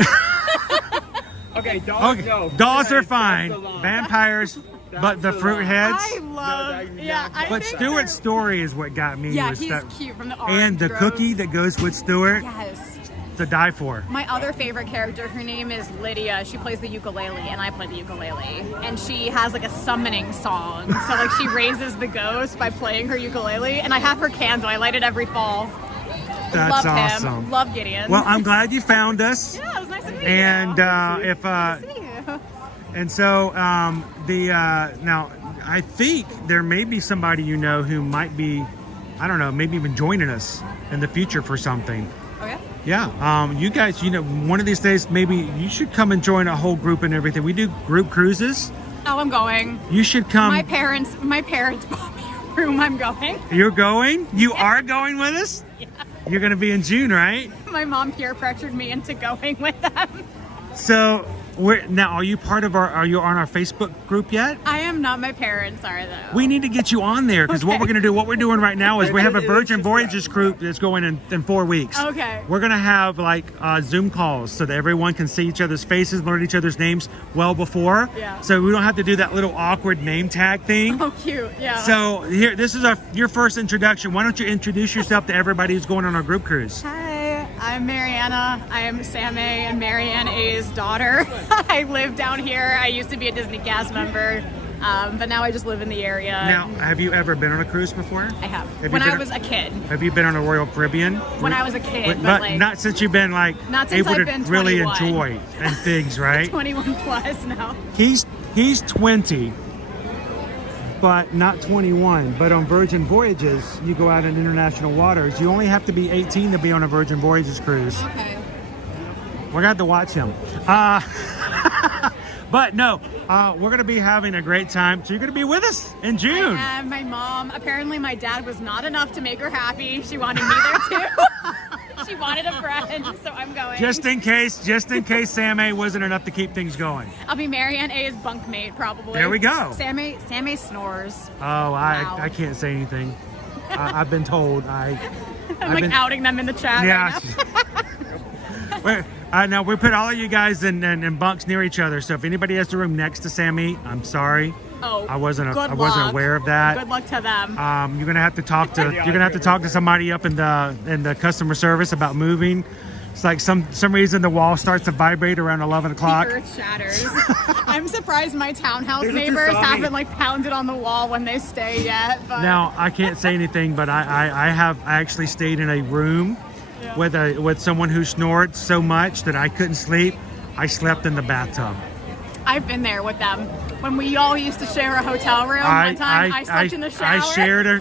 Okay, dolls, Okay, no. dolls are That's fine. the line. Vampires, but the fruit heads. I love. Yeah, I But think Stuart's story is what got me. Yeah, was he's that, cute from the and orange the grove. cookie that goes with Stuart Yes. to die for. My other favorite character, her name is Lydia. She plays the ukulele, and I play the ukulele. And she has like a summoning song. So like she raises the ghost by playing her ukulele. And I have her candle. I light it every fall. That's Love awesome. him. Love Gideon. Well, I'm glad you found us. Yeah, it was nice to meet you. And if Nice to meet you. And so now I think there may be somebody you know who might be, I don't know, maybe even joining us in the future for something. Oh yeah? Yeah, you guys, you know, one of these days maybe you should come and join a whole group and everything. We do group cruises. Oh, I'm going. You should come. My parents bought me a room. I'm going. You're going? You are going with us? Yeah. You're going to be in June, right? My mom peer pressured me into going with them. So now, are you on our Facebook group yet? I am not. My parents are though. We need to get you on there because what we're going to do, what we're doing right now is we have a Virgin Voyages group that's going in 4 weeks. Okay. We're going to have like Zoom calls so that everyone can see each other's faces, learn each other's names well before. Yeah. So we don't have to do that little awkward name tag thing. Oh, cute. Yeah. So here, this is your first introduction. Why don't you introduce yourself to everybody who's going on our group cruise? Hi, I'm Mariana. I am Sam A and Marianne A's daughter. I live down here. I used to be a Disney cast member, but now I just live in the area. Now, have you ever been on a cruise before? I have. When I was a kid. Have you been on a Royal Caribbean? When I was a kid, but like, not since you've been like not since able I've to been really 21. enjoy and things, right? 21 plus now. He's 20, but not 21. But on Virgin Voyages, you go out in international waters. You only have to be 18 to be on a Virgin Voyages cruise. Okay. We're gonna have to watch him. But no, we're gonna be having a great time. So you're gonna be with us in June. And my mom, apparently my dad was not enough to make her happy. She wanted me there too. She wanted a friend, so I'm going. Just in case Sam A wasn't enough to keep things going. I'll be Marianne A's bunkmate probably. There we go. Sam A snores. Oh, Wow. I can't say anything. I've been told. I'm outing them in the chat right now. Now we put all of you guys in bunks near each other. So if anybody has the room next to Sammy, I'm sorry. Oh, I wasn't good aware luck. of that. Good luck to them. You're gonna have to talk to somebody up in the customer service about moving. It's like some reason the wall starts to vibrate around 11 o'clock. The earth shatters. I'm surprised my townhouse neighbors haven't like pounded on the wall when they stay yet. But. Now I can't say anything, but I actually stayed in a room with someone who snored so much that I couldn't sleep. I slept in the bathtub. I've been there with them. When we all used to share a hotel room one time, I slept in the shower.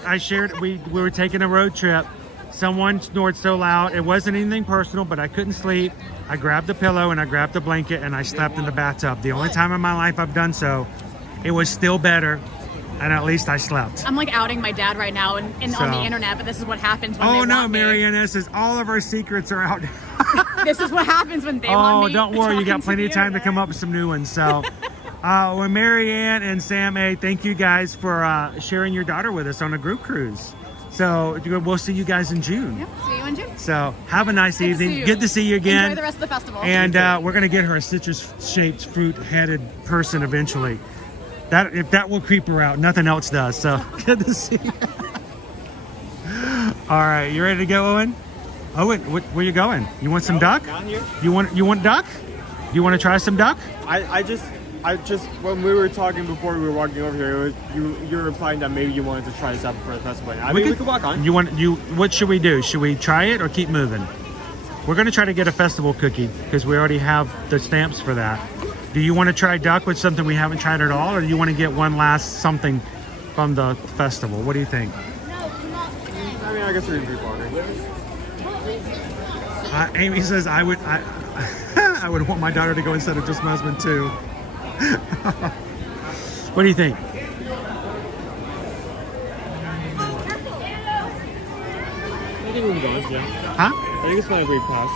I shared. We were taking a road trip. Someone snored so loud. It wasn't anything personal, but I couldn't sleep. I grabbed the pillow and I grabbed the blanket and I slept in the bathtub. The only time in my life I've done so. It was still better, and at least I slept. I'm like outing my dad right now on the internet, but this is what happens when they want me. Oh no, Marianne, this is all of our secrets are out. This is what happens when they want me. Oh, don't worry, you got plenty of time to come up with some new ones. So, well, Marianne and Sam A, thank you guys for sharing your daughter with us on a group cruise. So we'll see you guys in June. Yep, see you in June. So have a nice evening. Good to see you again. Enjoy the rest of the festival. And we're gonna get her a citrus-shaped, fruit-headed person eventually. If that will creep her out, nothing else does. So good to see you. All right, you ready to go, Owen? Owen, where you going? You want some duck? Down here. You want duck? You want to try some duck? I just when we were talking before we were walking over here, it was, you were implying that maybe you wanted to try this out for the festival. We could walk on. What should we do? Should we try it or keep moving? We're gonna try to get a festival cookie because we already have the stamps for that. Do you want to try duck with something we haven't tried at all, or do you want to get one last something from the festival? What do you think? I mean, I guess we can keep walking. Amy says I would want my daughter to go instead of just my husband too. What do you think? I think we can go, yeah. Huh? I think it's fine if we pass.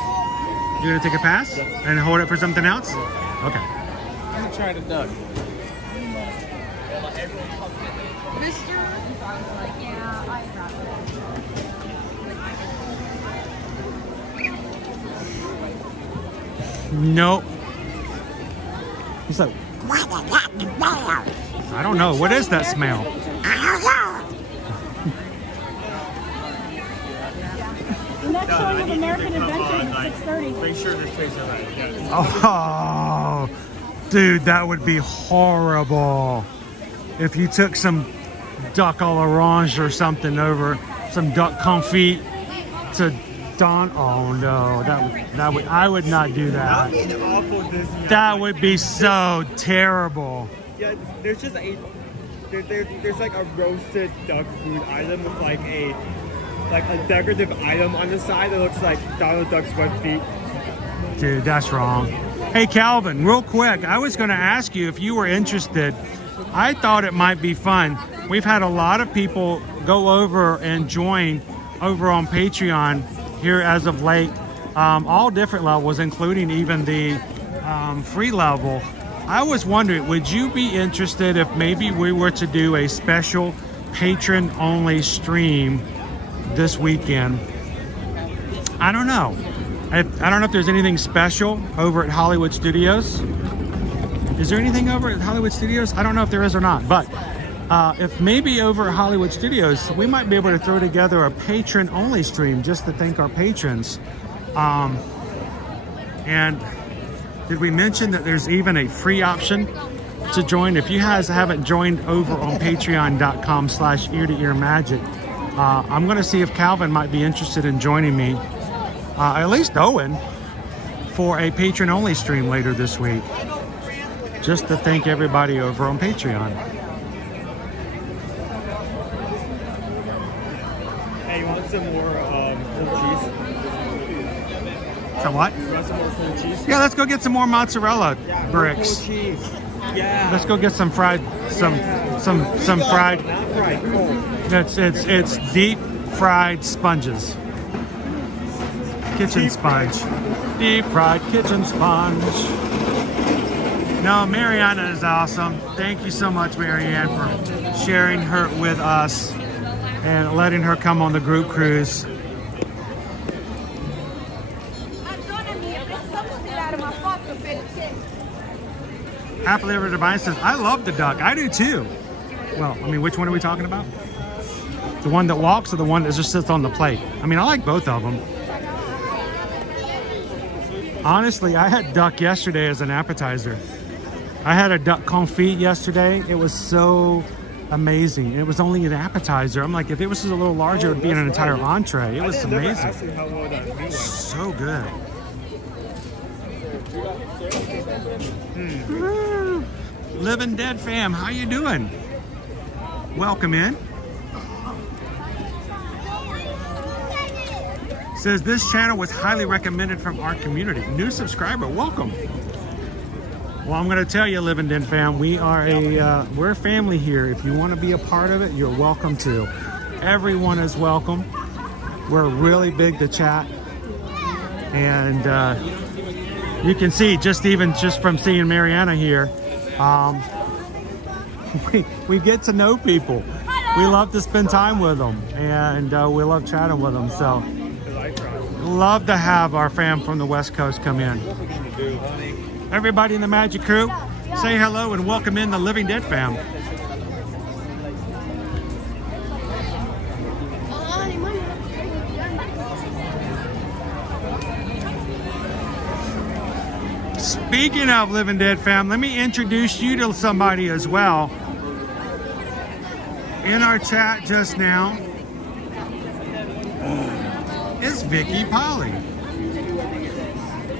You're gonna take a pass? Yeah. And hold it for something else? Okay. I'm gonna try the duck. Nope. What's that? I don't know. What is that smell? The next showing of American Adventure is 6:30. Make sure this tastes alright. Oh, dude, that would be horrible if you took some duck à l'orange or something over some duck confit to Don, oh no, that would I would not do that. That would be awful Disney. That would be so terrible. Yeah, there's just there's like a roasted duck food item with like a decorative item on the side that looks like Donald Duck's front feet. Dude, that's wrong. Hey Calvin, real quick, I was going to ask you if you were interested. I thought it might be fun. We've had a lot of people go over and join over on Patreon here as of late, all different levels, including even the free level. I was wondering, would you be interested if maybe we were to do a special patron-only stream this weekend? I don't know. I don't know if there's anything special over at Hollywood Studios. Is there anything over at Hollywood Studios? I don't know if there is or not, but if maybe over at Hollywood Studios, we might be able to throw together a patron-only stream just to thank our patrons. And did we mention that there's even a free option to join? If you guys haven't joined over on patreon.com/ear-to-ear-magic, I'm going to see if Calvin might be interested in joining me, at least Owen, for a patron-only stream later this week, just to thank everybody over on Patreon. Hey, you want some more cream cheese? Some what? You want some more cream cheese? Yeah, let's go get some more mozzarella bricks. Cream cheese. Yeah. Let's go get some fried, some fried. Not fried, cold. It's deep fried sponges. Kitchen sponge. Deep fried kitchen sponge. No, Mariana is awesome. Thank you so much, Marianne, for sharing her with us and letting her come on the group cruise. Happily Ever Divine says, I love the duck. I do too. Well, I mean, which one are we talking about? The one that walks or the one that just sits on the plate? I mean, I like both of them. Honestly, I had duck yesterday as an appetizer. I had a duck confit yesterday. It was so amazing. It was only an appetizer. I'm like, if it was just a little larger, it would be an entire entree. It was amazing. So good. Living Dead fam, how you doing? Welcome in. Says this channel was highly recommended from our community. New subscriber, welcome. Well, I'm going to tell you, Living Dead fam, we are we're a family here. If you want to be a part of it, you're welcome to. Everyone is welcome. We're really big to chat, and you can see just from seeing Mariana here, we get to know people. We love to spend time with them, and we love chatting with them. So love to have our fam from the West Coast come in. Everybody in the Magic Crew, say hello and welcome in the Living Dead fam. Speaking of Living Dead fam, let me introduce you to somebody as well. In our chat just now is Vicky Polly.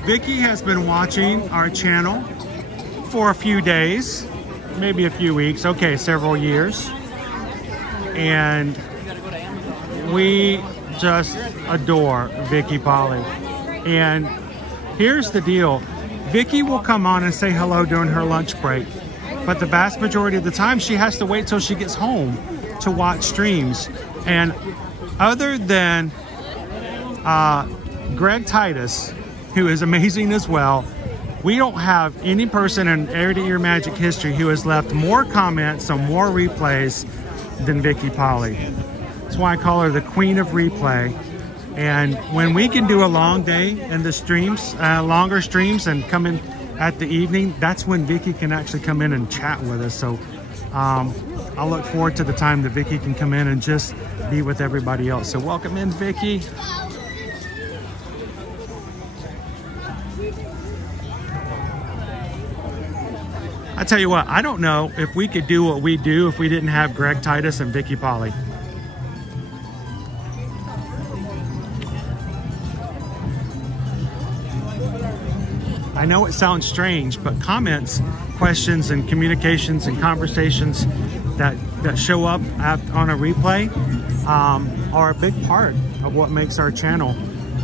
Vicky has been watching our channel for a few days, maybe a few weeks, okay, several years. And we just adore Vicky Polly. And here's the deal. Vicky will come on and say hello during her lunch break, but the vast majority of the time she has to wait till she gets home to watch streams. And other than Greg Titus, who is amazing as well, we don't have any person in Ear-to-Ear Magic history who has left more comments on more replays than Vicky Polly. That's why I call her the Queen of Replay. And when we can do a long day in the streams, longer streams, and come in at the evening, that's when Vicky can actually come in and chat with us. So I'll look forward to the time that Vicky can come in and just be with everybody else. So welcome in, Vicky. I tell you what, I don't know if we could do what we do if we didn't have Greg Titus and Vicky Polly. I know it sounds strange, but comments, questions, and communications and conversations that show up on a replay are a big part of what makes our channel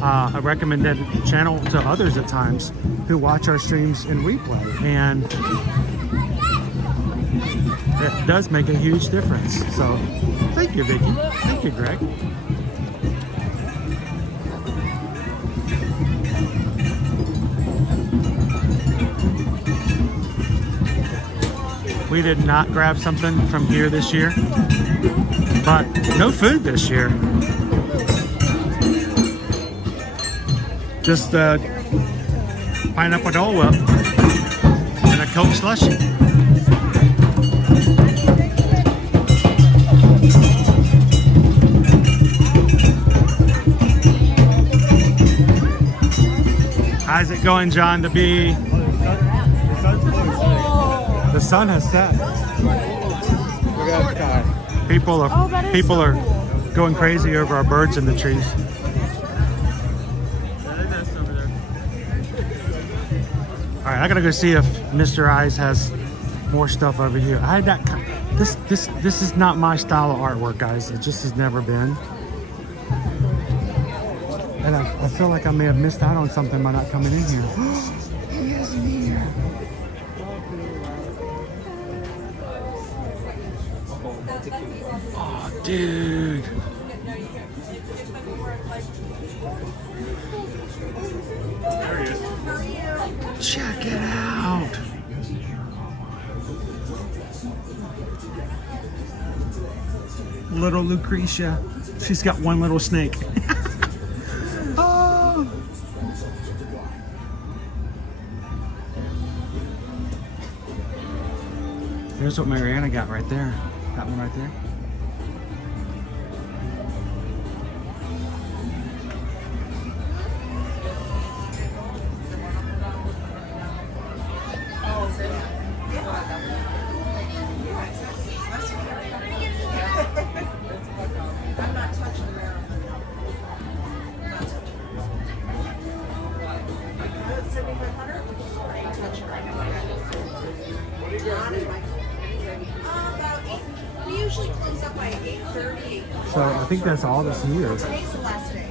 a recommended channel to others at times who watch our streams in replay. And it does make a huge difference. So thank you, Vicky. Thank you, Greg. We did not grab something from here this year, but no food this year. Just pineapple Dole Whip and a Coke slushie. How's it going, John? The sun has set. Look at that sky. People are going crazy over our birds in the trees. All right, I gotta go see if Mr. Eyes has more stuff over here. This is not my style of artwork, guys. It just has never been. And I feel like I may have missed out on something by not coming in here. He isn't here. Oh, dude. There he is. Check it out. Little Lucretia. She's got one little snake. Oh. There's what Mariana got right there. That one right there. We usually close up by 8:30. So I think that's all that's here. Today's the last day.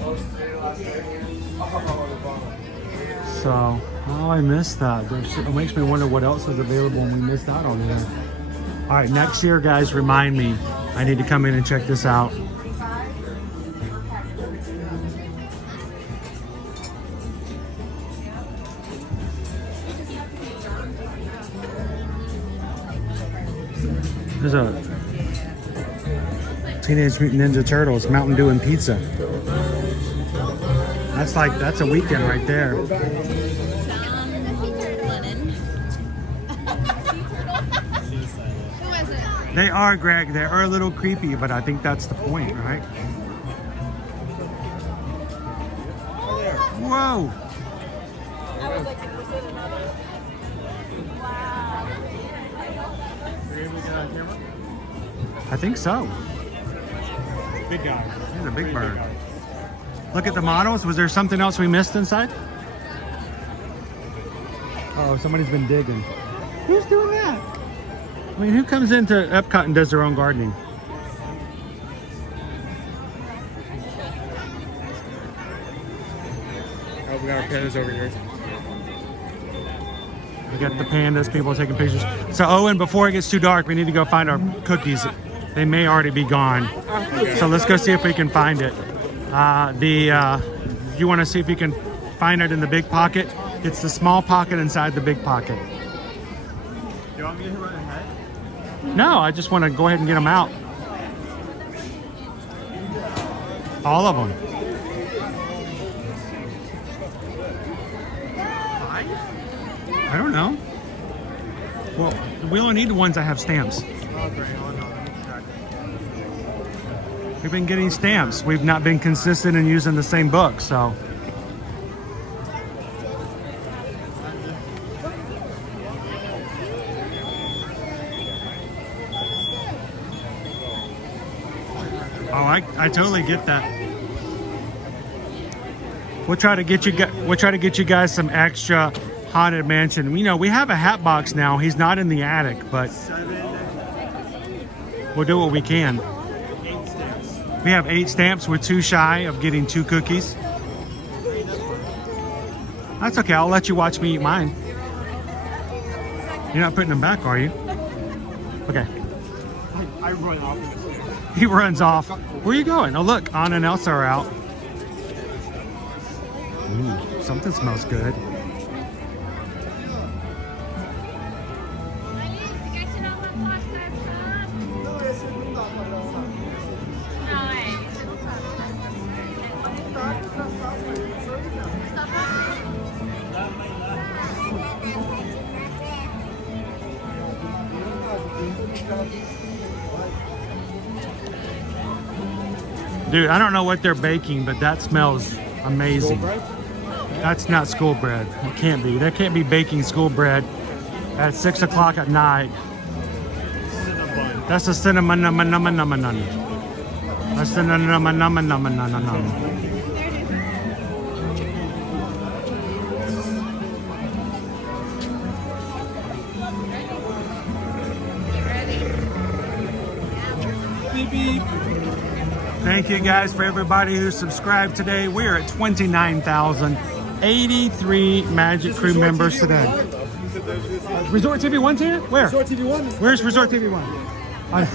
So, oh, I missed that. It makes me wonder what else is available and we missed out on here. All right, next year, guys, remind me. I need to come in and check this out. There's a Teenage Mutant Ninja Turtles Mountain Dew and pizza. That's a weekend right there. They are, Greg. They are a little creepy, but I think that's the point, right? Whoa! I think so. Big guy. He's a big bird. Look at the models. Was there something else we missed inside? Oh, somebody's been digging. Who's doing that? I mean, who comes into Epcot and does their own gardening? Oh, we got our pandas over here. We got the pandas, people taking pictures. So Owen, before it gets too dark, we need to go find our cookies. They may already be gone. So let's go see if we can find it. You want to see if you can find it in the big pocket? It's the small pocket inside the big pocket. Do you want me to run ahead? No, I just want to go ahead and get them out. All of them. I don't know. Well, we only need the ones that have stamps. We've been getting stamps. We've not been consistent in using the same book, so. Oh, I totally get that. We'll try to get you guys some extra Haunted Mansion. You know, we have a hat box now. He's not in the attic, but we'll do what we can. We have 8 stamps. We're 2 shy of getting 2 cookies. That's okay. I'll let you watch me eat mine. You're not putting them back, are you? Okay. I run off. He runs off. Where are you going? Oh, look. Anna and Elsa are out. Ooh, something smells good. Dude, I don't know what they're baking, but that smells amazing. That's not school bread. It can't be. They can't be baking school bread at 6 o'clock at night. That's a cinnamon. That's the cinnamon. Thank you guys for everybody who subscribed today. We are at 29,083 Magic Crew members today. Resort TV 1's here? Where? Resort TV 1. Where's Resort TV 1? How you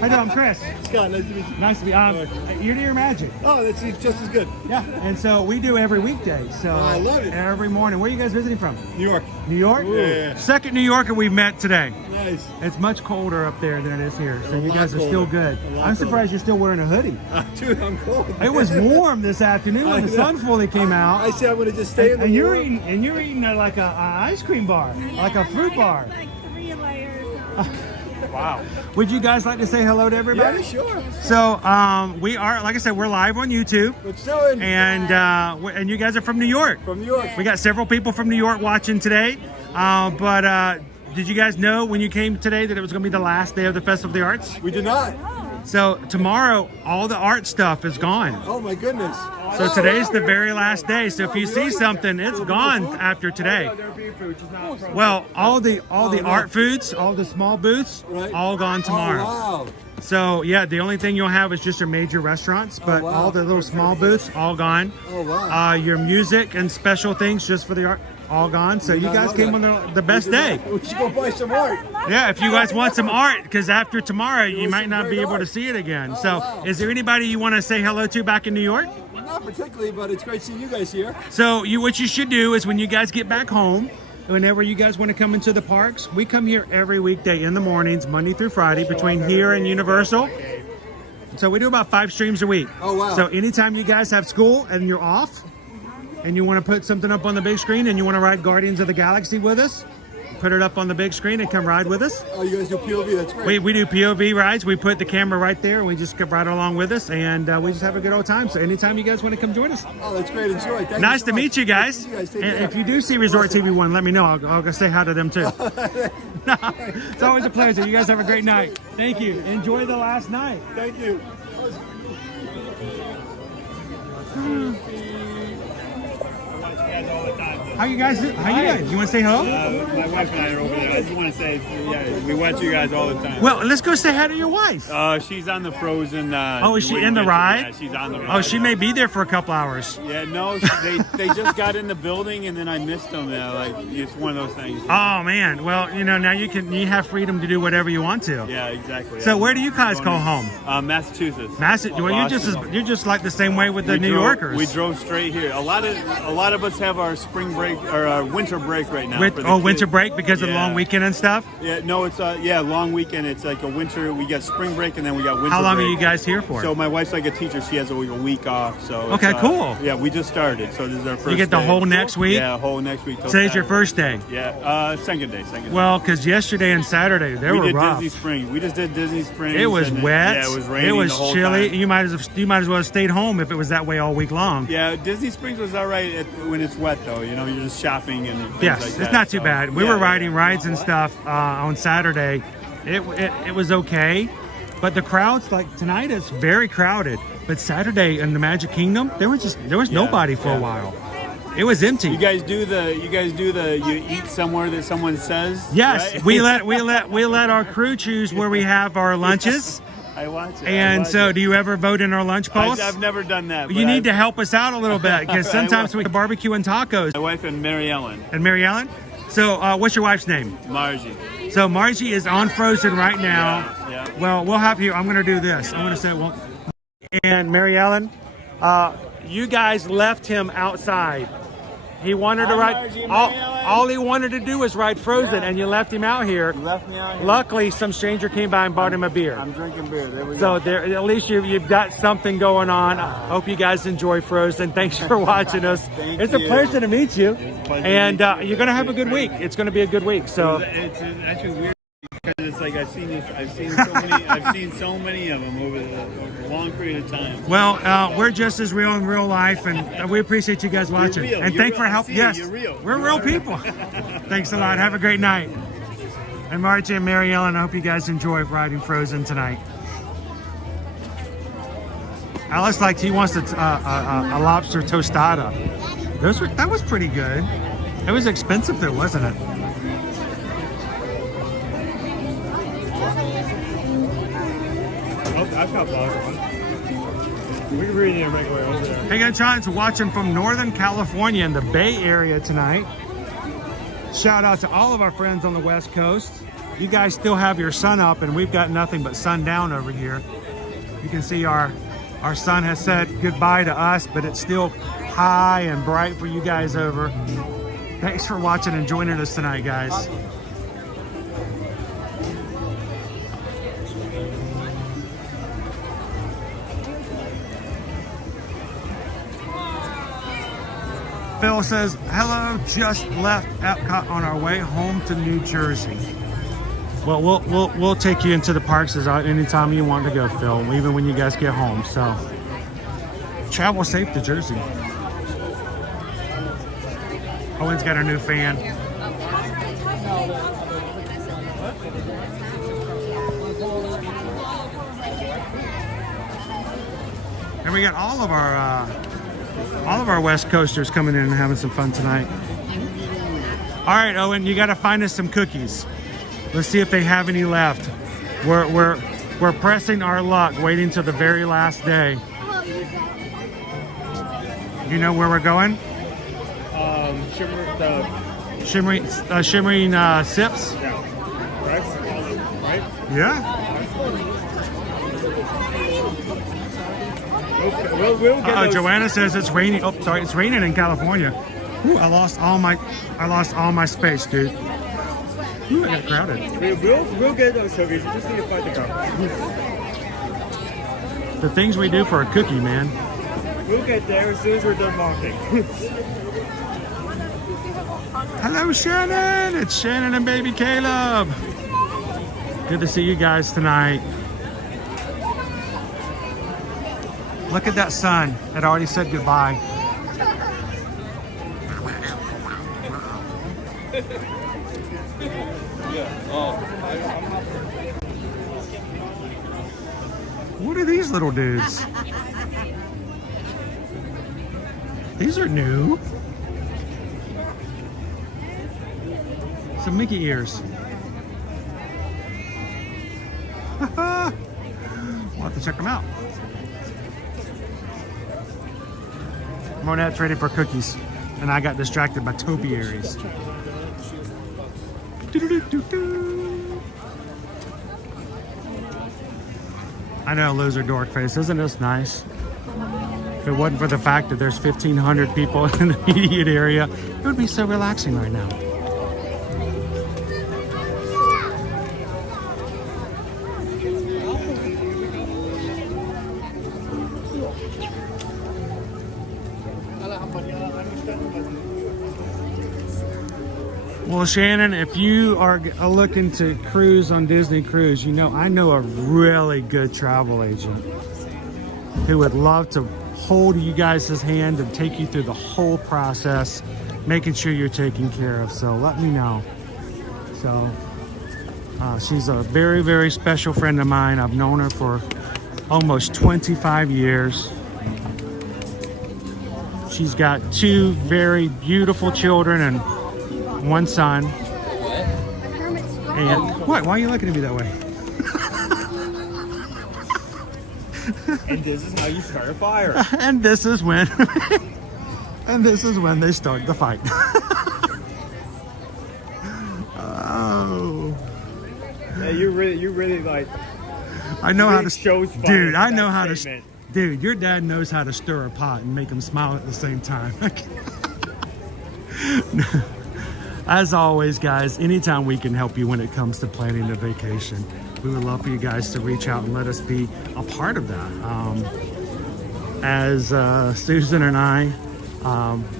doing? I'm Chris. Scott, nice to meet you. Nice to be Ear to Ear Magic. Oh, that's just as good. Yeah, and so we do every weekday. So I love it. Every morning. Where are you guys visiting from? New York. New York? Yeah. Second New Yorker we've met today. Nice. It's much colder up there than it is here, so A you lot guys are colder. still good. A lot I'm surprised you're still wearing a hoodie. Dude, I'm cold. It was warm this afternoon when the sun fully came out. I said I'm gonna just stay in the and you're warm. eating like a ice cream bar, like a fruit bar. Like 3 layers. Wow. Would you guys like to say hello to everybody? Yeah, sure. So we are, like I said, we're live on YouTube. What's doing? And you guys are from New York. From New York. We got several people from New York watching today. But did you guys know when you came today that it was going to be the last day of the Festival of the Arts? We did not. So tomorrow, all the art stuff is gone. Oh my goodness. So today's the very last day. So if you see something, it's gone after today. Well, all the art foods, all the small booths, all gone tomorrow. Oh, wow. So yeah, the only thing you'll have is just your major restaurants, but all the little small booths, all gone. Oh, wow. Your music and special things just for the art, all gone. So you guys came on the best day. We should go buy some art. Yeah, if you guys want some art, because after tomorrow you might not be able to see it again. So is there anybody you want to say hello to back in New York? Not particularly, but it's great seeing you guys here. So what you should do is when you guys get back home, whenever you guys want to come into the parks, we come here every weekday in the mornings, Monday through Friday, between here and Universal. So we do about 5 streams a week. Oh, wow. So anytime you guys have school and you're off, and you want to put something up on the big screen and you want to ride Guardians of the Galaxy with us, put it up on the big screen and come ride with us. Oh, you guys do POV, that's great. We do POV rides. We put the camera right there and we just come right along with us, and we just have a good old time. So anytime you guys want to come join us. Oh, that's great. Enjoy. Thank Nice you so to much. meet you guys. Nice to meet you guys. Take And care. if you do see Resort TV 1, let me know. I'll go say hi to them too. It's always a pleasure. You guys have a great night. Thank you. Enjoy the last night. Thank you. How you guys? You want to say hello? My wife and I are over there. I just want to say, yeah, we watch you guys all the time. Well, let's go say hi to your wife. She's on the Frozen. Oh, is she in the ride? Yeah, she's on the ride. Oh, she may be there for a couple hours. Yeah, no, they just got in the building and then I missed them. Like it's one of those things. Oh man. Well, now you have freedom to do whatever you want to. Yeah, exactly. So where do you guys call home? Massachusetts. Well, you're just like the same way with the New Yorkers. We drove straight here. A lot of us have our spring break or our winter break right now. Winter break because of the long weekend and stuff. Yeah, no, it's long weekend. It's like a winter. We got spring break and then we got winter. How long break. are you guys here for? So my wife's like a teacher. She has a week off. So okay, cool. Yeah, we just started. So this is our first. You get the day. whole next week. Yeah, whole next week. Today's your first day. Yeah, second day. Well, because yesterday and Saturday they were rough. Disney Springs. We just did Disney Springs. It was wet. Yeah, it was raining. It was the whole chilly. time. You might as well have stayed home if it was that way all week long. Yeah, Disney Springs was all right when it's wet though. You're just shopping and things yes, like it's that, not too bad. We were riding rides and stuff on Saturday. It was okay, but the crowds like tonight is very crowded. But Saturday in the Magic Kingdom, there was nobody for a while. It was empty. You guys do the you eat somewhere that someone says. Yes, right? we let our crew choose where we have our lunches. I watch it. And so, do you ever vote in our lunch polls? I've never done that. You need to help us out a little bit because sometimes we barbecue and tacos. My wife and Mary Ellen. And Mary Ellen? So, what's your wife's name? Margie. So, Margie is on Frozen right now. Yeah. Well, we'll have you. I'm going to do this. I'm going to say, well, and Mary Ellen, you guys left him outside. He wanted to ride. All he wanted to do was ride Frozen, and you left him out here. You left me out here. Luckily, some stranger came by and bought him a beer. I'm drinking beer. There we So go. there, at least you've got something going on. I hope you guys enjoy Frozen. Thanks for watching us. It's a pleasure to meet you. And you're going to have a good week. It's going to be a good week. So It's actually weird because it's like I've seen so many of them over a long period of time. well, we're just as real in real life, and we appreciate you guys watching. You're real. And You're thanks for real. helping. I see it. Yes, You're real. we're You real are. people. Thanks a lot. Have a great night. And Margie and Mary Ellen, I hope you guys enjoy riding Frozen tonight. Alice he wants a lobster tostada. That was pretty good. It was expensive though, wasn't it? I've got vlog. We can read it and make our way over there. Hey guys, John's watching from Northern California in the Bay Area tonight. Shout out to all of our friends on the West Coast. You guys still have your sun up and we've got nothing but sundown over here. You can see our sun has said goodbye to us, but it's still high and bright for you guys over. Thanks for watching and joining us tonight, guys. Phil says, hello, just left Epcot on our way home to New Jersey. Well, we'll take you into the parks anytime you want to go, Phil, even when you guys get home. So, travel safe to Jersey. Owen's got a new fan. And we got all of our West Coasters coming in and having some fun tonight. All right, Owen, you got to find us some cookies. Let's see if they have any left. We're pressing our luck, waiting till the very last day. You know where we're going? Shimmering Sips. Yeah. Right? Yeah. We'll get those. Joanna says it's raining. Oh, sorry, it's raining in California. Ooh, I lost all my space, dude. Ooh, I got crowded. We'll get those cookies. You just need to find the car. The things we do for a cookie, man. We'll get there as soon as we're done marketing. Hello, Shannon. It's Shannon and baby Caleb. Good to see you guys tonight. Look at that sun. It already said goodbye. What are these little dudes? These are new. Some Mickey ears. We'll have to check them out. Monette traded for cookies, and I got distracted by topiaries. I know, loser dork face. Isn't this nice? If it wasn't for the fact that there's 1,500 people in the immediate area, it would be so relaxing right now. Well, Shannon, if you are looking to cruise on Disney Cruise, I know a really good travel agent who would love to hold you guys' hand and take you through the whole process, making sure you're taken care of. So let me know. So she's a very, very special friend of mine. I've known her for almost 25 years. She's got 2 very beautiful children and 1 son. And what? Why are you looking at me that way? And this is how you start a fire. And this is when they start the fight. Oh. Yeah, you really like. I know how to shows fire. Dude, I know how to. Dude, your dad knows how to stir a pot and make them smile at the same time. As always, guys, anytime we can help you when it comes to planning a vacation, we would love for you guys to reach out and let us be a part of that. As Susan and I,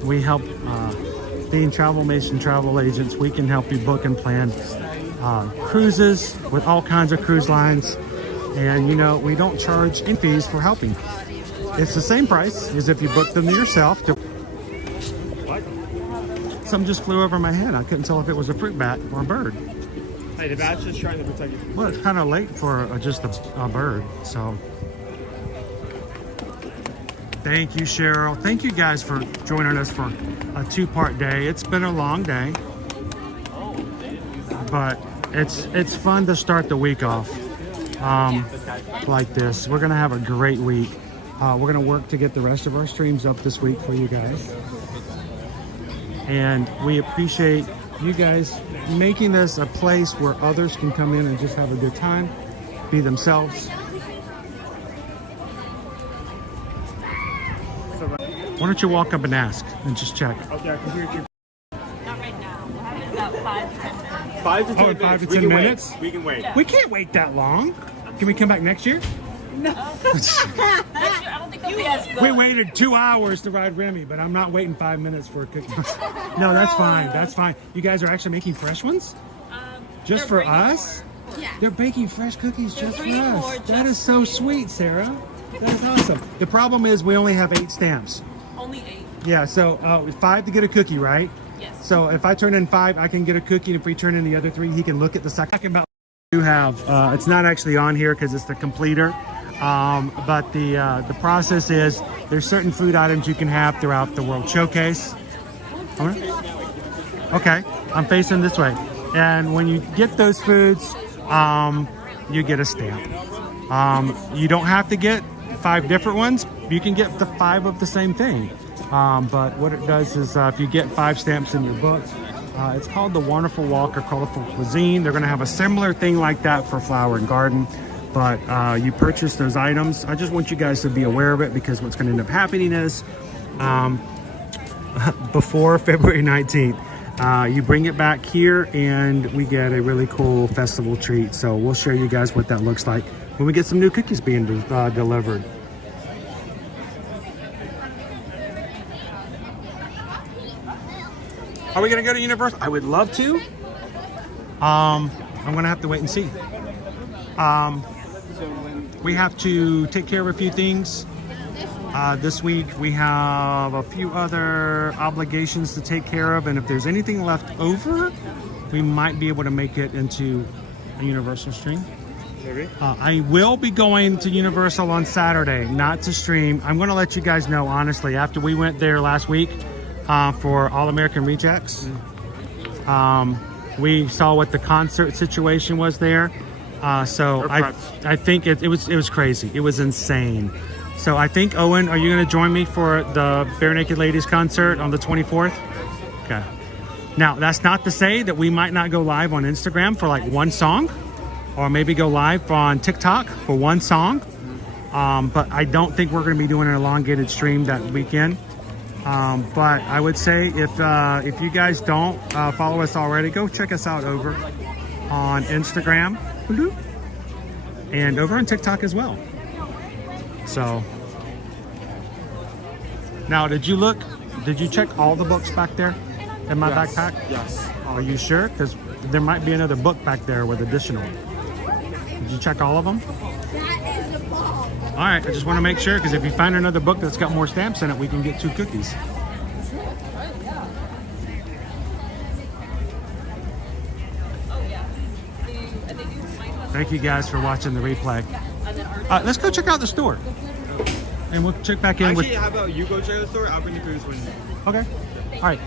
we help being Travelmation travel agents. We can help you book and plan cruises with all kinds of cruise lines. And you know, we don't charge any fees for helping. It's the same price as if you booked them yourself. Something just flew over my head. I couldn't tell if it was a fruit bat or a bird. Hey, the bat's just trying to protect you. Well, it's kind of late for just a bird, so. Thank you, Cheryl. Thank you guys for joining us for a 2-part day. It's been a long day, but it's fun to start the week off like this. We're gonna have a great week. We're gonna work to get the rest of our streams up this week for you guys. And we appreciate you guys making this a place where others can come in and just have a good time, be themselves. Why don't you walk up and ask and just check? Okay, I can hear you. Not right now. We'll have it about 5 to 10 minutes. 5 to 10 Oh, minutes. 5 to We 10 can minutes? Wait. We can wait. We can't wait that long. Can we come back next year? No. I don't think they'll be as good. We waited 2 hours to ride Remy, but I'm not waiting 5 minutes for a cookie. No, that's fine. That's fine. You guys are actually making fresh ones? Just for us? Yeah. They're baking fresh cookies just for bringing us. more That is so sweet, Sarah. That's awesome. The problem is we only have 8 stamps. Only 8. Yeah, so 5 to get a cookie, right? Yes. So if I turn in 5, I can get a cookie. And if we turn in the other 3, he can look at the second. Talking about you have, it's not actually on here because it's the completer. But the process is there's certain food items you can have throughout the World Showcase. All right. Okay, I'm facing this way. And when you get those foods, you get a stamp. You don't have to get 5 different ones. You can get the 5 of the same thing. But what it does is if you get 5 stamps in your book, it's called the Wonderful Walk or Colorful Cuisine. They're going to have a similar thing like that for Flower and Garden. But you purchase those items. I just want you guys to be aware of it because what's going to end up happening is before February 19th, you bring it back here and we get a really cool festival treat. So we'll show you guys what that looks like when we get some new cookies being delivered. Are we going to go to Universal? I would love to. I'm going to have to wait and see. We have to take care of a few things. This week we have a few other obligations to take care of, and if there's anything left over, we might be able to make it into a Universal stream. Maybe. I will be going to Universal on Saturday, not to stream. I'm going to let you guys know, honestly, after we went there last week for All American Rejects, we saw what the concert situation was there. So I think it was crazy. It was insane. So I think, Owen, are you going to join me for the Bare Naked Ladies concert on the 24th? Okay. Now, that's not to say that we might not go live on Instagram for like one song, or maybe go live on TikTok for one song. But I don't think we're going to be doing an elongated stream that weekend. But I would say if you guys don't follow us already, go check us out over on Instagram and over on TikTok as well. So now, did you check all the books back there in my backpack? Yes. Are you sure? Because there might be another book back there with additional. Did you check all of them? That is a ball. All right, I just want to make sure, because if you find another book that's got more stamps in it, we can get 2 cookies. Thank you guys for watching the replay. Let's go check out the store. and we'll check back in Actually, with. how about you go check the store? I'll bring the cookies when. Okay. All right.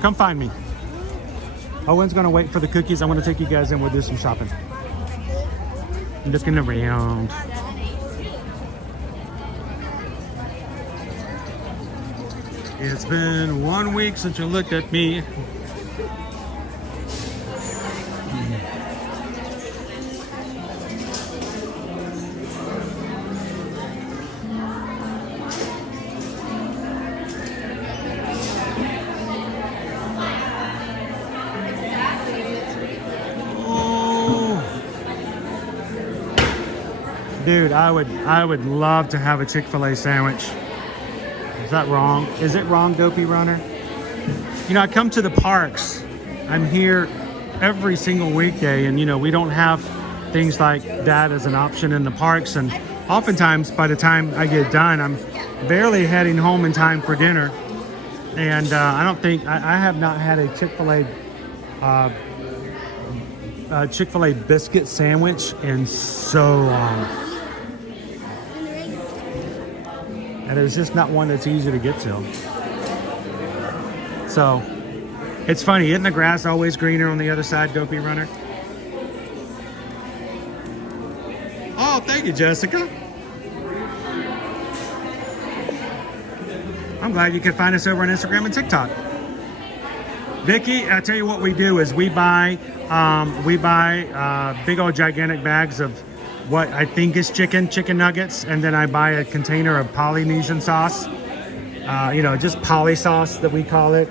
Come find me. Owen's gonna wait for the cookies. I'm gonna take you guys in. We'll do some shopping. I'm looking around. It's been 1 week since you looked at me. Dude, I would love to have a Chick-fil-A sandwich. Is that wrong? Is it wrong, Dopey Runner? You know, I come to the parks. I'm here every single weekday, and you know, we don't have things like that as an option in the parks. And oftentimes, by the time I get done, I'm barely heading home in time for dinner. And I don't think I have not had a Chick-fil-A biscuit sandwich in so long. And there's just not one that's easy to get to. So, it's funny, isn't the grass always greener on the other side, Dopey Runner? Oh, thank you, Jessica. I'm glad you could find us over on Instagram and TikTok. Vicky, I tell you what we do is we buy big old gigantic bags of what I think is chicken nuggets, and then I buy a container of Polynesian sauce, you know, just poly sauce that we call it,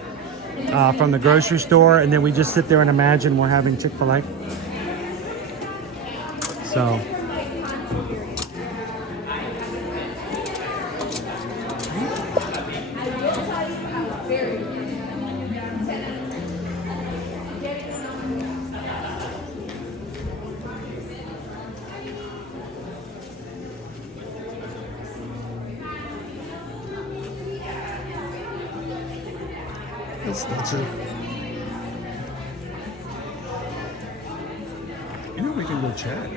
from the grocery store, and then we just sit there and imagine we're having Chick-fil-A. So. That's it. You know, we can go check.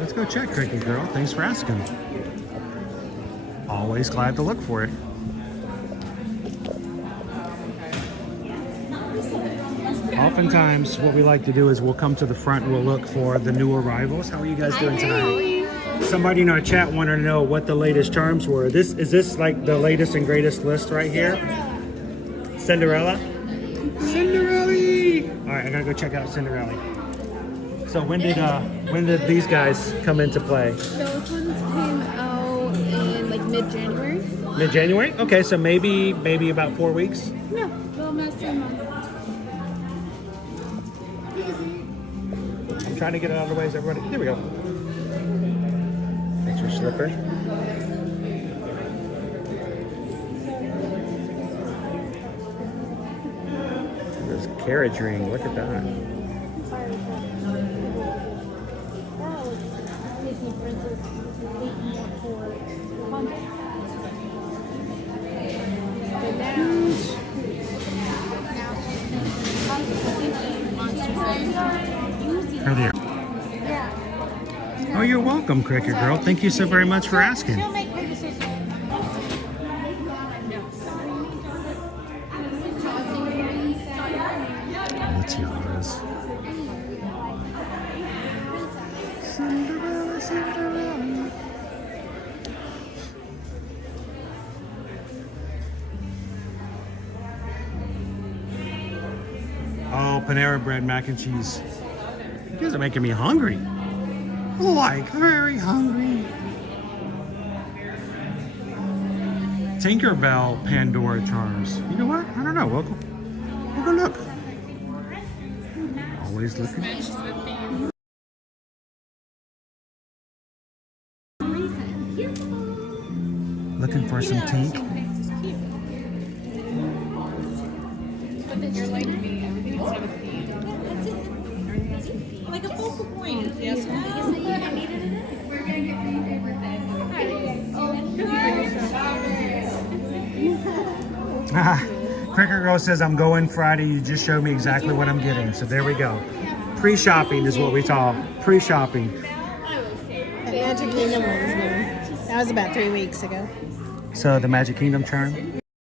Let's go check, Cricket Girl. Thanks for asking. Always glad to look for it. Oftentimes, what we like to do is we'll come to the front and we'll look for the new arrivals. How are you guys doing tonight? Somebody in our chat wanted to know what the latest charms were. Is this like the latest and greatest list right here? Cinderella? Cinderella! All right, I gotta go check out Cinderella. So when did these guys come into play? Those ones came out in like mid-January. Mid-January? Okay, so maybe about 4 weeks. No, little mess in month. I'm trying to get it out of the way. Is everybody? There we go. That's your slipper. Carriage ring, look at that. Her there. Oh, you're welcome, Cricket Girl. Thank you so very much for asking. Oh, Panera Bread mac and cheese. You guys are making me hungry. Like, very hungry. Tinkerbell Pandora charms. You know what? I don't know. We'll go look. Always looking. Looking for some tink. Like a focal point. Yes. Cricket Girl says, I'm going Friday. You just showed me exactly what I'm getting. So there we go. Pre-shopping is what we call pre-shopping. Magic Kingdom was new. That was about 3 weeks ago. So the Magic Kingdom charm,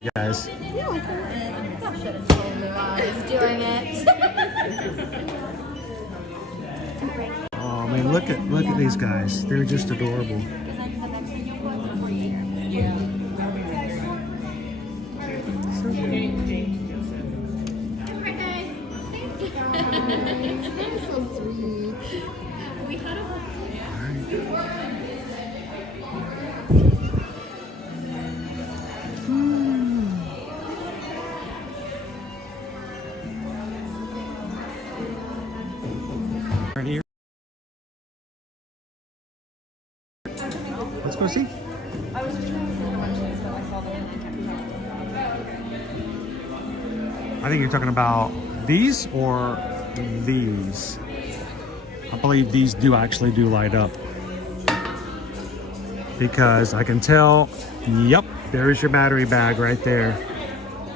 you guys. You should have told me while I was doing it. Oh man, look at these guys. They're just adorable. Right here. Let's go see. I was just trying to see how much it is, but I saw them in I think you're talking about these or these. I believe these do actually light up. Because I can tell, yep, there's your battery bag right there.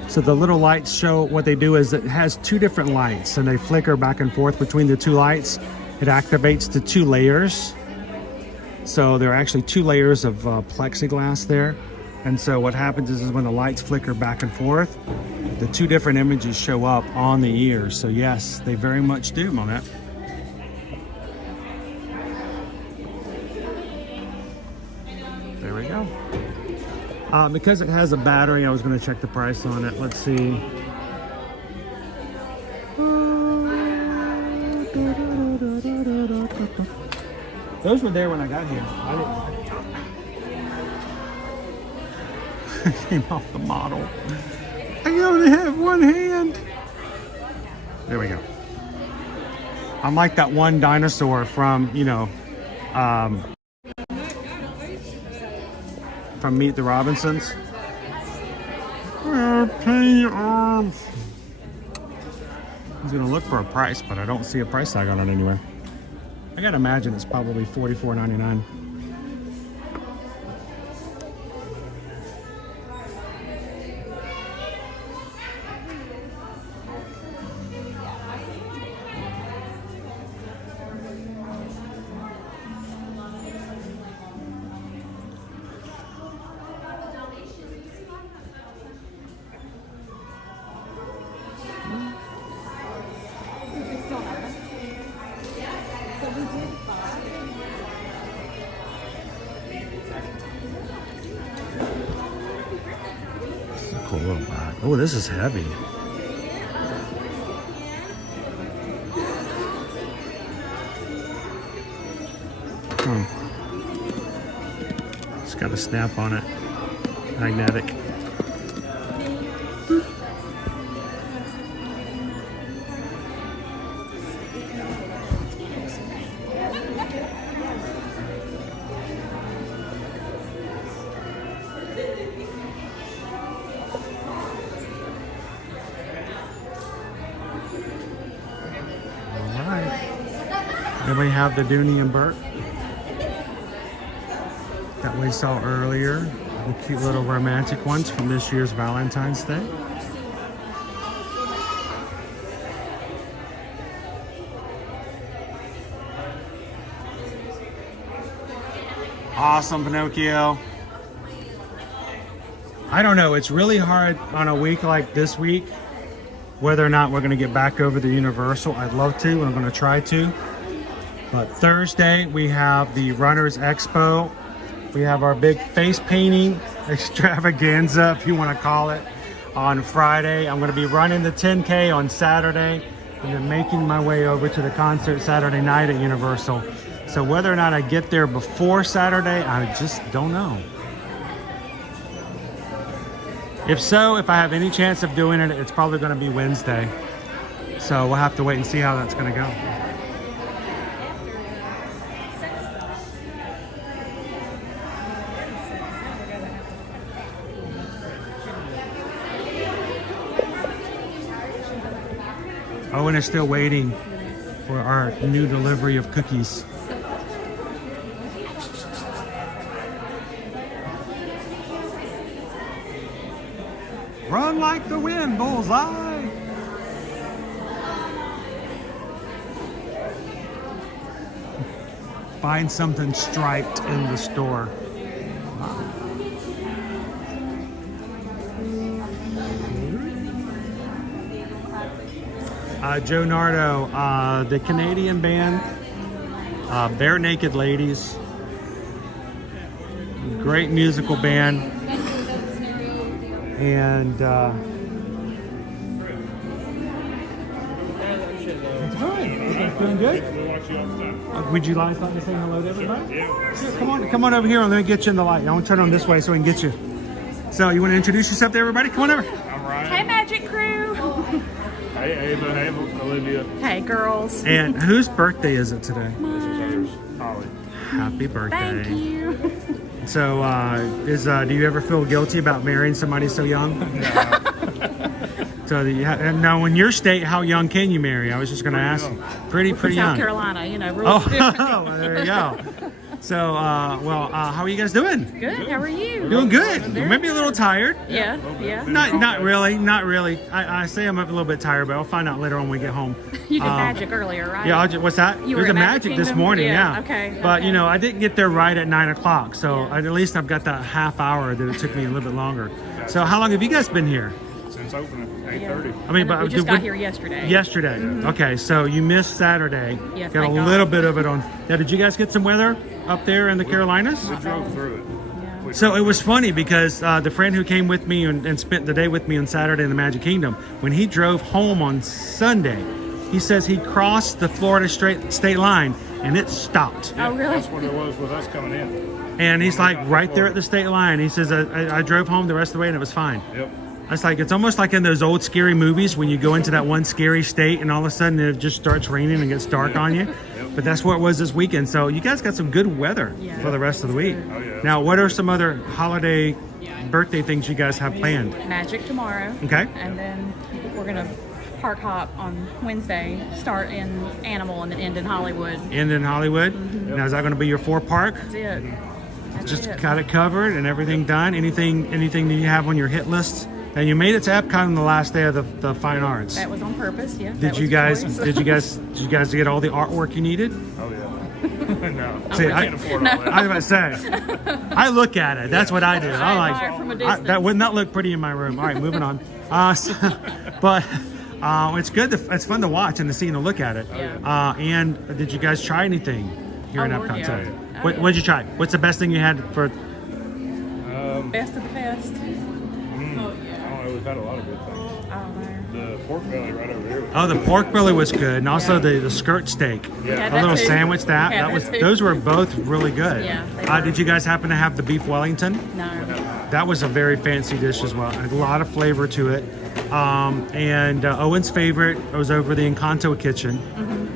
So the little lights show, what they do is it has two different lights and they flicker back and forth between the two lights. It activates the two layers. So there are actually two layers of plexiglass there. And so what happens is when the lights flicker back and forth, the two different images show up on the ears. So yes, they very much do, Monette. There we go. Because it has a battery, I was going to check the price on it. Let's see. Those were there when I got here. I came off the model. I only have one hand. There we go. I'm like that one dinosaur from, you know, from Meet the Robinsons. Pay arms. I was gonna look for a price, but I don't see a price tag on it anywhere. I gotta imagine it's probably $44.99. Cool little bag. Oh, this is heavy. It's got a snap on it. Magnetic. Then we have the Dooney and Burt that we saw earlier. The cute little romantic ones from this year's Valentine's Day. Awesome, Pinocchio. I don't know, it's really hard on a week like this week whether or not we're going to get back over to Universal. I'd love to, and I'm going to try to. But Thursday, we have the Runners Expo. We have our big face painting extravaganza, if you want to call it, on Friday. I'm going to be running the 10K on Saturday and then making my way over to the concert Saturday night at Universal. So whether or not I get there before Saturday, I just don't know. If so, if I have any chance of doing it, it's probably going to be Wednesday. So we'll have to wait and see how that's going to go. Owen is still waiting for our new delivery of cookies. Run like the wind, bullseye! Find something striped in the store. Joe Nardo, the Canadian band, Bare Naked Ladies. Great musical band. And it's good. It's doing good. Would you like to say hello to everybody? Yeah. Sure, come on over here and let me get you in the light. I want to turn on this way so we can get you. So you want to introduce yourself to everybody? Come on over. I'm Ryan. Hey, Magic Crew. Hey, Ava. Hey, Olivia. Hey, girls. And whose birthday is it today? This is hers. Holly. Happy birthday. Thank you. So, do you ever feel guilty about marrying somebody so young? No. So, now in your state, how young can you marry? I was just going to ask. Pretty South young. Carolina, you know. Rules different. Oh, there you go. So, how are you guys doing? Good. How are you? Doing good. Maybe a little tired. Yeah. Not really. I say I'm up a little bit tired, but I'll find out later on when we get home. You did magic earlier, right? Yeah, what's that? You were There's at a Magic magic this Kingdom? morning, yeah. Okay. But you know, I didn't get there right at 9 o'clock, so at least I've got that half hour that it took me a little bit longer. So how long have you guys been here? Since opening, 8:30. I mean, we just got here yesterday. Yesterday. Okay, so you missed Saturday. Yes, got a thank God. little bit of it on. Now, did you guys get some weather up there in the Carolinas? We drove through it. So it was funny because the friend who came with me and spent the day with me on Saturday in the Magic Kingdom, when he drove home on Sunday, he says he crossed the Florida state line and it stopped. Oh, really? That's what it was with us coming in. And he's like right there at the state line. He says, I drove home the rest of the way and it was fine. Yep. It's like, it's almost like in those old scary movies when you go into that one scary state and all of a sudden it just starts raining and gets dark on you. Yep. But that's what it was this weekend. So you guys got some good weather for the rest of the week. Oh, yeah. Now, what are some other holiday birthday things you guys have planned? Magic tomorrow. Okay. And then we're going to park hop on Wednesday, start in Animal and then end in Hollywood. End in Hollywood. Now, is that going to be your 4-park? That's it. That's Just it. got it covered and everything done. Anything that you have on your hit list? Now, you made it to Epcot on the last day of the Fine Arts. That was on purpose, yeah. Did you guys get all the artwork you needed? Oh, yeah. No. See, I can't afford all that. I was about to say, I look at it. That's what I do. I'm admire from a distance. that would not look pretty in my room. All right, moving on. But it's good. It's fun to watch and to see and to look at it. Yeah. And did you guys try anything here in Epcot yeah. today? What did you try? What's the best thing you had for? Best of the fest. We've had a lot of good things. The pork belly right over here. Oh, the pork belly was good, and also the skirt steak. Yeah. A little too. sandwich. Yeah, That was. that too. Those were both really good. Yeah, they were. Did you guys happen to have the beef Wellington? No. That was a very fancy dish as well. A lot of flavor to it. And Owen's favorite was over the Encanto kitchen.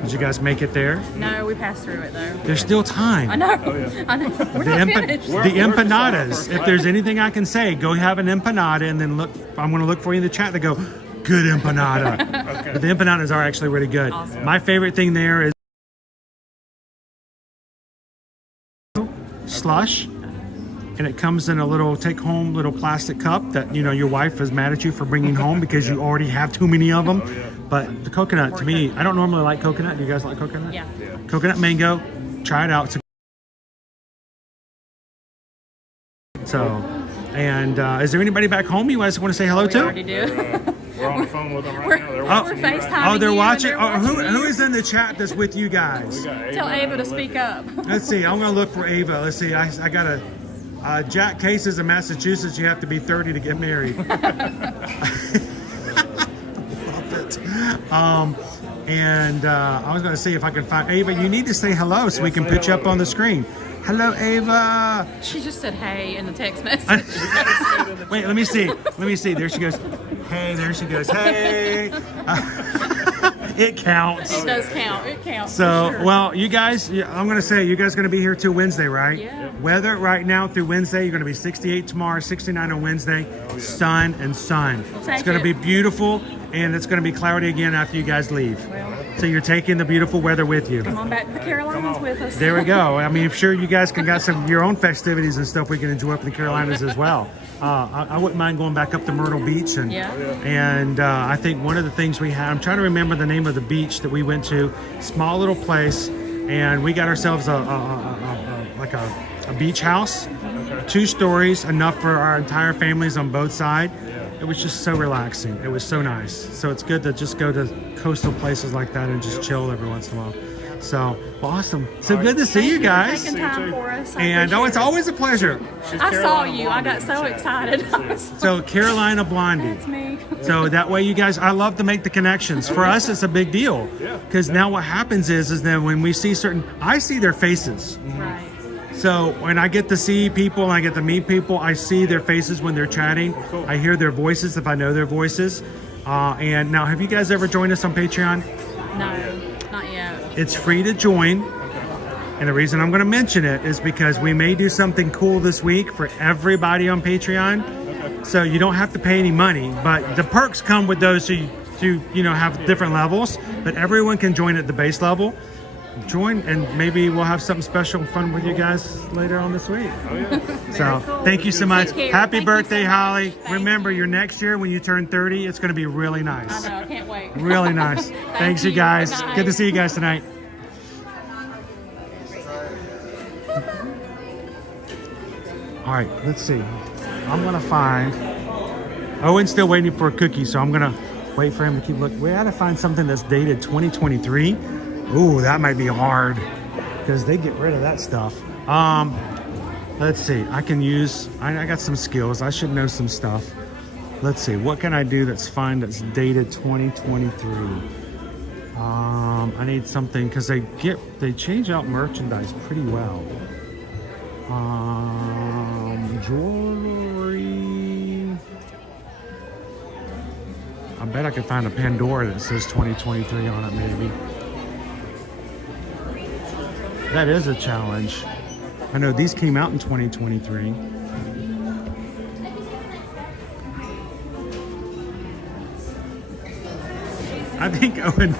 Did you guys make it there? No, we passed through it though. There's still time. I know. Oh, yeah. I know. We're The, not empa- finished. the empanadas. If there's anything I can say, go have an empanada and then look. I'm going to look for you in the chat to go, good empanada. Okay. But the empanadas are actually really good. Awesome. My favorite thing there is slush. And it comes in a little take-home little plastic cup that, you know, your wife is mad at you for bringing home because you already have too many of them. Oh, yeah. But the coconut, to me, I don't normally like coconut. Do you guys like coconut? Yeah. Coconut mango. Try it out. So, and is there anybody back home you guys want to say hello We to? already do. We're on the phone with them right now. They're watching you, We're right? FaceTiming Oh, they're you, watching. and they're Who watching you. is in the chat that's with you guys? We got Tell Ava to and speak Olivia. up. Let's see. I'm going to look for Ava. Let's see. I got a Jack Cases in Massachusetts. You have to be 30 to get married. Love it. And I was going to see if I can find Ava. You need to say hello so we can put you up on the screen. Hello, Ava. She just said hey in the text message. Wait, let me see. There she goes. Hey, there she goes. Hey. It counts. It does count. It counts. So, for sure. well, you guys, I'm going to say, you guys are going to be here till Wednesday, right? Yeah. Weather right now through Wednesday, you're going to be 68 tomorrow, 69 on Wednesday. Sun and sun. take It's going to it. be beautiful, and it's going to be cloudy again after you guys leave. Well, So you're taking the beautiful weather with you. come on back to the Carolinas with us. There we go. I mean, I'm sure you guys can got some your own festivities and stuff we can enjoy up in the Carolinas as well. I wouldn't mind going back up to Myrtle Beach and I think one of the things we had, I'm trying to remember the name of the beach that we went to, small little place, and we got ourselves a beach house, 2 stories, enough for our entire families on both sides. it was just so relaxing. It was so nice. So it's good to just go to coastal places like that and just chill every once in a while. So awesome. So good to see you guys. Taking time for us. And oh, it's always a pleasure. I saw you. I got so excited. So Carolina Blondie. That's me. So that way you guys, I love to make the connections. For us, it's a big deal. Because now what happens is that when we see certain, I see their faces. Right. So when I get to see people and I get to meet people, I see their faces when they're chatting. I hear their voices if I know their voices. And now, have you guys ever joined us on Patreon? No, not yet. It's free to join. And the reason I'm going to mention it is because we may do something cool this week for everybody on Patreon. So you don't have to pay any money, but the perks come with those who have different levels, but everyone can join at the base level. Join, and maybe we'll have something special and fun with you guys later on this week. So thank you so much. Happy birthday, Holly. Remember, your next year when you turn 30, it's going to be really nice. I know, I can't wait. Really nice. Thanks, you guys. Good to see you guys tonight. All right, let's see. I'm going to find... Owen's still waiting for a cookie, so I'm going to wait for him to keep looking. We got to find something that's dated 2023. Ooh, that might be hard because they get rid of that stuff. Let's see. I can use... I got some skills. I should know some stuff. Let's see. What can I do that's fine that's dated 2023? I need something because they change out merchandise pretty well. Jewelry. I bet I could find a Pandora that says 2023 on it, maybe. That is a challenge. I know these came out in 2023. I think Owen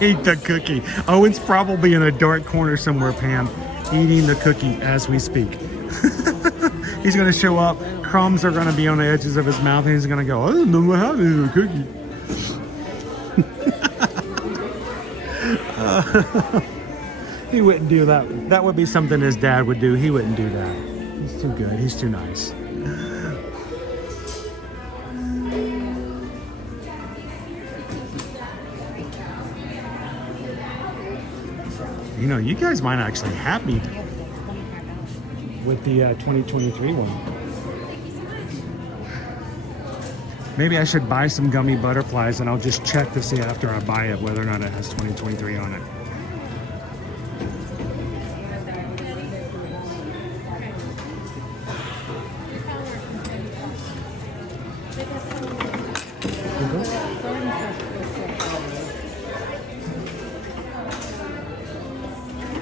ate the cookie. Owen's probably in a dark corner somewhere, Pam, eating the cookie as we speak. He's going to show up. Crumbs are going to be on the edges of his mouth, and he's going to go, I don't know what happened to the cookie. He wouldn't do that. That would be something his dad would do. He wouldn't do that. He's too good. He's too nice. You know, you guys might actually have me with the 2023 one. Maybe I should buy some gummy butterflies and I'll just check to see after I buy it whether or not it has 2023 on it.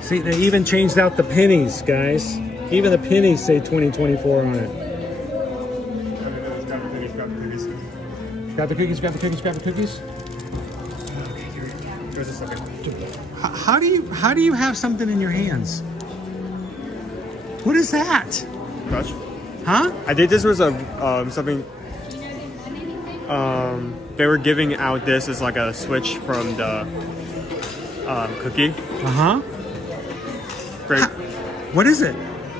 See, they even changed out the pennies, guys. Even the pennies say 2024 on it. Grab the cookies, grab the cookies, grab the cookies. Okay, here. Where's the second? How do you have something in your hands? What is that? Touch. Huh? I think this was a something. They were giving out this as like a switch from the cookie. Uh-huh. Grape. What is it?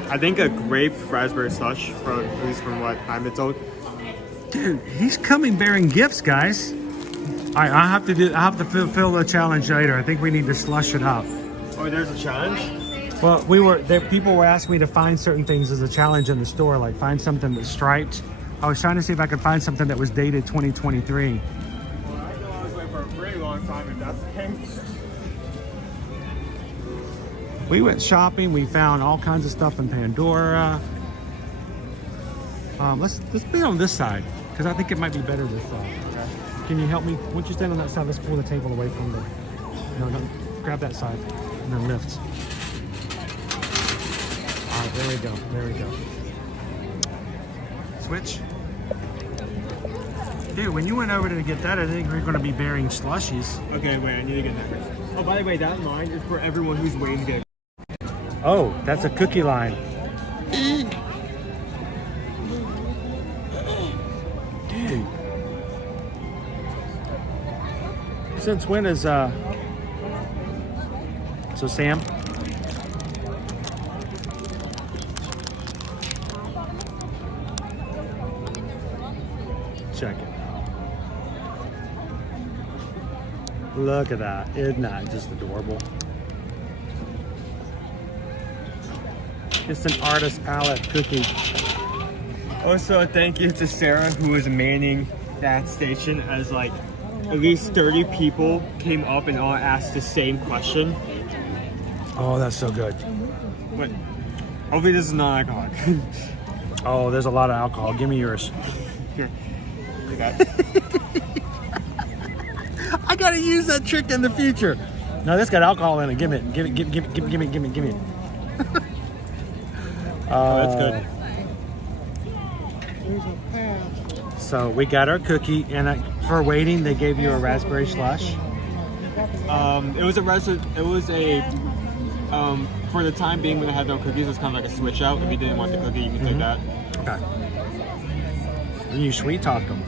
I think a grape raspberry slush, at least from what I'm told. Dude, he's coming bearing gifts, guys. All right, I have to fulfill the challenge later. I think we need to slush it up. Oh, there's a challenge? Well, people were asking me to find certain things as a challenge in the store, like find something that's striped. I was trying to see if I could find something that was dated 2023. Well, I know I was waiting for a very long time if that's the case. We went shopping. We found all kinds of stuff in Pandora. Let's be on this side because I think it might be better this side. Okay. Can you help me? Once you stand on that side, let's pull the table away from the. No, grab that side and then lift. All right, there we go. There we go. Switch. Dude, when you went over to get that, I think we were going to be bearing slushies. Okay, wait, I need to get that first. Oh, by the way, that line is for everyone who's waiting to get. Oh, that's a cookie line. Dude. Since when is so Sam? Check it. Look at that. Isn't that just adorable? It's an artist palette cookie. Also, a thank you to Sarah, who was manning that station, as like at least 30 people came up and all asked the same question. Oh, that's so good. But hopefully this is non-alcoholic. Oh, there's a lot of alcohol. Give me yours. Here. I gotta use that trick in the future. No, this got alcohol in it. Give me it. Give me. Oh, that's good. So we got our cookie, and for waiting, they gave you a raspberry slush. It was for the time being when I had no cookies, it was kind of like a switch out. If you didn't want the cookie, you can take that. Okay. And you sweet talked them.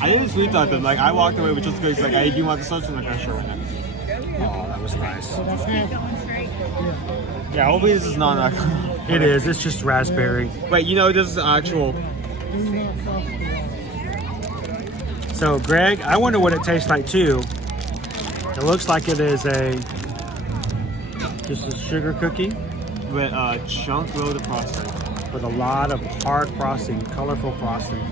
I didn't sweet talk them. Like I walked away with just cookies. Like, hey, do you want the slush? I'm like, sure, why not? Oh, that was nice. Yeah, hopefully this is non-alcoholic. It is. It's just raspberry. Wait, you know this is actual. So, Greg, I wonder what it tastes like too. It looks like it is just a sugar cookie with a chunk load of frosting. With a lot of hard frosting, colorful frosting.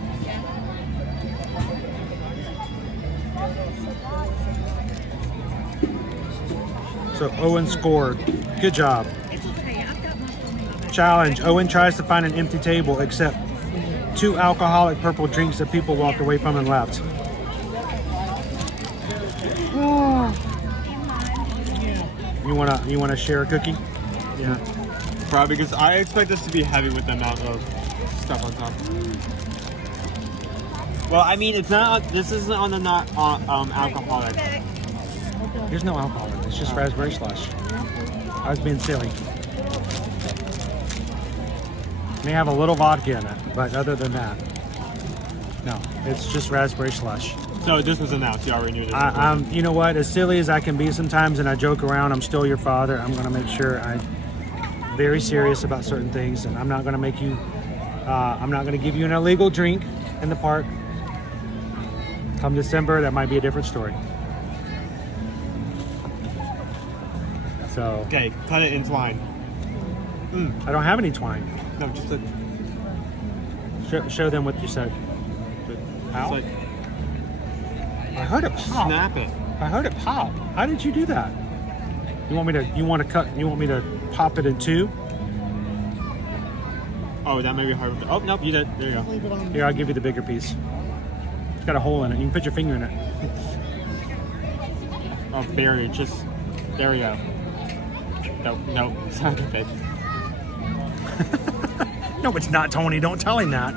So Owen scored. Good job. Challenge. Owen tries to find an empty table except 2 alcoholic purple drinks that people walked away from and left. You wanna share a cookie? Yeah. Probably because I expect this to be heavy with the amount of stuff on top. Well, I mean, it's not. This isn't on the not alcoholic. There's no alcohol in it. It's just raspberry slush. I was being silly. May have a little vodka in it, but other than that, no. It's just raspberry slush. So this was announced. You already knew this. You know what? As silly as I can be sometimes, and I joke around, I'm still your father. I'm gonna make sure I'm very serious about certain things, and I'm not gonna make you. I'm not gonna give you an illegal drink in the park. Come December, that might be a different story. So. Okay, cut it in twine. I don't have any twine. No, just a. Show them what you said. How? Like, I heard it pop. Snap it. I heard it pop. How did you do that? You want me to? You want me to pop it in 2? Oh, that may be hard. Oh nope, you did. There you go. Here, I'll give you the bigger piece. It's got a hole in it. You can put your finger in it. Oh, barely. Just there we go. No, it's not gonna fit. No, it's not, Tony. Don't tell him that.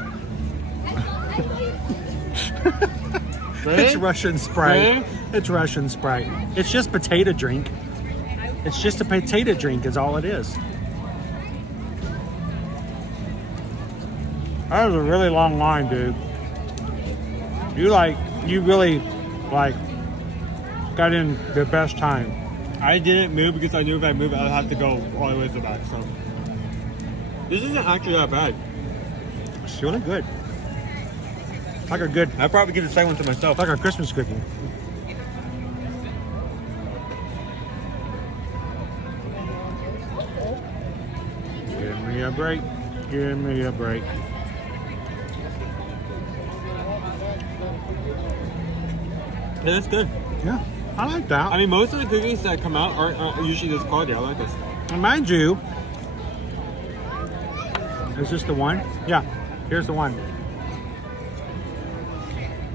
It's Russian Sprite. It's Russian Sprite. It's just potato drink. It's just a potato drink is all it is. That was a really long line, dude. You really got in the best time. I didn't move because I knew if I moved, I'd have to go all the way to the back. So this isn't actually that bad. It's really good. Like a good. I'd probably give the second one to myself. Like a Christmas cookie. Give me a break. Give me a break. Yeah, that's good. Yeah, I like that. I mean, most of the cookies that come out aren't usually this quality. I like this. And mind you, is this the one? Yeah, here's the one.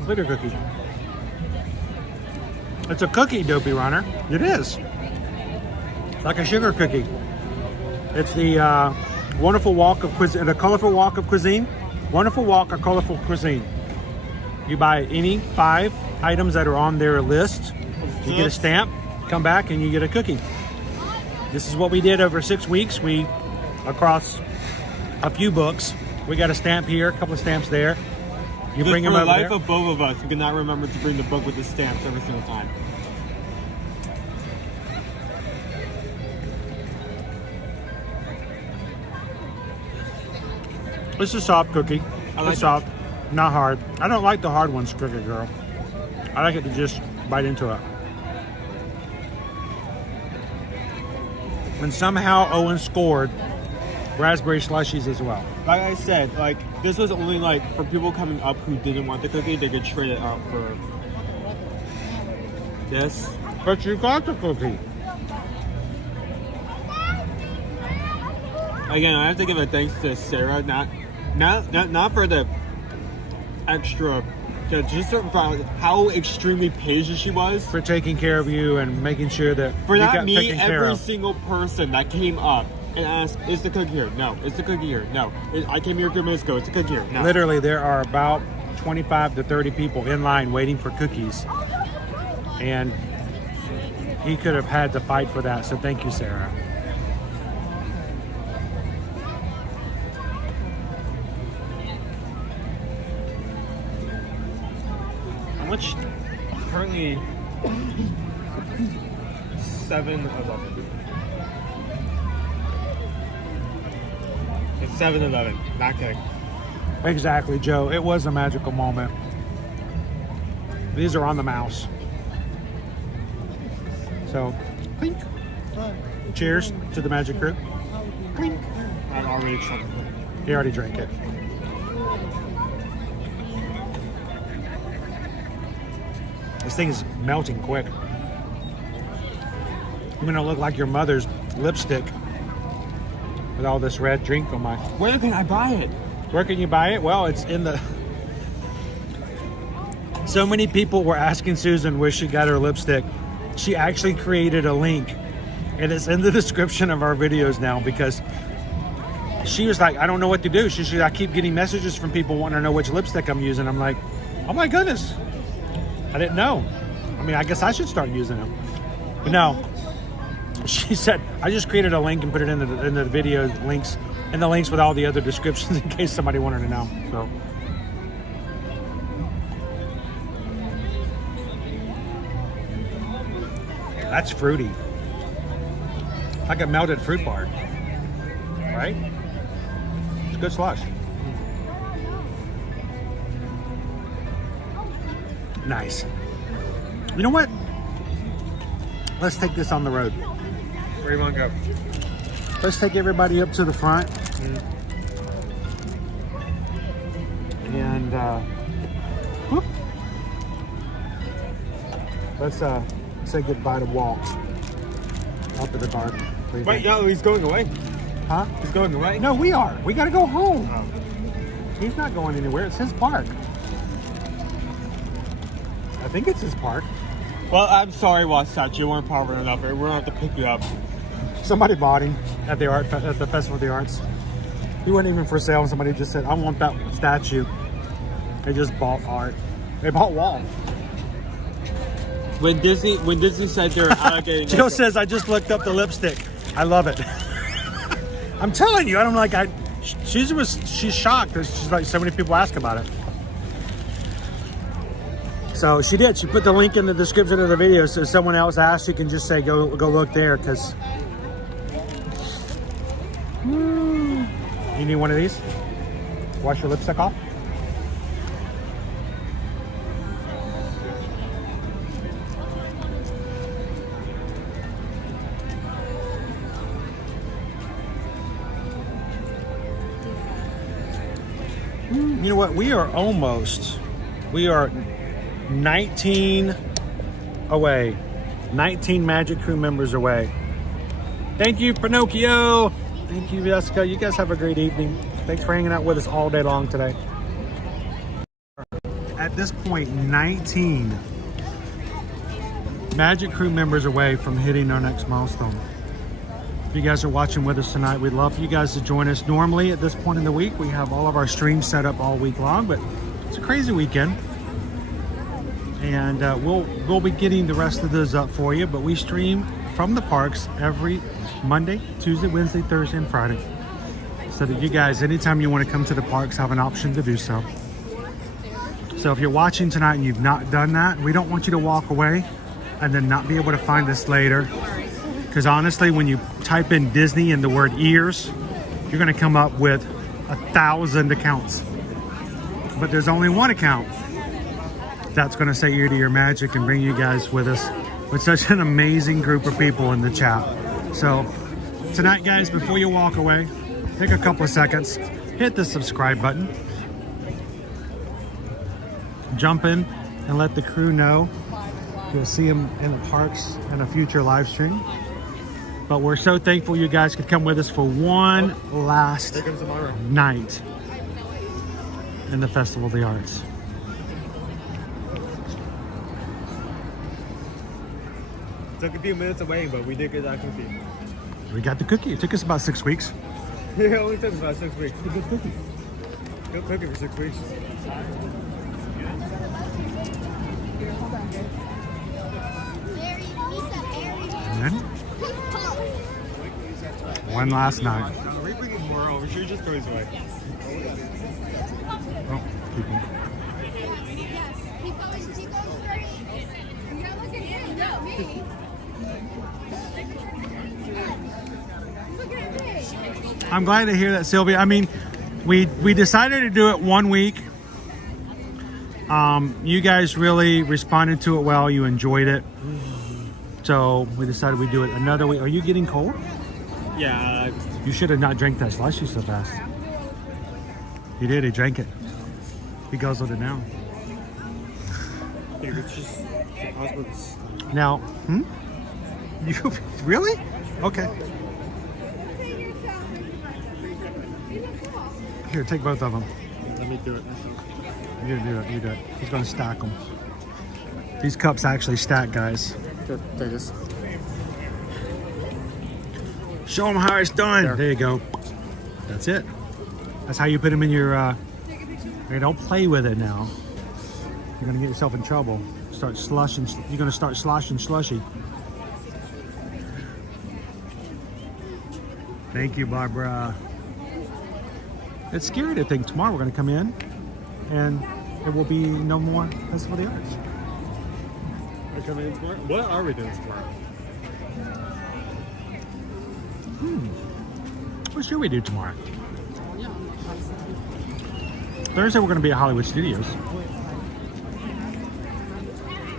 Glitter cookie. It's a cookie, Dopey Runner. It is. It's like a sugar cookie. It's the wonderful walk of cuisine, the colorful walk of cuisine. Wonderful walk of colorful cuisine. You buy any 5 items that are on their list. You get a stamp, come back, and you get a cookie. This is what we did over 6 weeks. We, across a few books, we got a stamp here, a couple of stamps there. You just bring them over over there. For the life of both of us, we cannot remember to bring the book with the stamps every single time. It's a soft cookie. It's soft, not hard. I don't like the hard ones, Cricket Girl. I like it to just bite into it. And somehow Owen scored raspberry slushies as well. Like I said, like this was only like for people coming up who didn't want the cookie, they could trade it out for this. But you got the cookie. Again, I have to give a thanks to Sarah, not for the extra, just for how extremely patient she was. For taking care of you and making sure that For you not got me, taken care every of. single person that came up and asked, is the cookie here? No. Is the cookie here? No. I came here a few minutes ago. Is the cookie here? No. Literally, there are about 25 to 30 people in line waiting for cookies. And he could have had to fight for that, so thank you, Sarah. How much? Currently 7-11. It's 7-11. Not kidding. Exactly, Joe. It was a magical moment. These are on the mouse. So, clink. Cheers to the Magic Crew. Clink. I'm already drunk. He already drank it. This thing is melting quick. I'm gonna look like your mother's lipstick with all this red drink on my... Where can I buy it? Where can you buy it? Well, it's in the... So many people were asking Susan where she got her lipstick. She actually created a link, and it's in the description of our videos now, because she was like, I don't know what to do. She said, I keep getting messages from people wanting to know which lipstick I'm using. I'm like, oh my goodness. I didn't know. I mean, I guess I should start using them. But no, she said, I just created a link and put it in the video links, and the links with all the other descriptions in case somebody wanted to know. So. That's fruity. Like a melted fruit bar. Right? It's good slush. Nice. You know what? Let's take this on the road. Where do you want to go? Let's take everybody up to the front. And whoop. Let's say goodbye to Walt up at the garden. Wait, no, he's going away. Huh? He's going away? No, we are. We got to go home. Oh. He's not going anywhere. It's his park. I think it's his park. Well, I'm sorry, Wasatch. You weren't popular enough. We're going to have to pick you up. Somebody bought him at the Festival of the Arts. He wasn't even for sale. Somebody just said, I want that statue. They just bought art. They bought Walt. When Disney said they're allocating... Jill says, I just looked up the lipstick. I love it. I'm telling you, I'm like, she's shocked because she's like, so many people ask about it. So she did. She put the link in the description of the video, so if someone else asks, you can just say, go look there, because you need one of these. Wash your lipstick off. You know what? We are 19 away. 19 Magic Crew members away. Thank you, Pinocchio. Thank you, Jessica. You guys have a great evening. Thanks for hanging out with us all day long today. At this point, 19 Magic Crew members away from hitting our next milestone. If you guys are watching with us tonight, we'd love for you guys to join us. Normally at this point in the week, we have all of our streams set up all week long, but it's a crazy weekend. And we'll be getting the rest of those up for you, but we stream from the parks every Monday, Tuesday, Wednesday, Thursday, and Friday. So that you guys, anytime you want to come to the parks, have an option to do so. So if you're watching tonight and you've not done that, we don't want you to walk away and then not be able to find us later. Because honestly, when you type in Disney and the word ears, you're going to come up with 1,000 accounts. But there's only one account that's going to say Ear to Ear Magic and bring you guys with us with such an amazing group of people in the chat. So Tonight, guys, before you walk away, take a couple of seconds, hit the subscribe button, jump in and let the crew know. You'll see them in the parks in a future live stream. But we're so thankful you guys could come with us for one last night in the Festival of the Arts. Took a few minutes away, but we did get that cookie. We got the cookie. It took us about 6 weeks. Yeah, it only took about 6 weeks. Good cookie. Good cookie for 6 weeks. And then, one last night. Are we bringing more over? Should we just throw these away? Oh, keep them. I'm glad to hear that, Sylvia. I mean, we decided to do it 1 week. You guys really responded to it well. You enjoyed it. So we decided we'd do it another week. Are you getting cold? Yeah. You should have not drank that slushy so fast. He did. He drank it. He guzzled it down. It's just husband's. Now, You really? Okay. Here, take both of them. Let me do it. You do it. You do it. He's going to stack them. These cups actually stack, guys. Take this. Show them how it's done. There you go. That's it. That's how you put them in your. Hey, don't play with it now. You're gonna get yourself in trouble. Start slushing. You're gonna start sloshing slushy. Thank you, Barbara. It's scary to think tomorrow we're gonna come in and it will be no more Festival of the Arts. We're coming in tomorrow? What are we doing tomorrow? What should we do tomorrow? Thursday we're going to be at Hollywood Studios.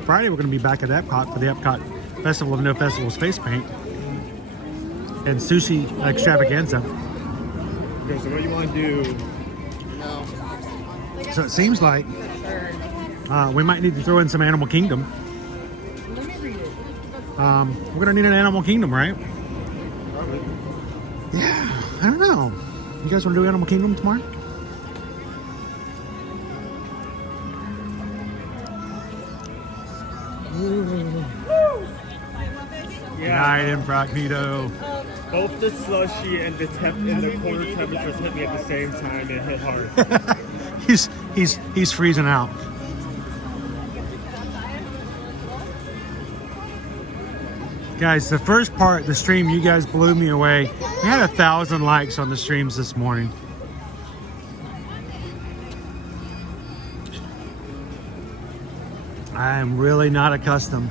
Friday we're going to be back at Epcot for the Epcot Festival of No Festivals face paint and sushi extravaganza. Okay, so what do you want to do? So it seems like we might need to throw in some Animal Kingdom. We're going to need an Animal Kingdom, right? Probably. Yeah, I don't know. You guys want to do Animal Kingdom tomorrow? Yeah. Night Incognito. Both the slushy and the corner temperatures hit me at the same time and it hit hard. he's freezing out. Guys, the first part, the stream, you guys blew me away. We had 1,000 likes on the streams this morning. I am really not accustomed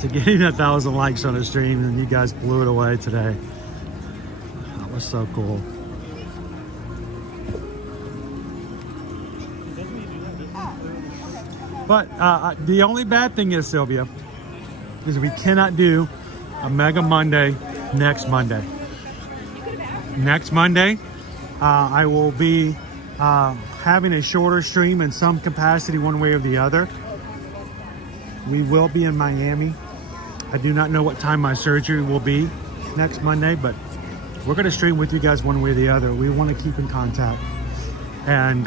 to getting 1,000 likes on a stream, and you guys blew it away today. That was so cool. But the only bad thing is, Sylvia, is we cannot do a Mega Monday next Monday. Next Monday, I will be having a shorter stream in some capacity, one way or the other. We will be in Miami. I do not know what time my surgery will be next Monday, but we're going to stream with you guys one way or the other. We want to keep in contact. And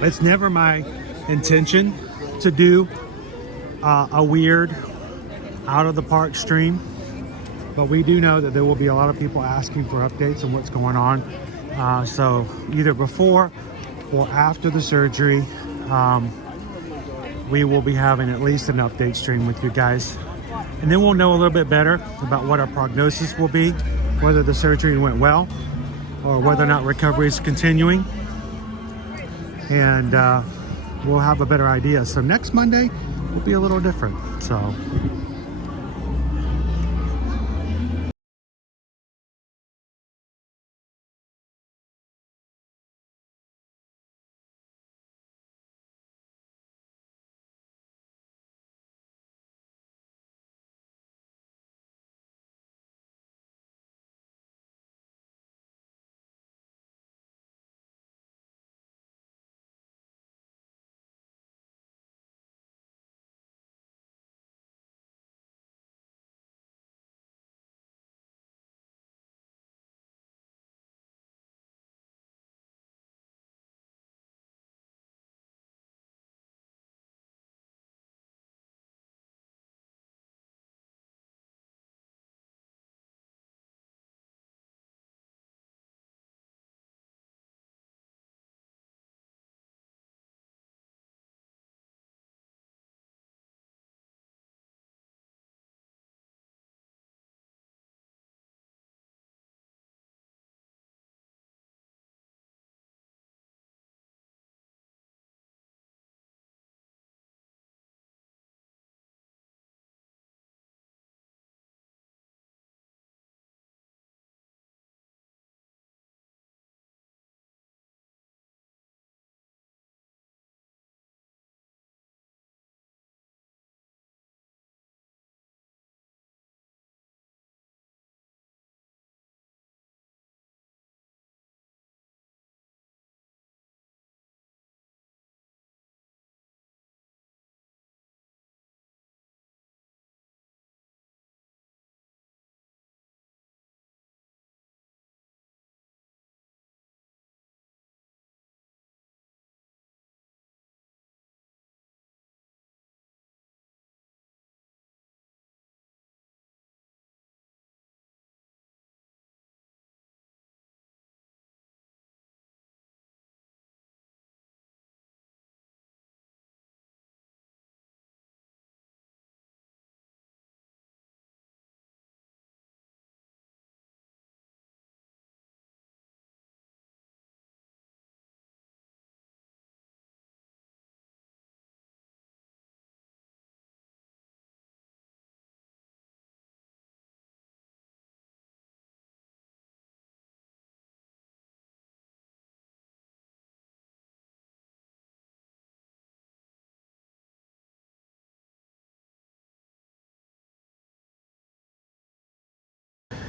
it's never my intention to do a weird out of the park stream, but we do know that there will be a lot of people asking for updates on what's going on. So either before or after the surgery, we will be having at least an update stream with you guys. And then we'll know a little bit better about what our prognosis will be, whether the surgery went well or whether or not recovery is continuing. And we'll have a better idea. So next Monday will be a little different. So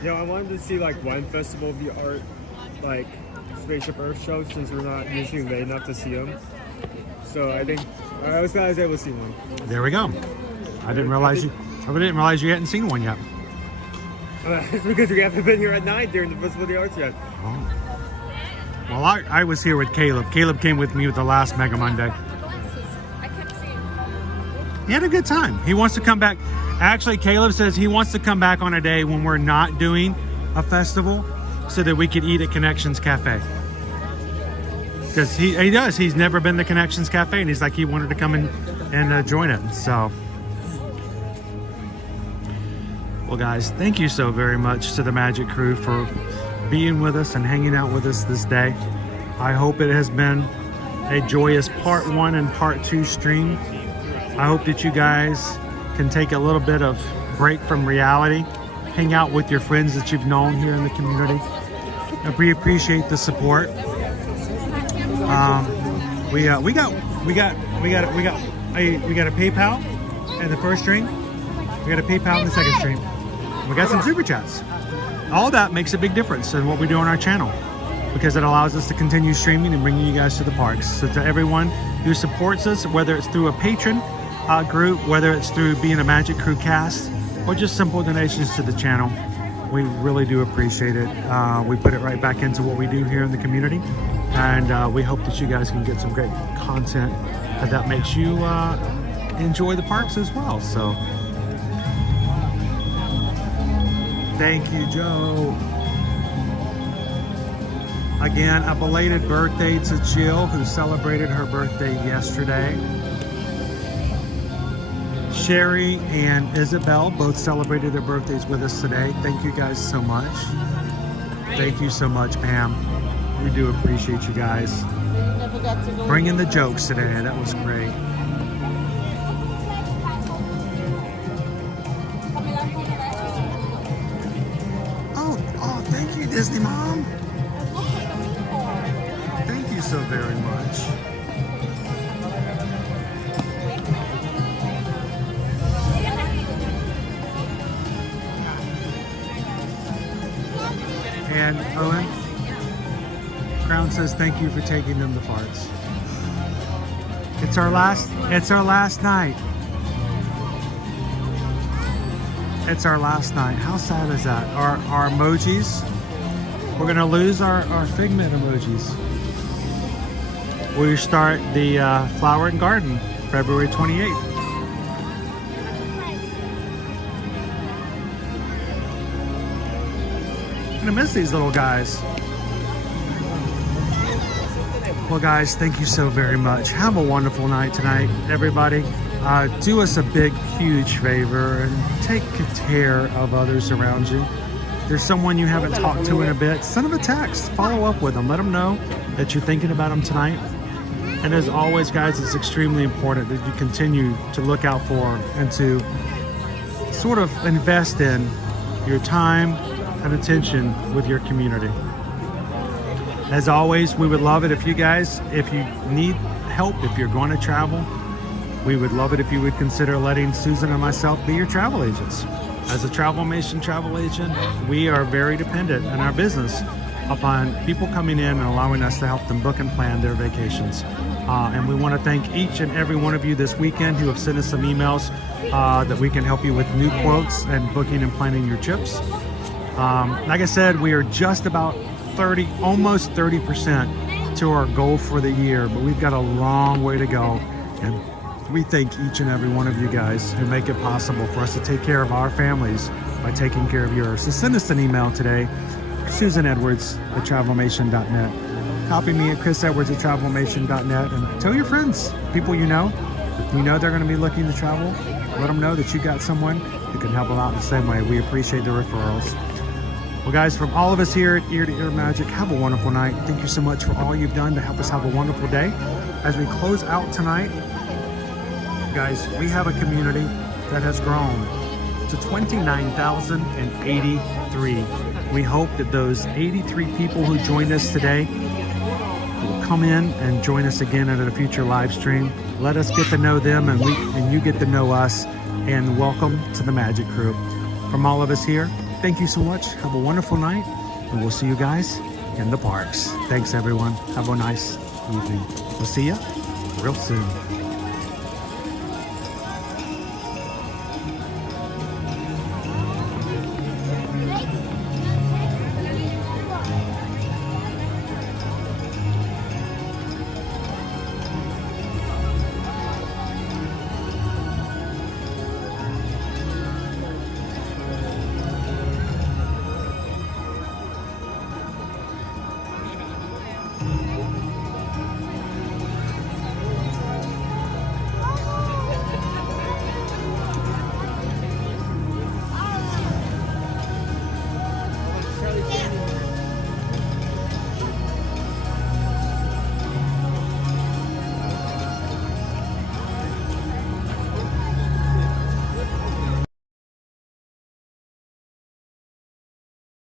You know, I wanted to see like one festival of the art, like Spaceship Earth show, since we're not usually late enough to see them. So I think I was glad I was able to see one. There we go. I didn't realize you hadn't seen one yet. It's because we haven't been here at night during the Festival of the Arts yet. Oh. Well, I was here with Caleb. Caleb came with me with the last Mega Monday. He had a good time. He wants to come back. Actually, Caleb says he wants to come back on a day when we're not doing a festival so that we could eat at Connections Cafe. Because he does. He's never been to Connections Cafe, and he's like, he wanted to come in and join it. So, well, guys, thank you so very much to the Magic Crew for being with us and hanging out with us this day. I hope it has been a joyous part 1 and part 2 stream. I hope that you guys can take a little bit of break from reality, hang out with your friends that you've known here in the community. We appreciate the support. We got a PayPal in the first stream. We got a PayPal in the second stream. We got some super chats. All that makes a big difference in what we do on our channel, because it allows us to continue streaming and bringing you guys to the parks. So to everyone who supports us, whether it's through a patron group, whether it's through being a Magic Crew cast, or just simple donations to the channel, we really do appreciate it. We put it right back into what we do here in the community, and we hope that you guys can get some great content that makes you enjoy the parks as well. So thank you, Joe. Again, a belated birthday to Jill, who celebrated her birthday yesterday. Sherry and Isabel both celebrated their birthdays with us today. Thank you guys so much. Thank you so much, Pam. We do appreciate you guys bringing the jokes today. That was great. Oh, thank you, Disney Mom. Thank you so very much. And Owen, Crown says thank you for taking them to farts. It's our last night. It's our last night. How sad is that? Our emojis, we're gonna lose our Figment emojis. We start the Flower and Garden February 28th. I'm gonna miss these little guys. Well, guys, thank you so very much. Have a wonderful night tonight, everybody. Do us a big, huge favor and take care of others around you. If there's someone you haven't talked to in a bit, send them a text. Follow up with them. Let them know that you're thinking about them tonight. And as always, guys, it's extremely important that you continue to look out for and to sort of invest in your time and attention with your community. As always, we would love it if you guys, if you need help, if you're going to travel, we would love it if you would consider letting Susan and myself be your travel agents. As a Travelmation travel agent, we are very dependent in our business upon people coming in and allowing us to help them book and plan their vacations. And we want to thank each and every one of you this weekend who have sent us some emails that we can help you with new quotes and booking and planning your trips. Like I said, we are just about almost 30% to our goal for the year, but we've got a long way to go. And we thank each and every one of you guys who make it possible for us to take care of our families by taking care of yours. So send us an email today, susanedwards@travelmation.net. Copy me at chrisedwards@travelmation.net, and tell your friends, people you know they're going to be looking to travel. Let them know that you got someone who can help them out in the same way. We appreciate the referrals. Well, guys, from all of us here at Ear to Ear Magic, have a wonderful night. Thank you so much for all you've done to help us have a wonderful day. As we close out tonight, guys, we have a community that has grown to 29,083. We hope that those 83 people who joined us today will come in and join us again at a future live stream. Let us get to know them, and you get to know us. And welcome to the Magic Crew. From all of us here thank you so much. Have a wonderful night, and we'll see you guys in the parks. Thanks, everyone. Have a nice evening. We'll see you real soon.